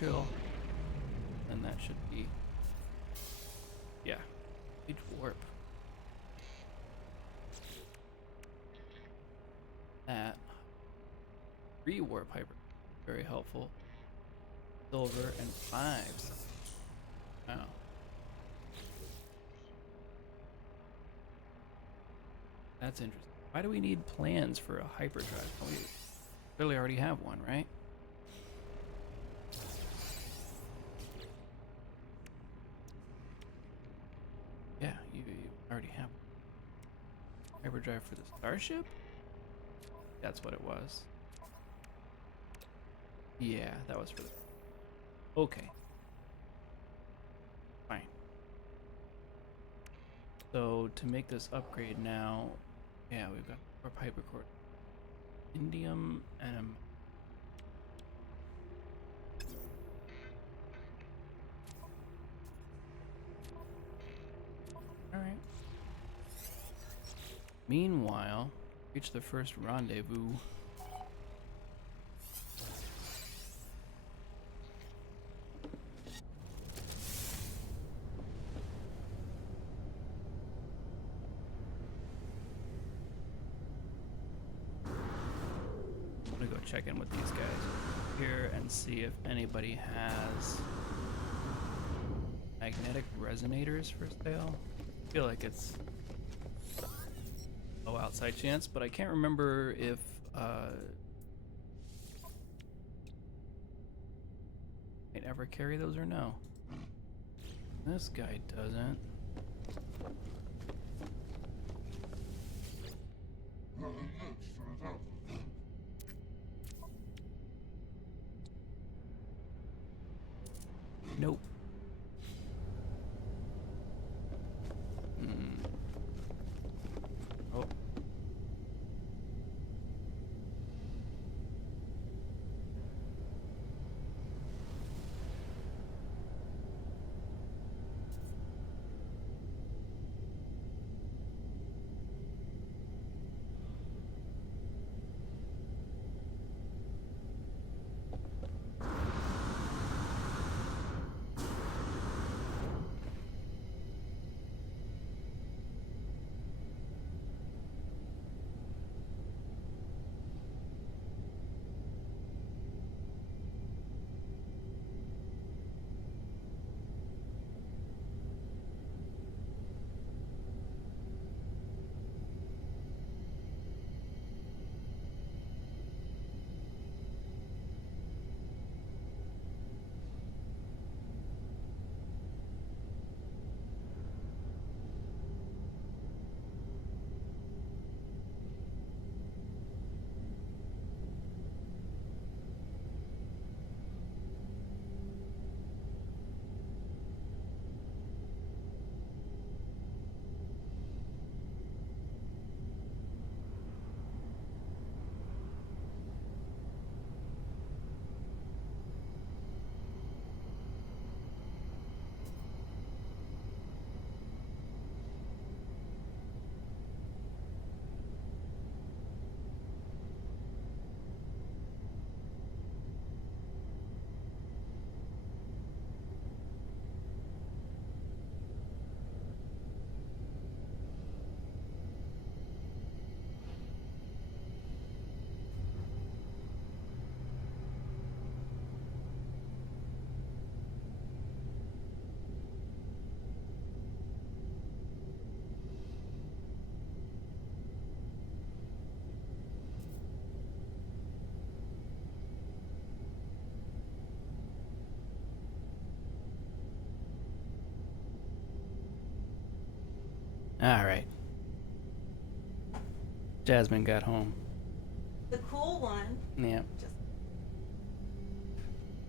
Cool. And that should be, yeah, each warp. That rewarp hyper, very helpful. Silver and 5s. Wow. That's interesting. Why do we need plans for a hyperdrive? Oh, we clearly already have one, right? Yeah, you already have hyperdrive for the starship? That's what it was. Yeah, that was for the... Okay. Fine. So, to make this upgrade now... Yeah, we've got our pipe record. Indium and... Alright. Meanwhile, reach the first rendezvous. I'm gonna go check in with these guys here and see if anybody has Magnetic resonators for sale. I feel like it's low outside chance, but I can't remember if I'd ever carry those or no. This guy doesn't. Nope. Oh. Alright. Jasmine got home. The cool one. Yep. Just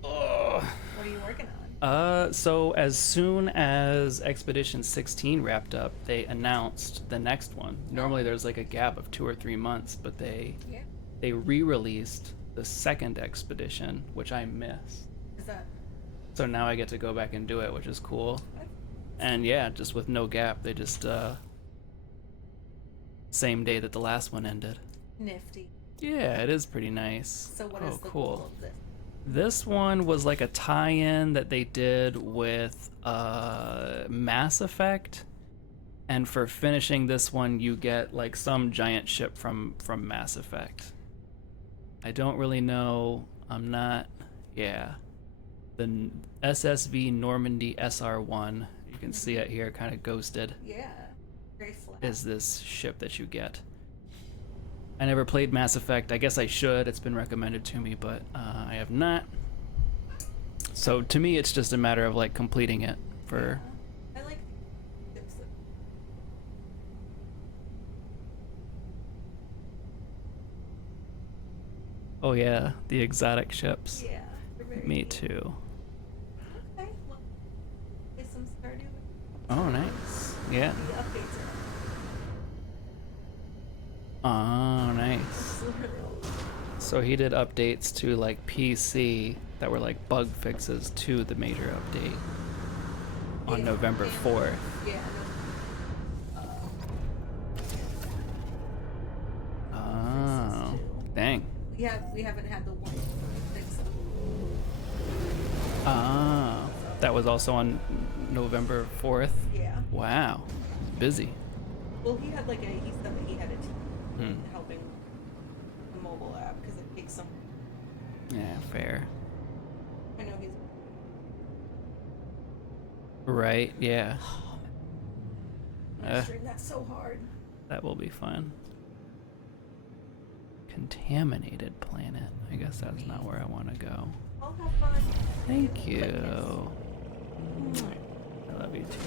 Ugh. what are you working on? So as soon as Expedition 16 wrapped up, they announced the next one. Normally there's like a gap of 2 or 3 months, but Yeah. they re-released the second expedition, which I missed. Is that So now I get to go back and do it, which is cool. And yeah, just with no gap, they just same day that the last one ended. nifty? Yeah, it is pretty nice. So what oh, is the cool. goal of this? This one was like a tie-in that they did with Mass Effect, and for finishing this one, you get like some giant ship from Mass Effect. I don't really know. I'm not. Yeah, the SSV Normandy SR-1. You can see it here, kind of ghosted. Yeah. Very flat. Is this ship that you get? I never played Mass Effect. I guess I should. It's been recommended to me, but I have not. So to me, it's just a matter of like completing it for. I like tips. Oh yeah, the exotic ships. Yeah. They're very Me neat. too. Okay. Well, get some started with Oh nice. Yeah. the updates Oh nice. are literally So he did updates to like PC that were like bug fixes to the major update on Yeah, November and- 4th. yeah. Oh, dang. We haven't had the one fix. Ah, that was also on November 4th. Yeah. Wow, busy. Well, he said that he had a team Hmm. helping the mobile app because it takes some. Yeah, fair. I know he's. Right, yeah. Mastering that so hard. That will be fun. Contaminated planet. I guess that's not where I want to go. I'll have fun. Thank Doing you. quickness. I love you too.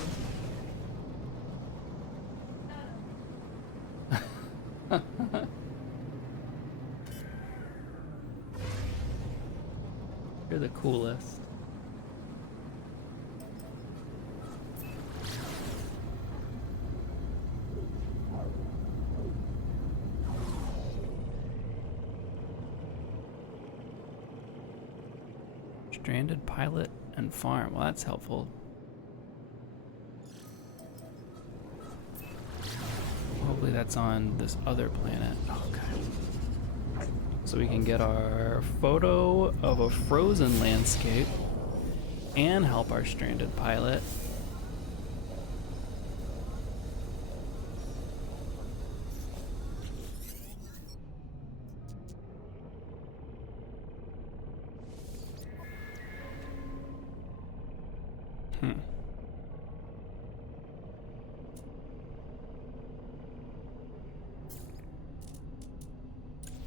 You're the coolest. Stranded pilot and farm. Well, that's helpful. Hopefully that's on this other planet. Okay. So we can get our photo of a frozen landscape and help our stranded pilot.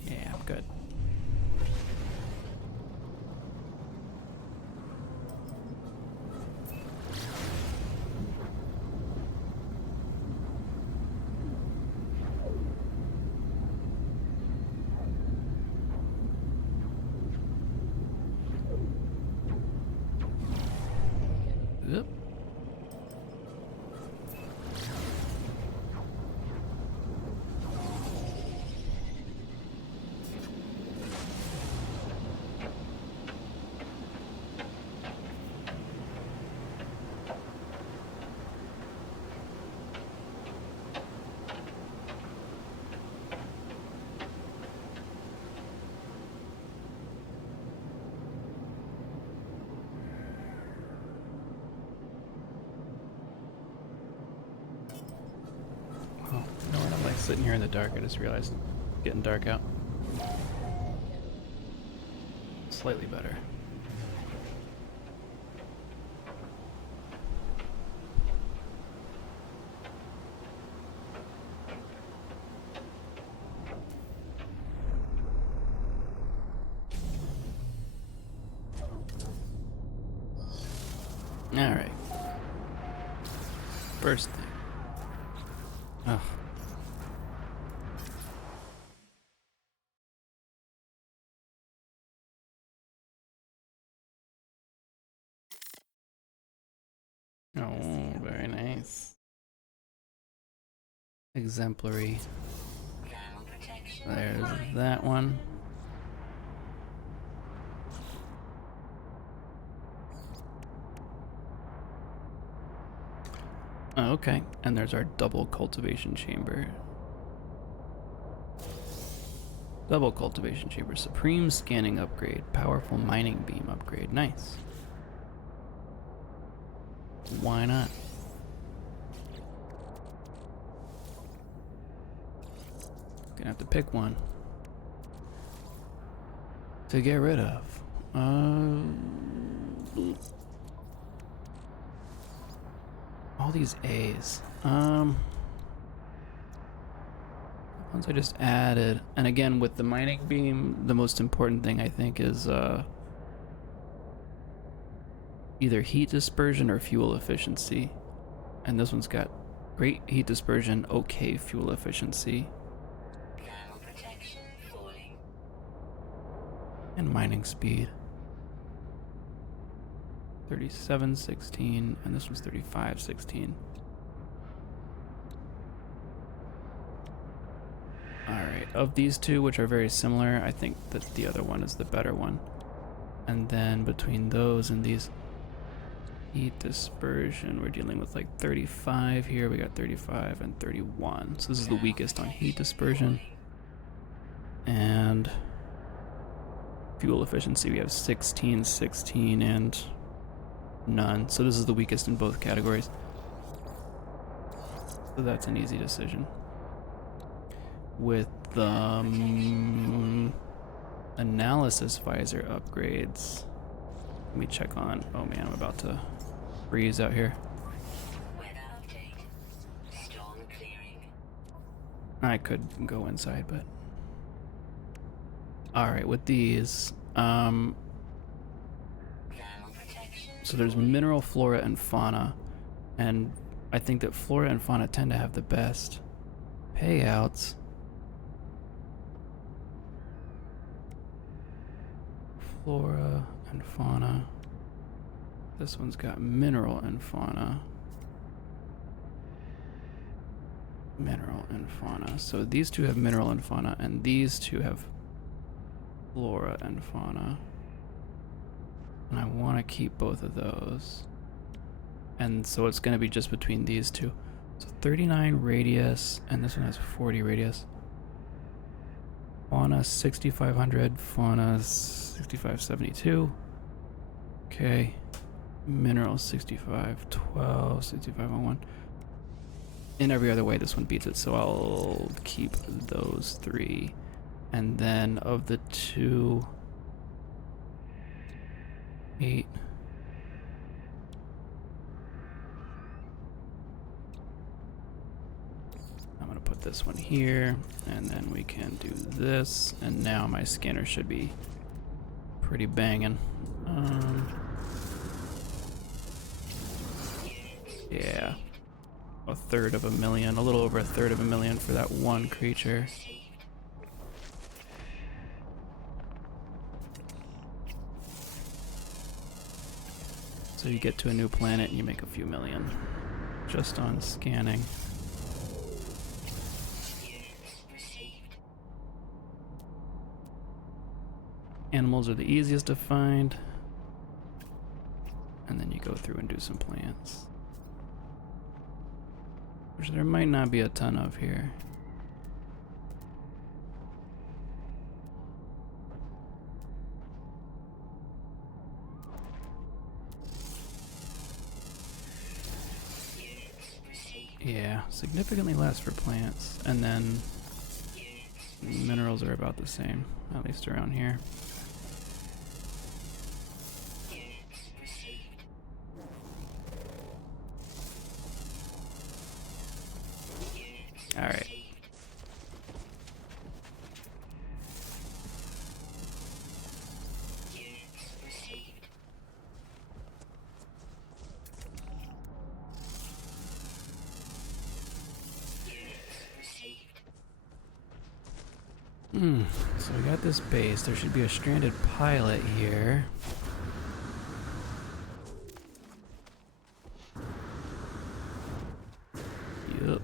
Yeah, I'm good. Yep. Oh, you know what? I'm like sitting here in the dark. I just realized it's getting dark out. Slightly better. Alright. First thing. Oh. Oh, very nice. Exemplary. Thermal protection. There's that one. Oh, okay, and there's our double cultivation chamber. Double cultivation chamber, supreme scanning upgrade, powerful mining beam upgrade. Nice. Why not? Gonna have to pick one to get rid of. All these A's. Ones I just added, and again with the mining beam, the most important thing I think is either heat dispersion or fuel efficiency. And this one's got great heat dispersion, okay fuel efficiency, Thermal protection falling. and mining speed. 3716, and this one's 3516. Alright, of these two, which are very similar, I think that the other one is the better one. And then between those and these, heat dispersion, we're dealing with like 35 here. We got 35 and 31. So this is the weakest on heat dispersion. And fuel efficiency, we have 16, 16, and none. So this is the weakest in both categories. So that's an easy decision. With the analysis visor upgrades, let me check on. Oh man, I'm about to freeze out here. Weather update. Storm clearing. I could go inside, but all right. With these, Thermal protection. so there's mineral, flora, and fauna, and I think that flora and fauna tend to have the best payouts. Flora and fauna. This one's got mineral and fauna. Mineral and fauna. So these two have mineral and fauna, and these two have flora and fauna. And I want to keep both of those. And so it's going to be just between these two. So 39 radius, and this one has 40 radius. Fauna 6500, fauna 6572. Okay. Mineral 6512, 6501. In every other way, this one beats it, so I'll keep those three. And then of the two, 8. I'm gonna put this one here, and then we can do this, and now my scanner should be pretty banging. Yeah, a third of a million, a little over a third of a million for that one creature. So you get to a new planet and you make a few million just on scanning. Animals are the easiest to find. And then you go through and do some plants, which there might not be a ton of here. Yeah, significantly less for plants, and then minerals are about the same, at least around here. All right. So we got this base. There should be a stranded pilot here. Yup.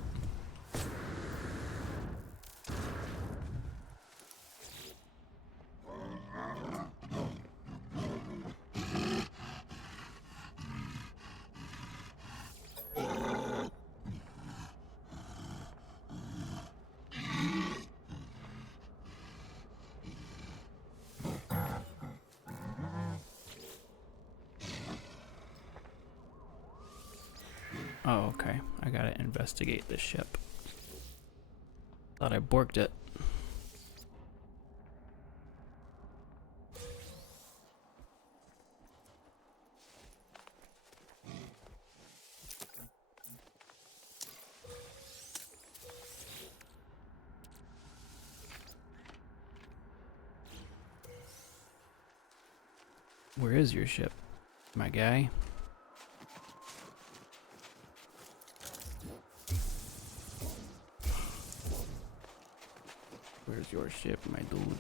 Oh, okay. I gotta investigate this ship. Thought I borked it. Where is your ship, my guy? Where's your ship, my dude?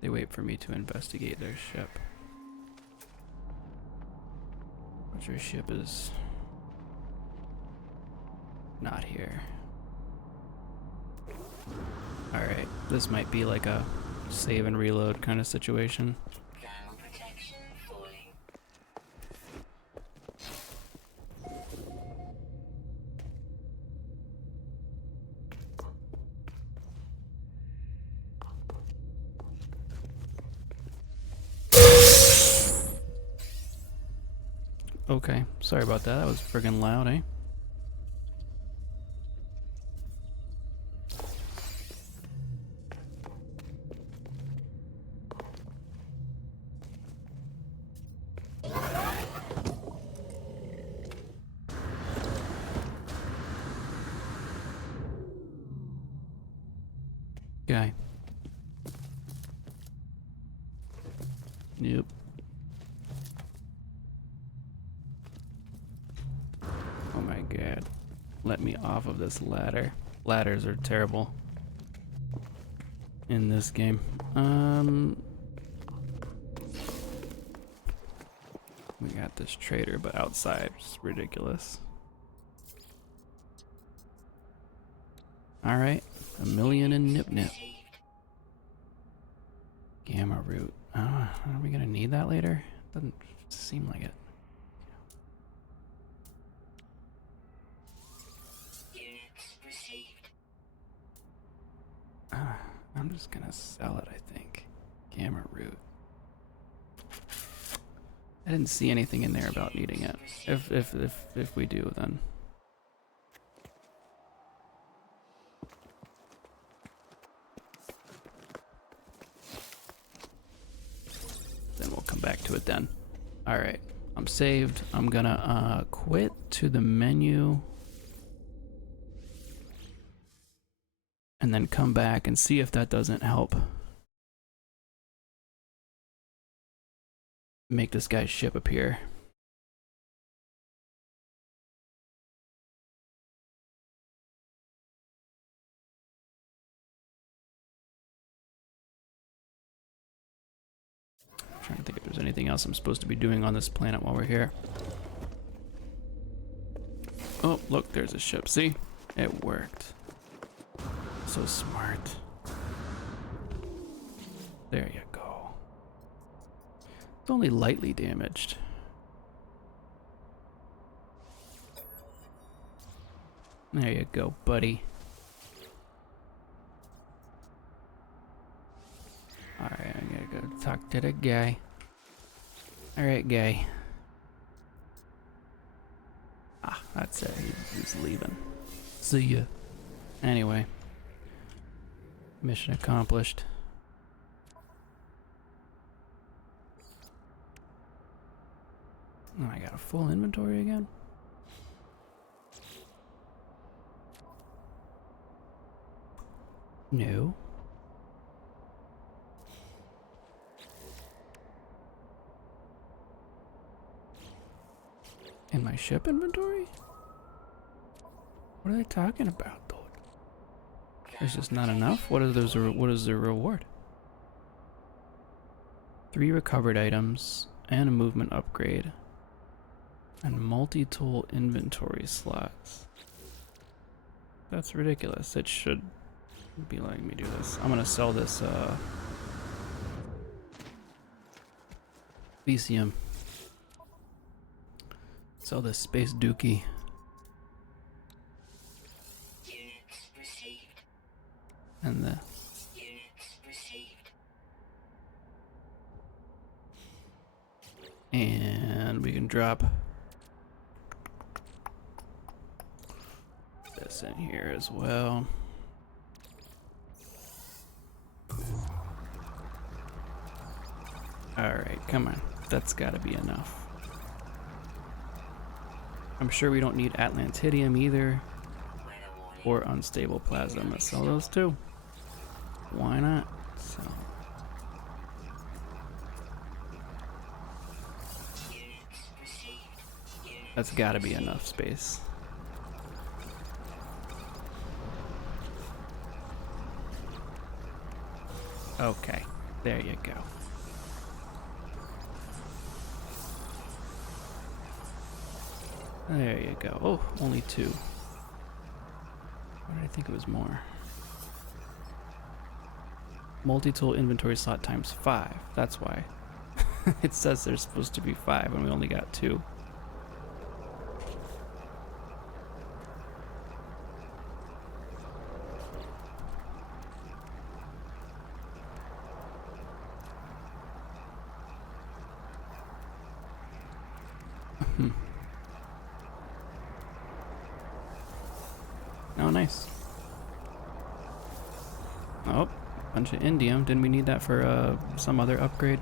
They wait for me to investigate their ship. But your ship is not here. Alright, this might be like a save and reload kind of situation. Thermal protection falling. Okay, sorry about that. That was friggin' loud, eh? guy. Yep. Oh my god. Let me off of this ladder. Ladders are terrible in this game. We got this trader, but outside, it's ridiculous. Alright, a million in nip nip. Gamma root. Are we gonna need that later? Doesn't seem like it. Units received. I'm just gonna sell it, I think. Gamma root. I didn't see anything in there about needing it. If we do, then we'll come back to it then. All right, I'm saved. I'm gonna quit to the menu and then come back and see if that doesn't help make this guy's ship appear. I'm trying to think if there's anything else I'm supposed to be doing on this planet while we're here. Oh, look, there's a ship. See? It worked. So smart. There you go. It's only lightly damaged. There you go, buddy. Alright, I gotta go talk to the guy. Alright, guy. Ah, that's it. He's leaving. See ya. Anyway. Mission accomplished. Oh, I got a full inventory again? No. In my ship inventory? What are they talking about, though? There's just not enough? What is the reward? 3 recovered items and a movement upgrade. And multi-tool inventory slots. That's ridiculous. It should be letting me do this. I'm gonna sell this Lyceum. Sell this space dookie. Units received. And the Units received. and we can drop this in here as well. Alright, come on. That's gotta be enough. I'm sure we don't need Atlantidium either. Or unstable plasma. I'm gonna sell those too. Why not? So. That's gotta be enough space. Okay, there you go. There you go. Oh, only 2. Why did I think it was more? Multi-tool inventory slot times 5. That's why. It says there's supposed to be 5 and we only got 2. Oh, nice. Oh, bunch of indium. Didn't we need that for some other upgrade?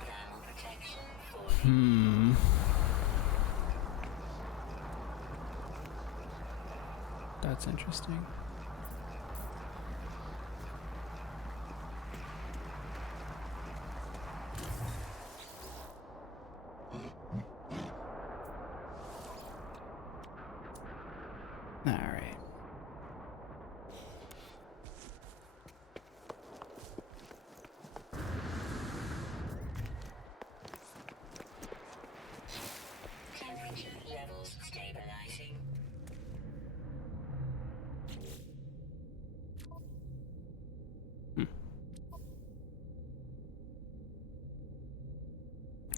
Thermal protection that's interesting. All right. Temperature levels stabilizing.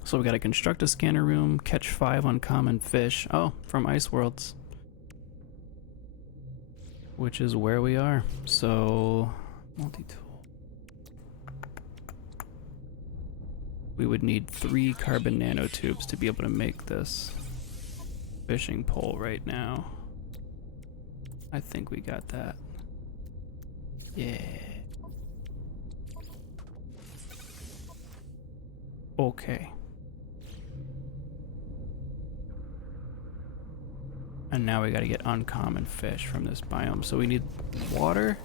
So we got to construct a scanner room, catch 5 uncommon fish. Oh, from Ice Worlds. Which is where we are. So, multi-tool. We would need 3 carbon nanotubes to be able to make this fishing pole right now. I think we got that. Yeah. Okay. And now we gotta get uncommon fish from this biome. So we need water.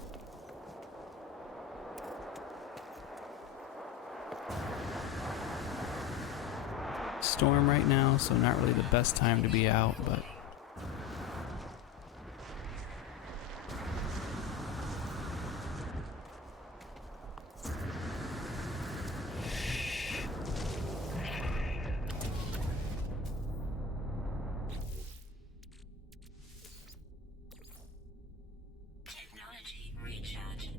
Storm right now, so not really the best time to be out, but Technology recharge.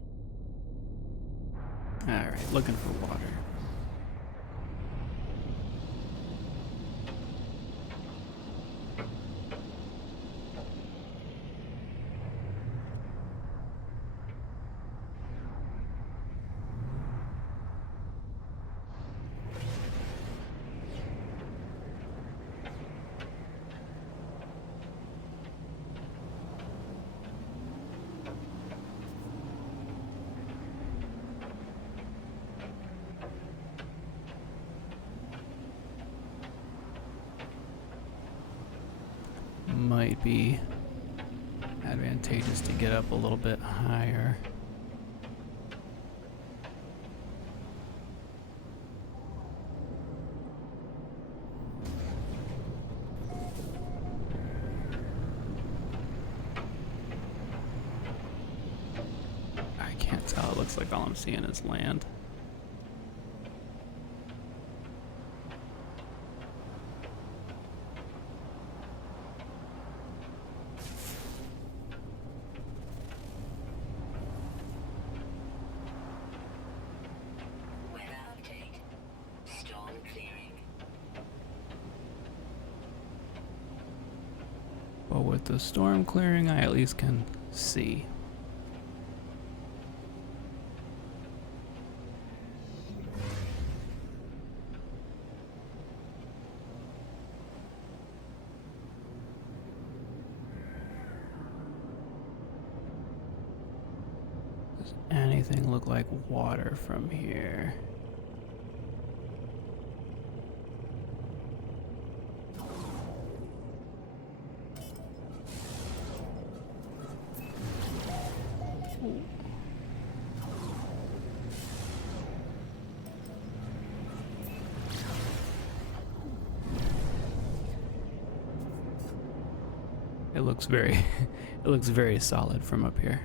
alright, looking for water. Might be advantageous to get up a little bit higher. I can't tell, it looks like all I'm seeing is land. Weather update. Storm clearing. But with the storm clearing, I at least can see. Does anything look like water from here? It looks very it looks very solid from up here.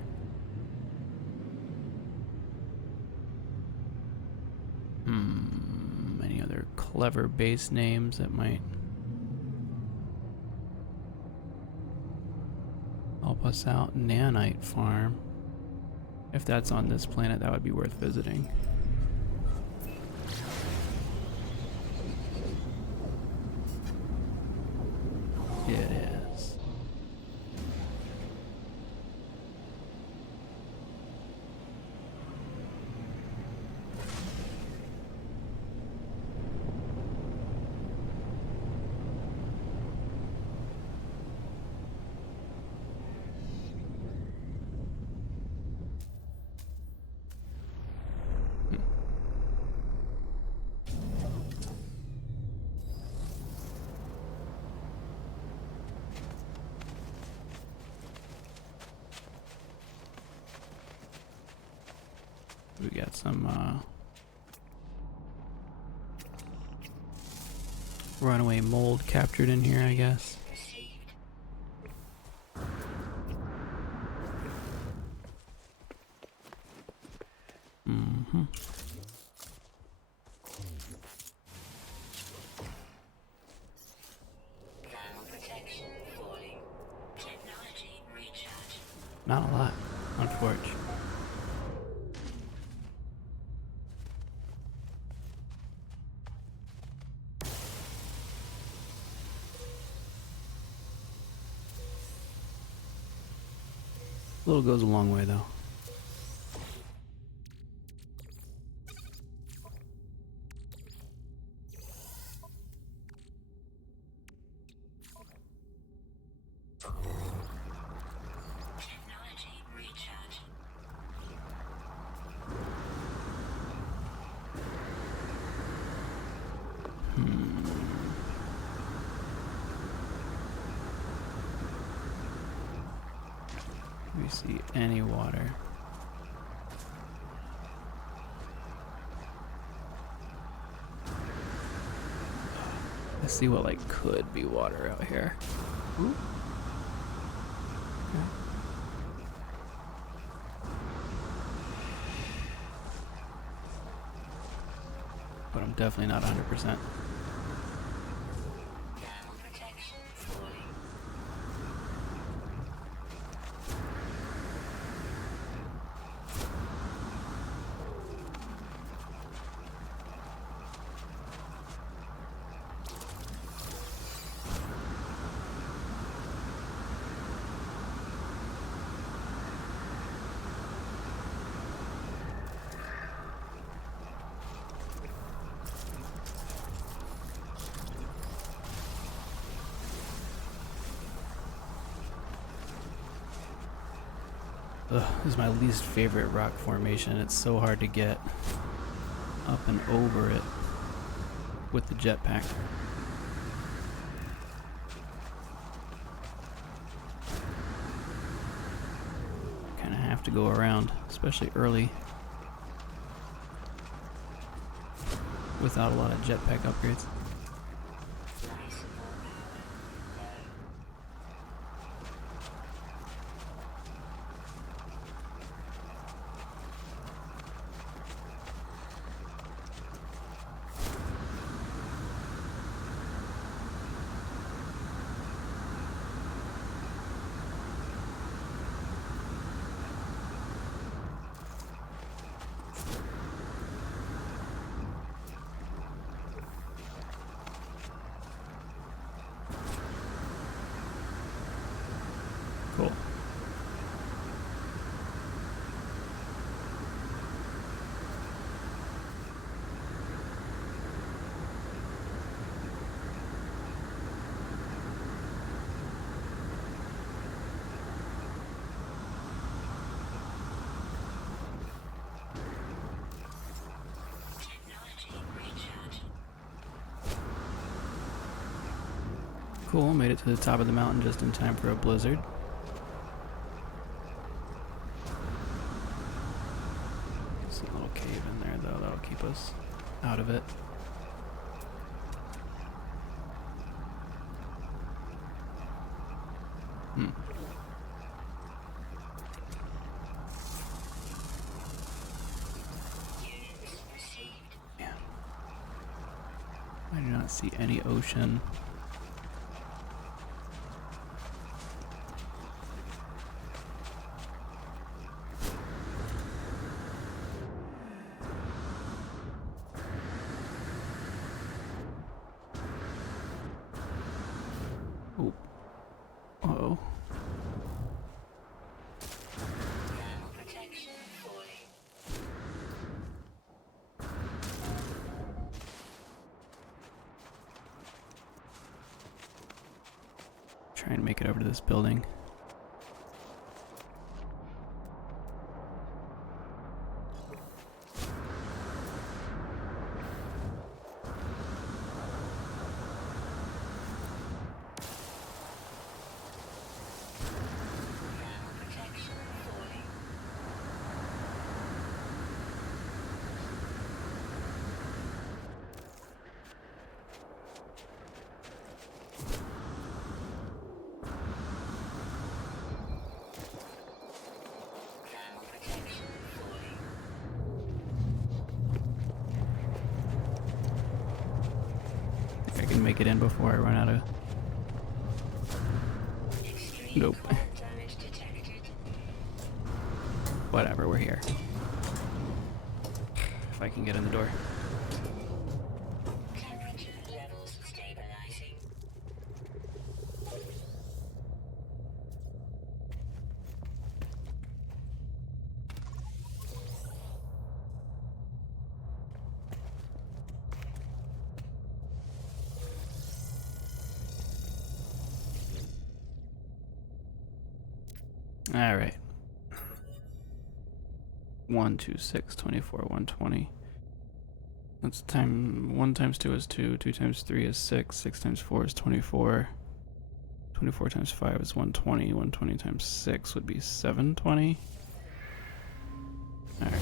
Any other clever base names that might help us out? Nanite farm. If that's on this planet, that would be worth visiting. It is. we got some runaway mold captured in here, I guess. Received. Mm-hmm. Thermal protection falling. Technology recharge. Not a lot, unfortunately. Little goes a long way, though. Technology recharge. Do we see any water? I see what like could be water out here. Ooh. Okay. But I'm definitely not 100%. Thermal protection falling. Ugh, this is my least favorite rock formation. It's so hard to get up and over it with the jetpack. Kind of have to go around, especially early, without a lot of jetpack upgrades. Cool. Technology recharge. Cool, made it to the top of the mountain just in time for a blizzard. See a little cave in there though, that'll keep us out of it. Hmm. Units received. Yeah. I do not see any ocean. Oh. Uh-oh. Thermal protection falling. Try and make it over to this building. Thermal protection falling. make it in before I run out of. Extreme Nope. cold damage detected. Whatever, we're here. If I can get in the door. Temperature levels stabilizing. All right. 1, 2, 6, 24, 120. That's time. 1 times 2 is 2. 2 times 3 is 6. 6 times 4 is 24. 24 times 5 is 120. 120 times 6 would be 720. All right.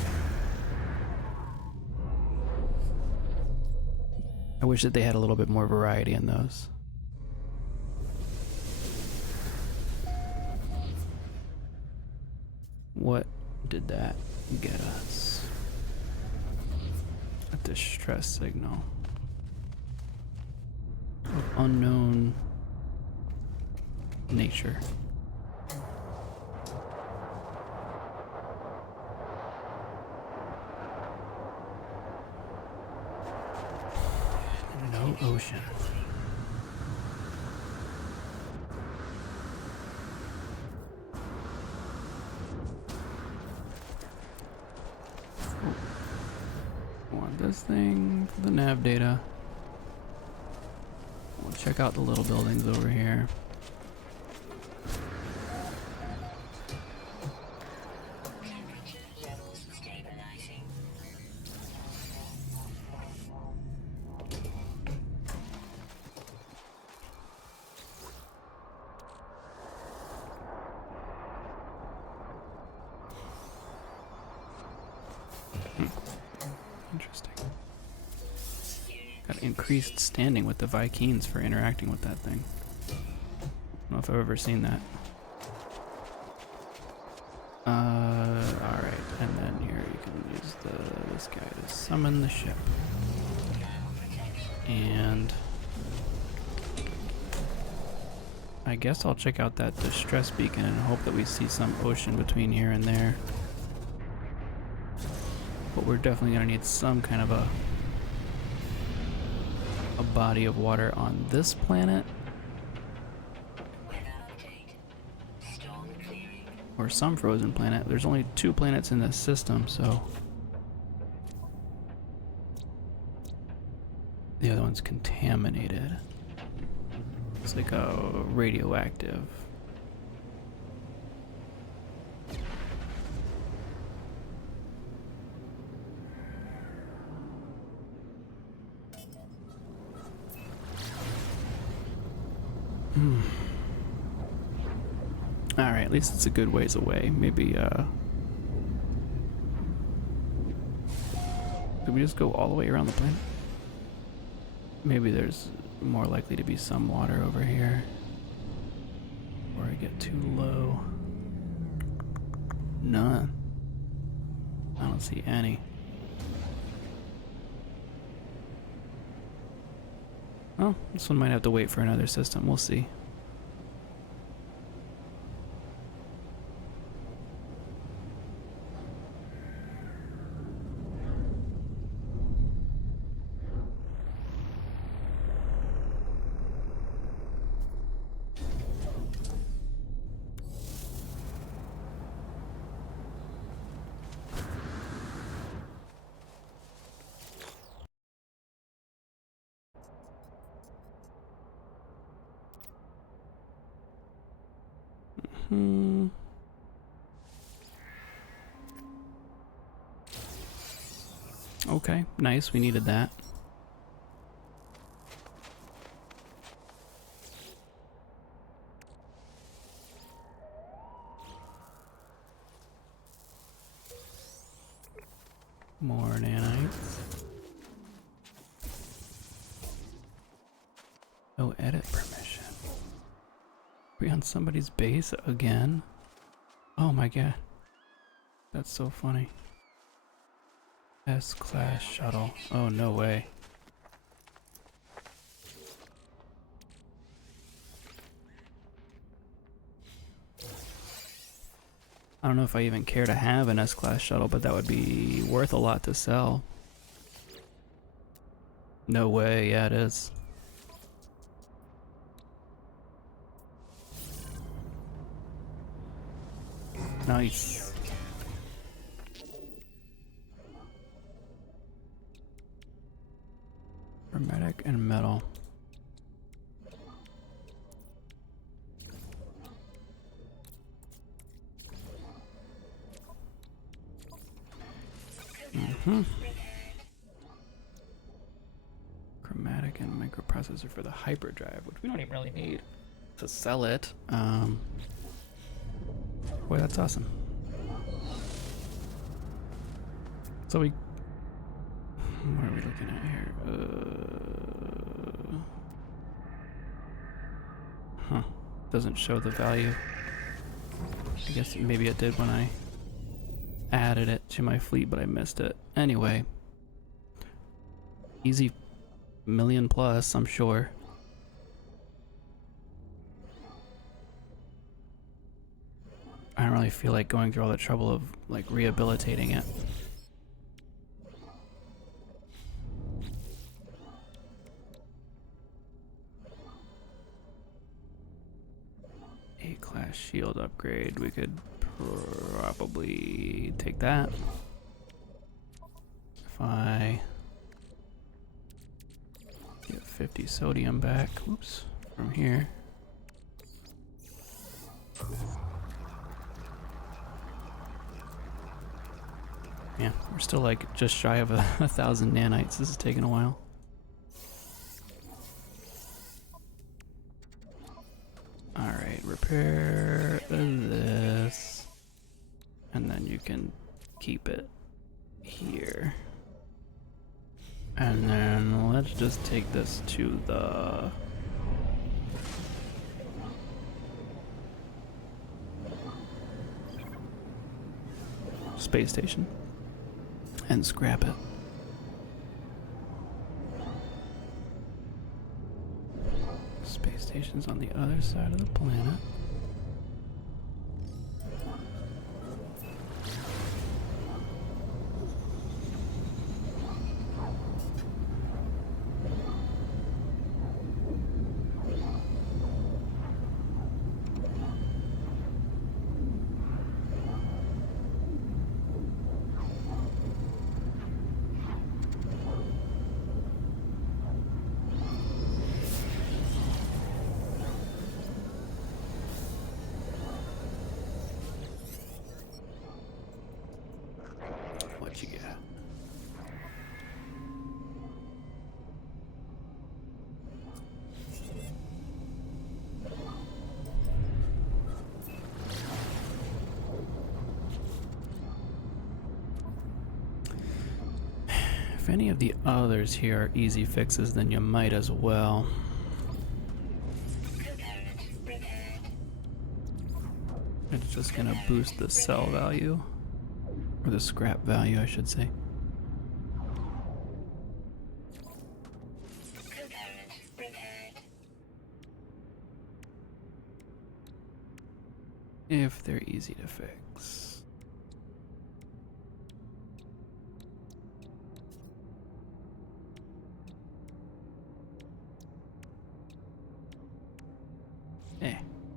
I wish that they had a little bit more variety in those. What did that get us? A distress signal of unknown nature. No ocean. Want this thing for the nav data. We'll check out the little buildings over here. Temperature levels stabilizing. Interesting. Got increased standing with the Vikings for interacting with that thing. I don't know if I've ever seen that. Alright, and then here you can use this guy to summon the ship. And I guess I'll check out that distress beacon and hope that we see some ocean between here and there. But we're definitely gonna need some kind of a body of water on this planet, Weather update. Storm clearing. or some frozen planet. There's only 2 planets in this system, so the other one's contaminated. It's like a radioactive. Alright, at least it's a good ways away. Maybe, did we just go all the way around the planet? Maybe there's more likely to be some water over here. Or I get too low. None. I don't see any. Oh, this one might have to wait for another system. We'll see. Okay, nice. We needed that. More nanites. No edit permission. We on somebody's base again? Oh my god. That's so funny. S-class shuttle. Oh, no way. I don't know if I even care to have an S-Class shuttle, but that would be worth a lot to sell. No way, yeah it is. Nice. Hermetic and metal. Chromatic and microprocessor for the hyperdrive, which we don't even really need to sell it. Boy, that's awesome. So we, what are we looking at here? Doesn't show the value. I guess maybe it did when I added it to my fleet, but I missed it. Anyway, easy million plus, I'm sure. I don't really feel like going through all the trouble of like rehabilitating it. A-class shield upgrade, we could probably take that. If I get 50 sodium back, oops, from here. Yeah, we're still like just shy of 1,000 nanites. This is taking a while. Alright, repair this. And then you can keep it here. And then let's just take this to the space station and scrap it. Space station's on the other side of the planet. What you got? If any of the others here are easy fixes, then you might as well. It's just gonna boost the cell value. Or the scrap value, I should say. If they're easy to fix.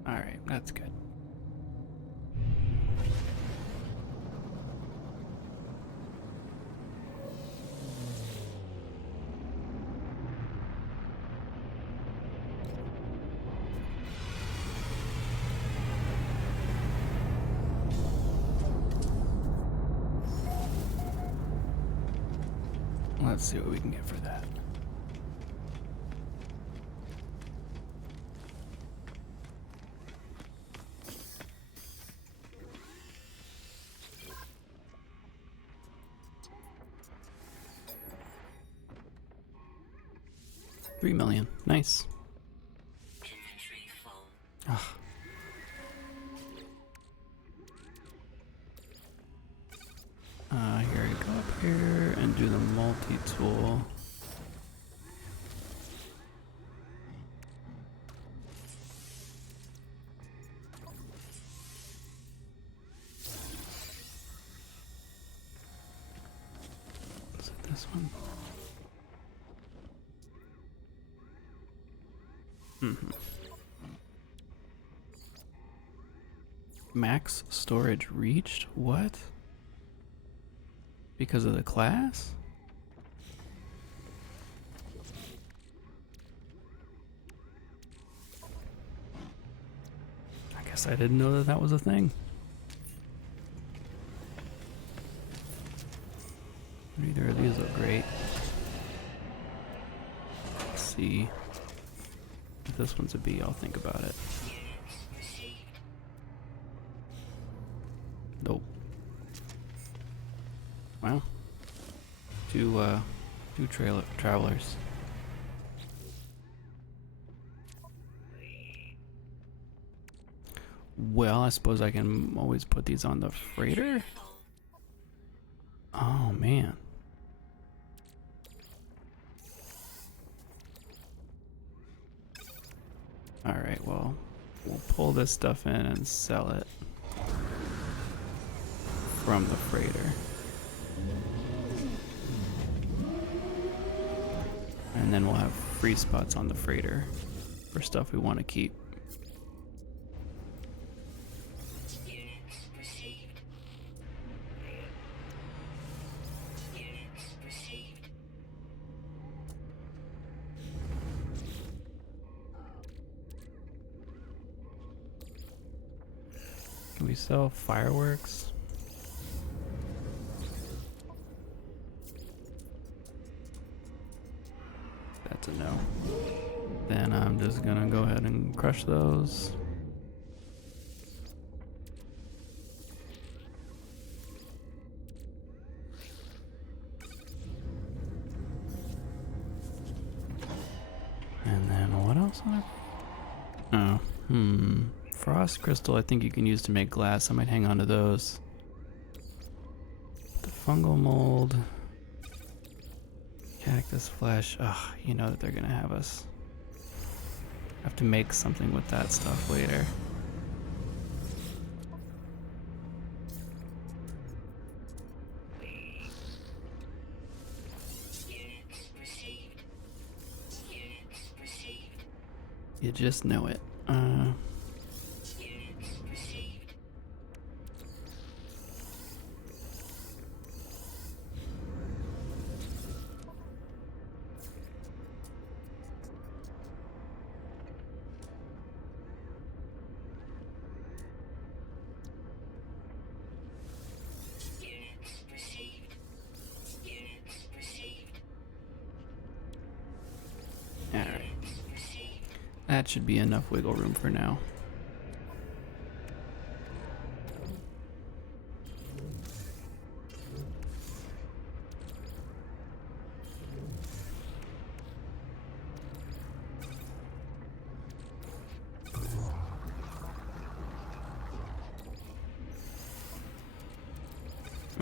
Alright, that's good. Let's see what we can get for that. $3 million. Nice. Inventory full. Ugh. Here you go up here and do the multi-tool. this one. Mm-hmm. Max storage reached? What? Because of the class? I guess I didn't know that that was a thing. Neither of these look great. Let's see. If this one's a B, I'll think about it. Nope. Wow. Two travelers. Well, I suppose I can always put these on the freighter. Oh man. Alright, well, we'll pull this stuff in and sell it from the freighter. And then we'll have free spots on the freighter for stuff we want to keep. Can we sell fireworks? That's a no. Then I'm just gonna go ahead and crush those. And then what else on it? Oh, frost crystal I think you can use to make glass. I might hang on to those. The fungal mold. Cactus flesh. Ugh, you know that they're gonna have us. Have to make something with that stuff later. You just know it. Alright. That should be enough wiggle room for now.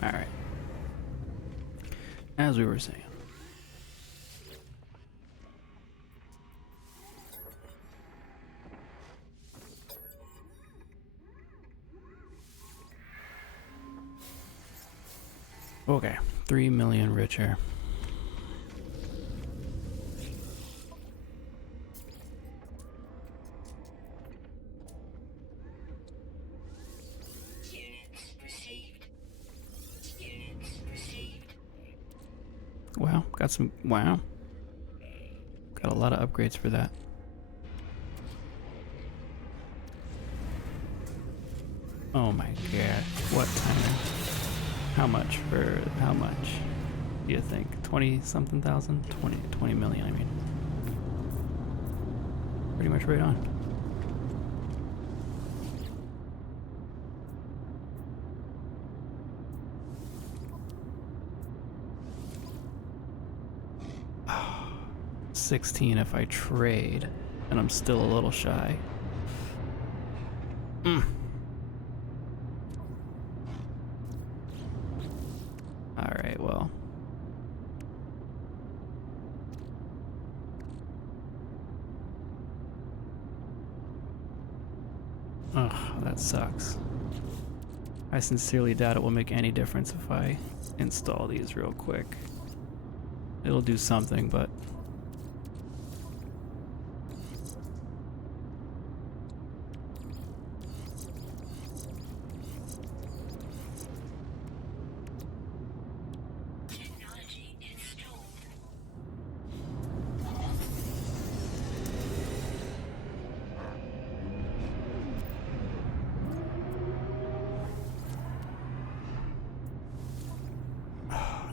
Alright. As we were saying. Okay, 3 million richer. Wow, got some, wow. Got a lot of upgrades for that. Oh my god, what timing? How much for, how much do you think? 20 something thousand? 20 million, I mean. Pretty much right on. Oh, 16 if I trade, and I'm still a little shy. Alright, well. Ugh, that sucks. I sincerely doubt it will make any difference if I install these real quick. It'll do something, but Technology installed.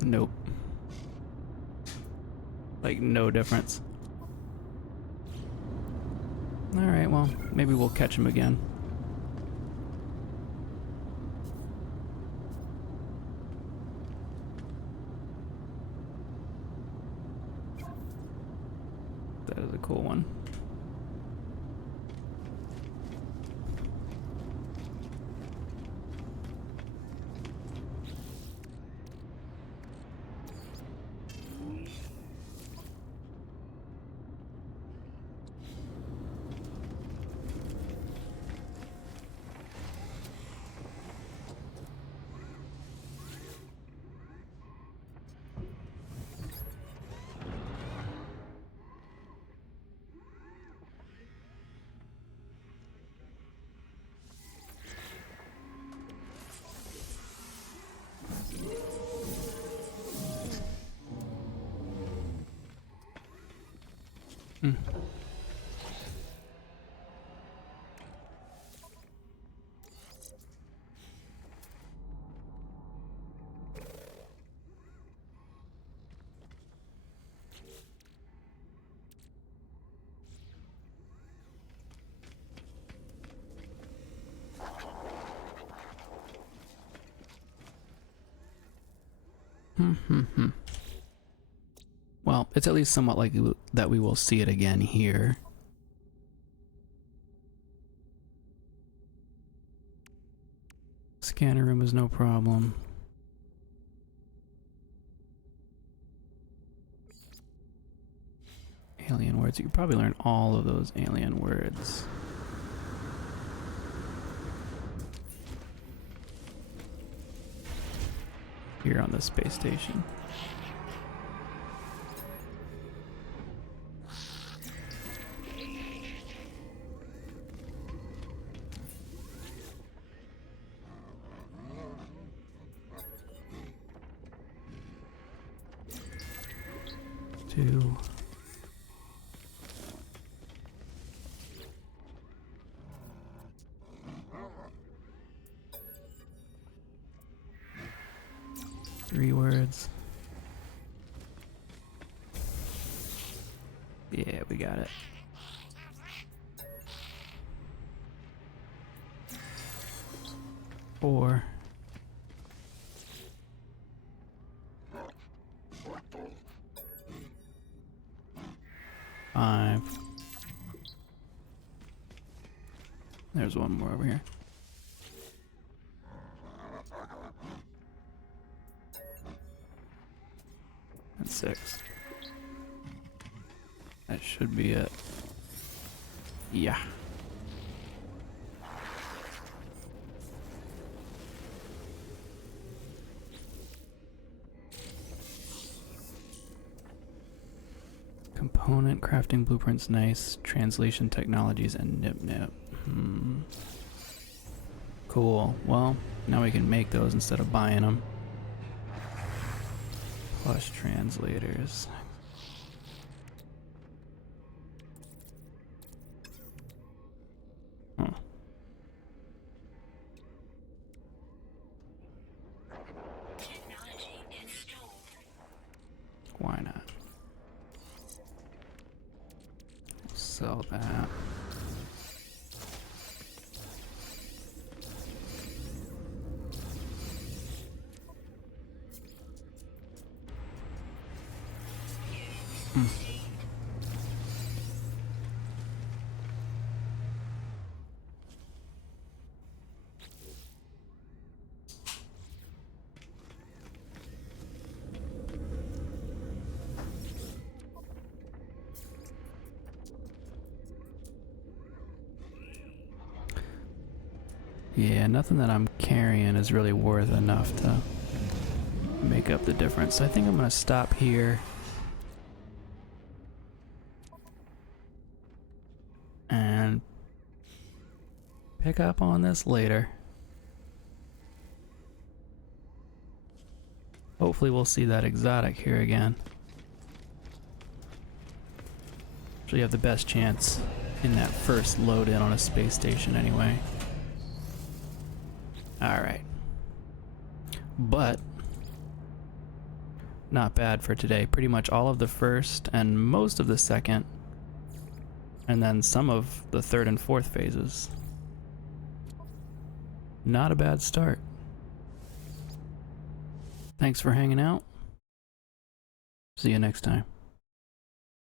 nope. Like, no difference. Alright, well, maybe we'll catch him again. That is a cool one. Hmm. Well, it's at least somewhat likely that we will see it again here. Scanner room is no problem. Alien words. You could probably learn all of those alien words. Here on the space station. Two. Three words. Yeah, we got it. Four. Five. There's one more over here. And six. That should be it. Yeah. Component crafting blueprints, nice. Translation technologies and nip nip. Cool. Well, now we can make those instead of buying them. Plus translators. Huh. Technology installed. Why not? Sell that. Yeah, nothing that I'm carrying is really worth enough to make up the difference. So I think I'm gonna stop here pick up on this later. Hopefully we'll see that exotic here again. So you have the best chance in that first load in on a space station anyway. Alright. But not bad for today. Pretty much all of the first and most of the second, and then some of the third and fourth phases. Not a bad start. Thanks for hanging out. See you next time.